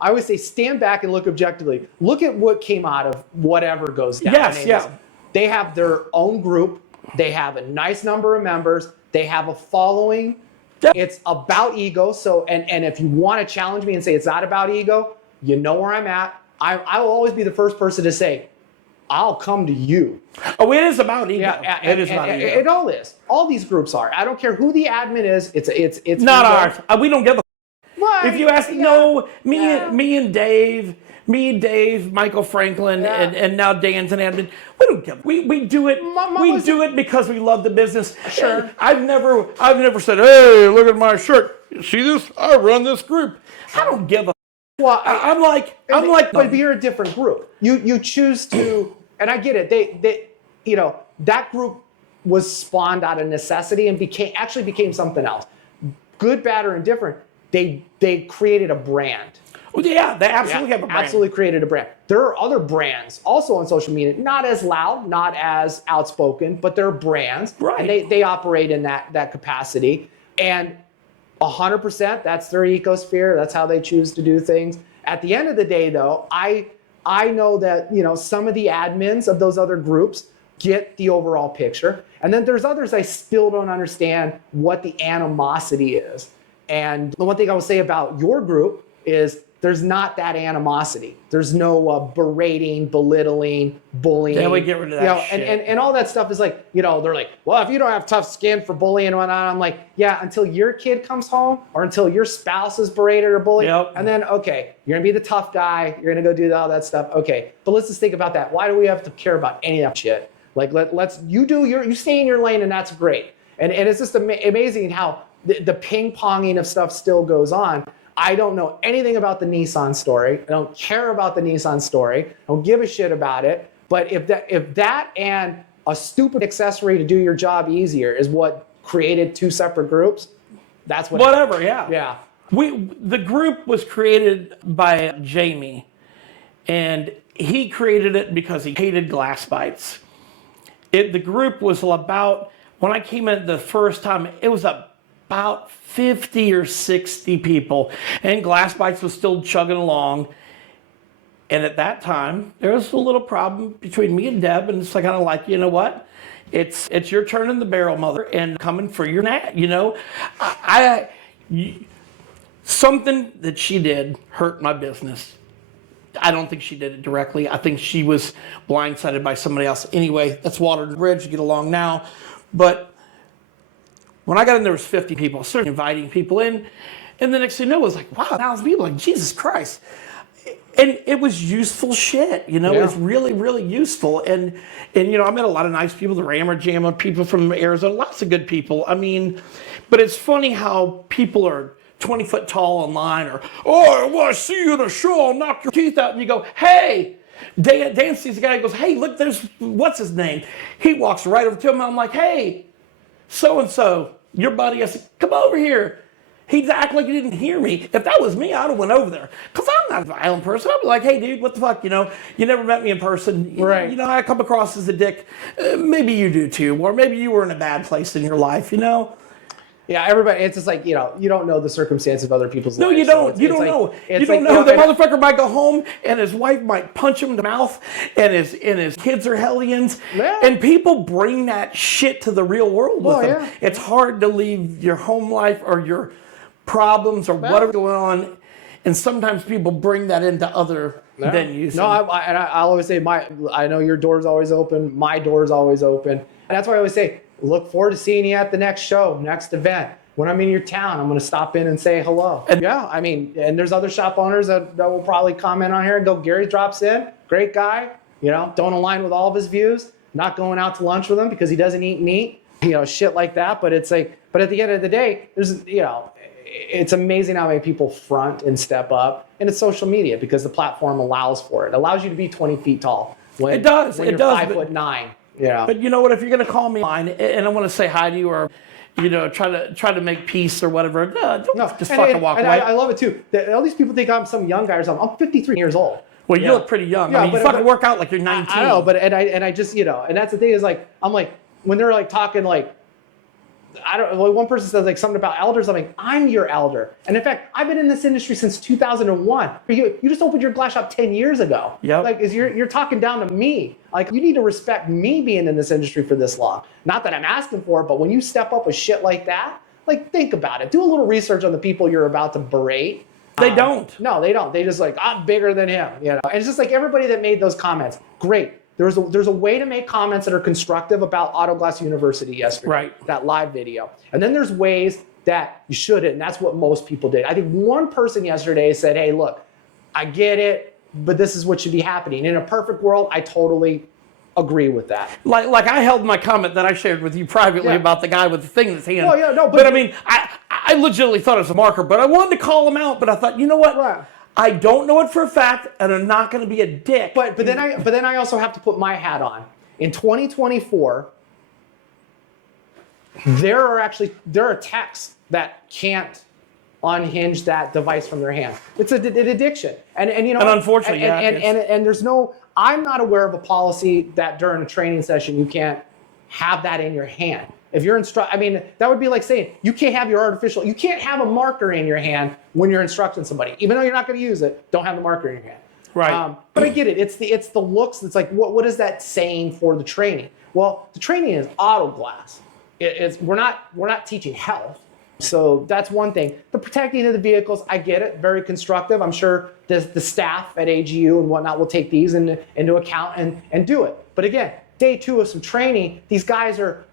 always say stand back and look objectively. Look at what came out of whatever goes down. Yes, yeah. They have their own group. They have a nice number of members. They have a following. It's about ego. So, and if you want to challenge me and say it's not about ego, you know where I'm at. I will always be the first person to say, I'll come to you. Oh, it is about ego. Yeah, it is about ego. It all is. All these groups are. I don't care who the admin is. It's not ego. ours. We don't give a. Right. If you ask, me and Dave, Michael Franklin, and now Dan's an admin. We don't give. We do it. We do it because we love the business. Sure. I've never said, hey, look at my shirt. You see this? I run this group. I don't give a. Well, I'm like. But you're a different group. You choose to, and I get it. They that group was spawned out of necessity and became something else. Good, bad, or indifferent. They created a brand. Well, yeah, they absolutely have a brand. Absolutely created a brand. There are other brands also on social media, not as loud, not as outspoken, but they're brands. Right. And they operate in that capacity. And 100%, that's their ecosphere. That's how they choose to do things. At the end of the day, though, I know that some of the admins of those other groups get the overall picture. And then there's others I still don't understand what the animosity is. And the one thing I will say about your group is there's not that animosity. There's no berating, belittling, bullying. Yeah, we get rid of that shit. And all that stuff is like, they're like, well, if you don't have tough skin for bullying and whatnot, I'm like, yeah, until your kid comes home or until your spouse is berated or bullied. Yep. And then, okay, you're going to be the tough guy. You're going to go do all that stuff. Okay, but let's just think about that. Why do we have to care about any of that shit? Like, you stay in your lane and that's great. And it's just amazing how the ping-ponging of stuff still goes on. I don't know anything about the Nissan story. I don't care about the Nissan story. I don't give a shit about it. But if that and a stupid accessory to do your job easier is what created two separate groups, that's what. Whatever, yeah. Yeah. The group was created by Jamie, and he created it because he hated glassbytes. The group was about, when I came in the first time, it was about 50 or 60 people, and glassbytes was still chugging along. And at that time, there was a little problem between me and Deb, and it's kind of like, you know what? It's your turn in the barrel, mother, and coming for your nat. Something that she did hurt my business. I don't think she did it directly. I think she was blindsided by somebody else. Anyway, that's water to the bridge. You get along now. But when I got in, there was 50 people. I started inviting people in. And the next thing you know, it was like, wow, 1,000 people. Like, Jesus Christ. And it was useful shit, It was really, really useful. And I met a lot of nice people, the Rammer Jammer, people from Arizona, lots of good people. I mean, but it's funny how people are 20 foot tall online, or, oh, I want to see you in a show, I'll knock your teeth out. And you go, hey, Dan sees the guy and goes, hey, look, there's, what's his name? He walks right over to him, and I'm like, hey, so-and-so, your buddy. I said, come over here. He'd act like he didn't hear me. If that was me, I'd have went over there. Because I'm not a violent person. I'd be like, hey, dude, what the fuck, You never met me in person. Right. I come across as a dick. Maybe you do too. Or maybe you were in a bad place in your life, Yeah, everybody, it's just like, you don't know the circumstance of other people's lives. No, you don't. So You don't know. You don't know. The motherfucker might go home and his wife might punch him in the mouth, and his kids are hellions. Yeah. And people bring that shit to the real world with them. Yeah. It's hard to leave your home life or your problems or whatever going on, and sometimes people bring that into other venues. No, I'll always say, I know your door's always open. My door's always open. And that's why I always say, look forward to seeing you at the next show, next event. When I'm in your town, I'm going to stop in and say hello. And and there's other shop owners that will probably comment on here and go, Gary drops in, great guy, don't align with all of his views, not going out to lunch with him because he doesn't eat meat, shit like that. But it's like, but at the end of the day, there's, it's amazing how many people front and step up, and it's social media because the platform allows for it. It allows you to be 20 feet tall. When you're 5'9". Yeah. But you know what? If you're going to call me line and I want to say hi to you, or try to make peace or whatever, don't just fucking walk away. I love it too. All these people think I'm some young guy or something. I'm 53 years old. Well, you look pretty young. Yeah, you fucking work out like you're 19. I know, but I just and that's the thing is like I'm like when they're like talking like. One person says like something about elders. I'm like, I'm your elder. And in fact, I've been in this industry since 2001. You just opened your glass shop 10 years ago. Yep. Like, you're talking down to me. Like, you need to respect me being in this industry for this long. Not that I'm asking for it, but when you step up with shit like that, like, think about it. Do a little research on the people you're about to berate. They don't. No, they don't. They just like, I'm bigger than him. And it's just like everybody that made those comments. Great. There's a way to make comments that are constructive about Auto Glass University yesterday, right? That live video. And then there's ways that you shouldn't, and that's what most people did. I think one person yesterday said, hey, look, I get it, but this is what should be happening. In a perfect world, I totally agree with that. Like I held my comment that I shared with you privately about the guy with the thing in his hand. Well, yeah, no, but I mean, I legitimately thought it was a marker, but I wanted to call him out, but I thought, you know what? Right. I don't know it for a fact, and I'm not going to be a dick. But then I also have to put my hat on. In 2024, there are techs that can't unhinge that device from their hand. It's an addiction, and unfortunately, and there's no. I'm not aware of a policy that during a training session you can't have that in your hand. If you're that would be like saying you can't have you can't have a marker in your hand when you're instructing somebody. Even though you're not going to use it, don't have the marker in your hand. Right. But I get it. It's the looks. It's like, what is that saying for the training? Well, the training is auto glass. We're not teaching health. So that's one thing. The protecting of the vehicles, I get it, very constructive. I'm sure the staff at AGU and whatnot will take these into account and do it. But again, day 2 of some training, these guys they're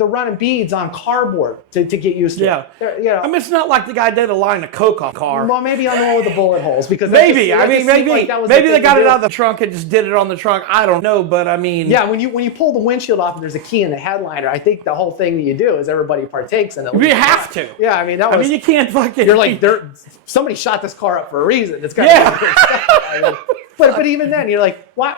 running beads on cardboard to get used to it. Yeah. I mean, it's not like the guy did a line of coke on the car. Well, maybe on the one with the bullet holes, because maybe they got it out of the trunk and just did it on the trunk. I don't know, but I mean, yeah. When you pull the windshield off and there's a key in the headliner, I think the whole thing that you do is everybody partakes in it. You have to. Yeah, I mean you can't fucking. You're like, somebody shot this car up for a reason. It's got But even then, you're like, why?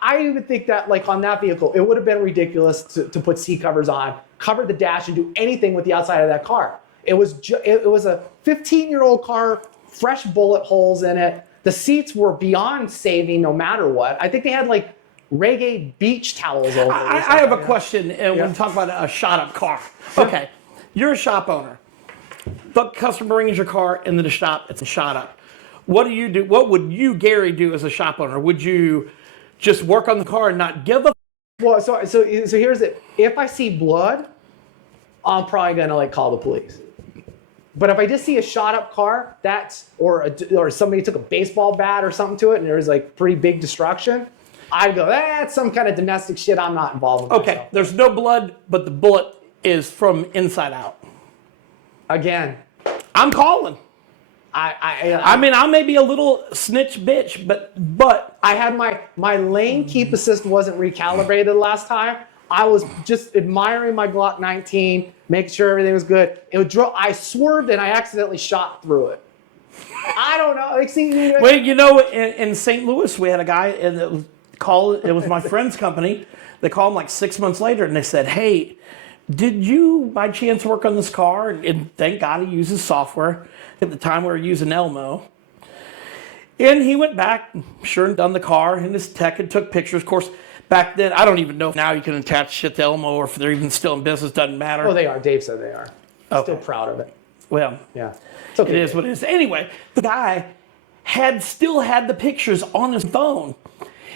I even think that, like, on that vehicle, it would have been ridiculous to put seat covers on, cover the dash, and do anything with the outside of that car. It was a 15-year-old car, fresh bullet holes in it. The seats were beyond saving, no matter what. I think they had like reggae beach towels over. I have a question, and when we talk about a shot-up car. Sure. Okay, you're a shop owner. The customer brings your car into the shop. It's shot up. What do you do? What would you, Gary, do as a shop owner? Would you just work on the car and not give a? Well, so here's it. If I see blood, I'm probably gonna like call the police. But if I just see a shot up car, or somebody took a baseball bat or something to it, and there was like pretty big destruction, I'd go, that's some kind of domestic shit. I'm not involved with. Okay, myself. There's no blood, but the bullet is from inside out. Again, I'm calling. I mean, I may be a little snitch bitch, but I had my lane keep assist wasn't recalibrated last time. I was just admiring my Glock 19, making sure everything was good. I swerved and I accidentally shot through it. I don't know. Well, you know, in St. Louis, we had a guy, and it was my friend's company. They called him like 6 months later, and they said, "Hey, did you by chance work on this car?" And thank God he uses software. At the time, we were using Elmo. And he went back, sure, and done the car, and his tech and took pictures. Of course, back then, I don't even know if now you can attach shit to Elmo or if they're even still in business, doesn't matter. Oh, they are. Dave said they are. Okay. Still proud of it. Well, yeah, it's okay. It is what it is. Anyway, the guy still had the pictures on his phone.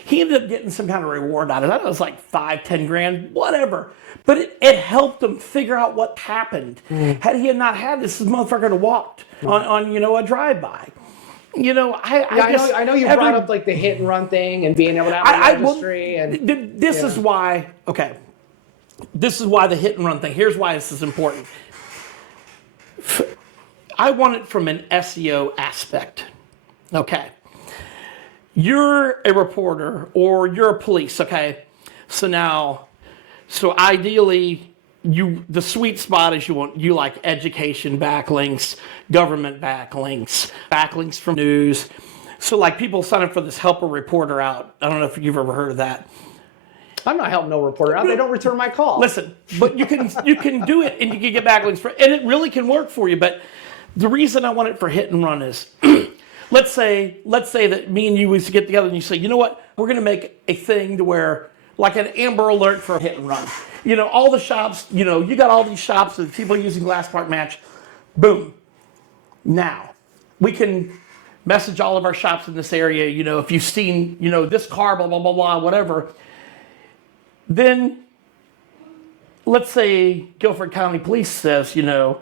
He ended up getting some kind of reward out of it. I know it was like $5-10 grand, whatever. But it helped him figure out what happened. Had he not had this motherfucker would have walked on a drive-by. You know, I know you brought up like the hit and run thing and being able to have a registry. This is why. Okay, this is why the hit and run thing. Here's why this is important. I want it from an SEO aspect. Okay, you're a reporter or you're a police. Okay, so ideally, the sweet spot is you like education backlinks, government backlinks from news. So like people sign up for this help a reporter out. I don't know if you've ever heard of that. I'm not helping no reporter out. They don't return my call. Listen, but you can do it and you can get backlinks and it really can work for you. But the reason I want it for hit and run is, let's say that me and you used to get together and you say, you know what, we're going to make a thing to where like an Amber Alert for a hit and run. You know, all the shops, you got all these shops with people using GlassPartMatch. Boom. Now, we can message all of our shops in this area, if you've seen, this car, blah, blah, blah, blah, whatever. Then, let's say Guilford County Police says, to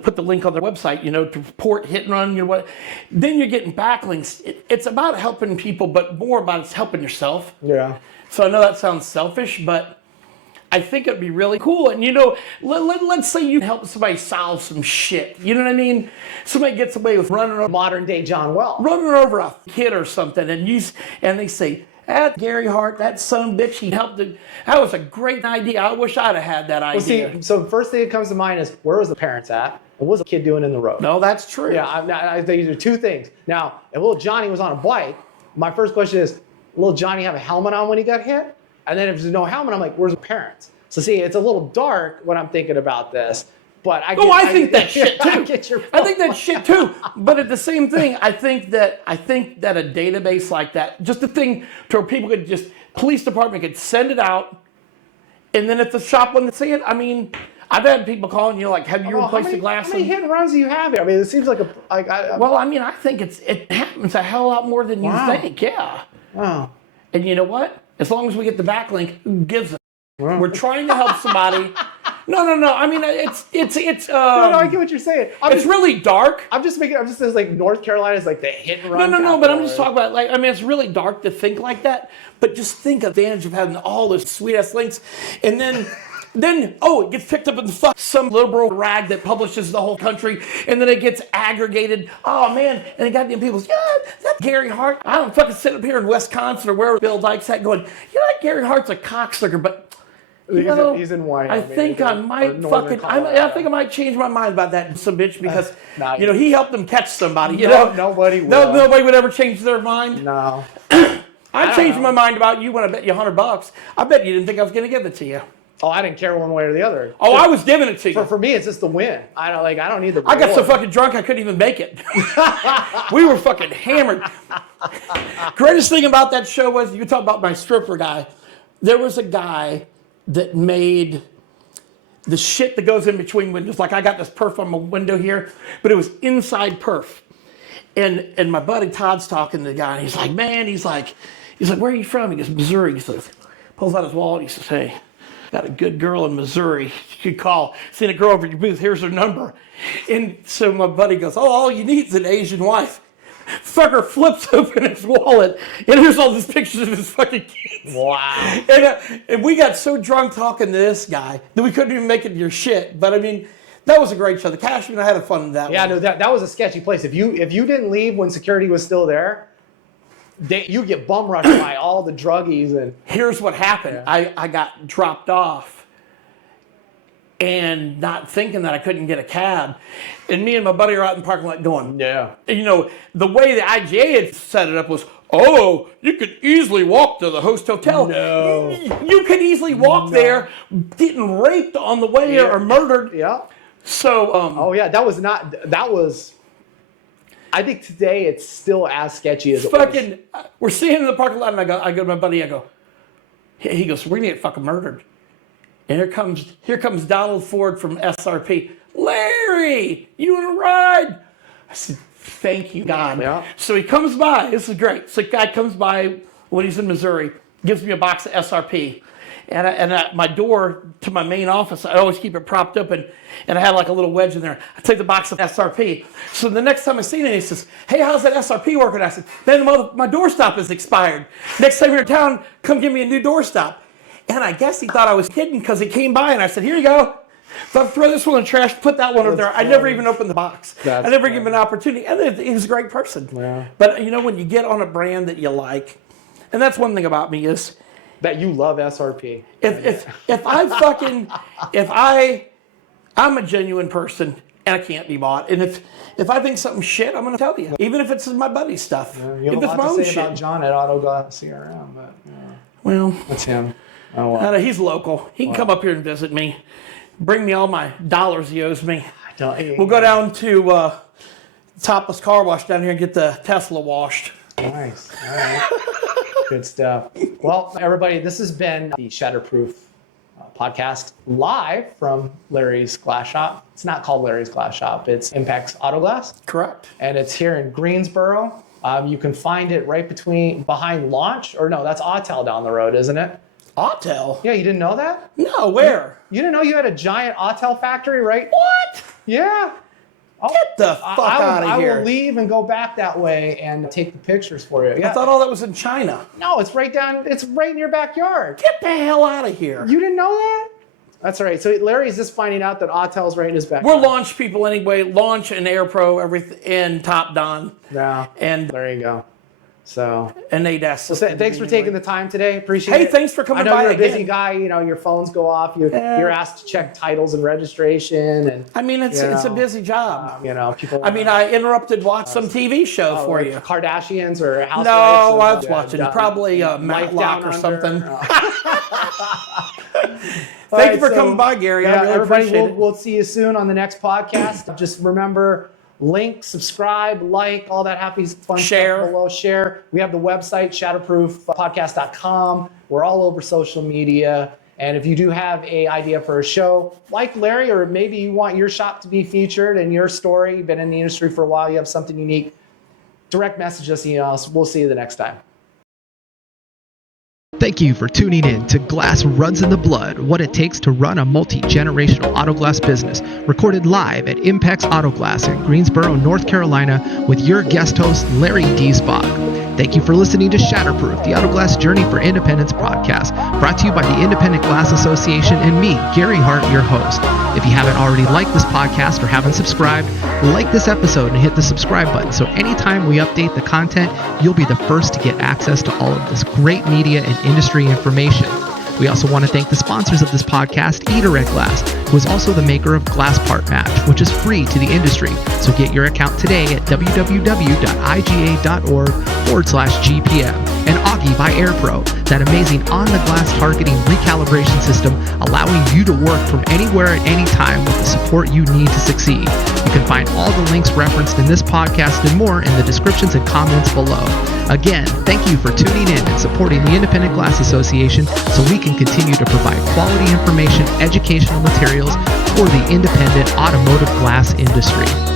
put the link on their website, to report hit and run, what. Then you're getting backlinks. It's about helping people, but more about it's helping yourself. Yeah. So I know that sounds selfish, but I think it'd be really cool. And let's say you help somebody solve some shit. You know what I mean? Somebody gets away with running over modern day John Wells. Running over a kid or something, and they say, Gary Hart, that son of a bitch, he helped it. That was a great idea. I wish I'd have had that idea. Well, see, so the first thing that comes to mind is, where was the parents at? And what was the kid doing in the road? No, that's true. Yeah, these are two things. Now, if little Johnny was on a bike, my first question is, little Johnny have a helmet on when he got hit? And then if there's no helmet, I'm like, where's the parents? So see, it's a little dark when I'm thinking about this, but I think that shit too. I think that shit too. But at the same thing, I think that a database like that, just a thing to where people could police department could send it out, and then if the shop wouldn't see it, I mean, I've had people calling like, have you replaced the glass? How many hit and runs do you have here? I mean, it seems like well, I mean, I think it happens a hell lot more than you think. Yeah. Wow. And you know what? As long as we get the backlink, who gives a? We're trying to help somebody. No. I mean, it's. No, I get what you're saying. It's really dark. I'm just like North Carolina is like the hit and run. No, but I'm just talking about, like, I mean, it's really dark to think like that, but just think of the advantage of having all those sweet ass links, and then it gets picked up in some liberal rag that publishes the whole country, and then it gets aggregated. Oh man, and the goddamn people say, yeah, that's Gary Hart. I don't fucking sit up here in Wisconsin or where Bill Dyke's at going, you know, Gary Hart's a cocksucker, but he's in Wyoming. I think I might change my mind about that some bitch because you know, he helped them catch somebody. You know, nobody will. Nobody would ever change their mind. No. I changed my mind about you when I bet you $100. I bet you didn't think I was going to give it to you. Oh, I didn't care one way or the other. Oh, I was giving it to you. For me, it's just the win. I don't need the reward. I got so fucking drunk I couldn't even make it. We were fucking hammered. Greatest thing about that show was, you talk about my stripper guy. There was a guy that made the shit that goes in between windows. Like, I got this perf on my window here, but it was inside perf. And my buddy Todd's talking to the guy, and he's like, man, he's like, where are you from? He goes, Missouri. He says, pulls out his wallet. He says, hey, got a good girl in Missouri. You could call. Seen a girl over at your booth. Here's her number. And so my buddy goes, oh, all you need is an Asian wife. Fucker flips open his wallet, and here's all these pictures of his fucking kids. Wow. And we got so drunk talking to this guy that we couldn't even make it to your shit. But I mean, that was a great show. The Cashman, I had fun in that one. Yeah, no, that was a sketchy place. If you didn't leave when security was still there, you get bum rushed by all the druggies. And here's what happened. Yeah. I got dropped off and not thinking that I couldn't get a cab. And me and my buddy are out in the parking lot going, yeah. You know, the way the IGA had set it up was, oh, you could easily walk to the host hotel. No. You could easily walk there, getting raped on the way or murdered. Yeah. So, that was, I think today it's still as sketchy as it was. We're sitting in the parking lot, and I go to my buddy, he goes, we're gonna get fucking murdered. And here comes Donald Ford from SRP. Larry, you want to ride? I said, thank you, God. Yeah. So he comes by. This is great. So the guy comes by when he's in Missouri, gives me a box of SRP. And at my door to my main office, I always keep it propped up, and I had like a little wedge in there. I take the box of SRP. So the next time I see him, he says, hey, how's that SRP working? I said, man, my doorstop is expired. Next time you're in town, come give me a new doorstop. And I guess he thought I was kidding because he came by, and I said, here you go. So throw this one in the trash, put that one over there. I never even opened the box. I never give him an opportunity. And he was a great person. Yeah. But, you know, when you get on a brand that you like, and that's one thing about me is, that you love SRP. I'm a genuine person and I can't be bought. And if I think something's shit, I'm going to tell you, even if it's my buddy's stuff. Yeah, you have a lot to say about John at Autoglass CRM, but well, that's him. Oh, well. He's local. He can come up here and visit me, bring me all my dollars he owes me. We'll go down to Topless Car Wash down here and get the Tesla washed. Nice. All right. Good stuff. Well, everybody, this has been the Shatterproof podcast live from Larry's Glass Shop. It's not called Larry's Glass Shop. It's Impex Auto Glass. Correct. And it's here in Greensboro. You can find it right behind Launch. Or no, that's Autel down the road, isn't it? Autel? Yeah, you didn't know that? No, where? You didn't know you had a giant Autel factory, right? What? Yeah. Get the fuck out of here. I will leave and go back that way and take the pictures for you. Yeah. I thought all that was in China. No, it's right in your backyard. Get the hell out of here. You didn't know that? That's all right. So Larry's just finding out that Autel's right in his backyard. We're Launch people anyway. Launch and AirPro, everything, and Top Don. Yeah. And there you go. So. And ADAS. Well, thanks for taking the time today. Appreciate it. Hey, thanks for coming by. I know you're a busy again. guy. You know, your phones go off. You're asked to check titles and registration. And I mean, it's a busy job. People. I mean, I interrupted watch some TV show for you. Kardashians or Housewives. No, I was watching probably Matlock or something. Thank you for coming by, Gary. I really appreciate it. We'll see you soon on the next podcast. Just remember, link, subscribe, like, all that happy fun stuff below. Share. We have the website, shatterproofpodcast.com. We're all over social media. And if you do have an idea for a show like Larry, or maybe you want your shop to be featured and your story, you've been in the industry for a while, you have something unique, direct message us, email us. We'll see you the next time. Thank you for tuning in to Glass Runs in the Blood, what it takes to run a multi-generational auto glass business, recorded live at Impex Auto Glass in Greensboro, North Carolina, with your guest host, Larry Diesbach. Thank you for listening to Shatterproof, the Auto Glass Journey for Independence podcast, brought to you by the Independent Glass Association and me, Gary Hart, your host. If you haven't already liked this podcast or haven't subscribed, like this episode and hit the subscribe button so anytime we update the content, you'll be the first to get access to all of this great media and industry information. We also want to thank the sponsors of this podcast, Eater Glass, who is also the maker of GlassPartMatch, which is free to the industry. So get your account today at www.iga.org/GPM. And Augie by AirPro, that amazing on-the-glass targeting recalibration system, allowing you to work from anywhere at any time with the support you need to succeed. You can find all the links referenced in this podcast and more in the descriptions and comments below. Again, thank you for tuning in and supporting the Independent Glass Association so we can continue to provide quality information, educational materials for the independent automotive glass industry.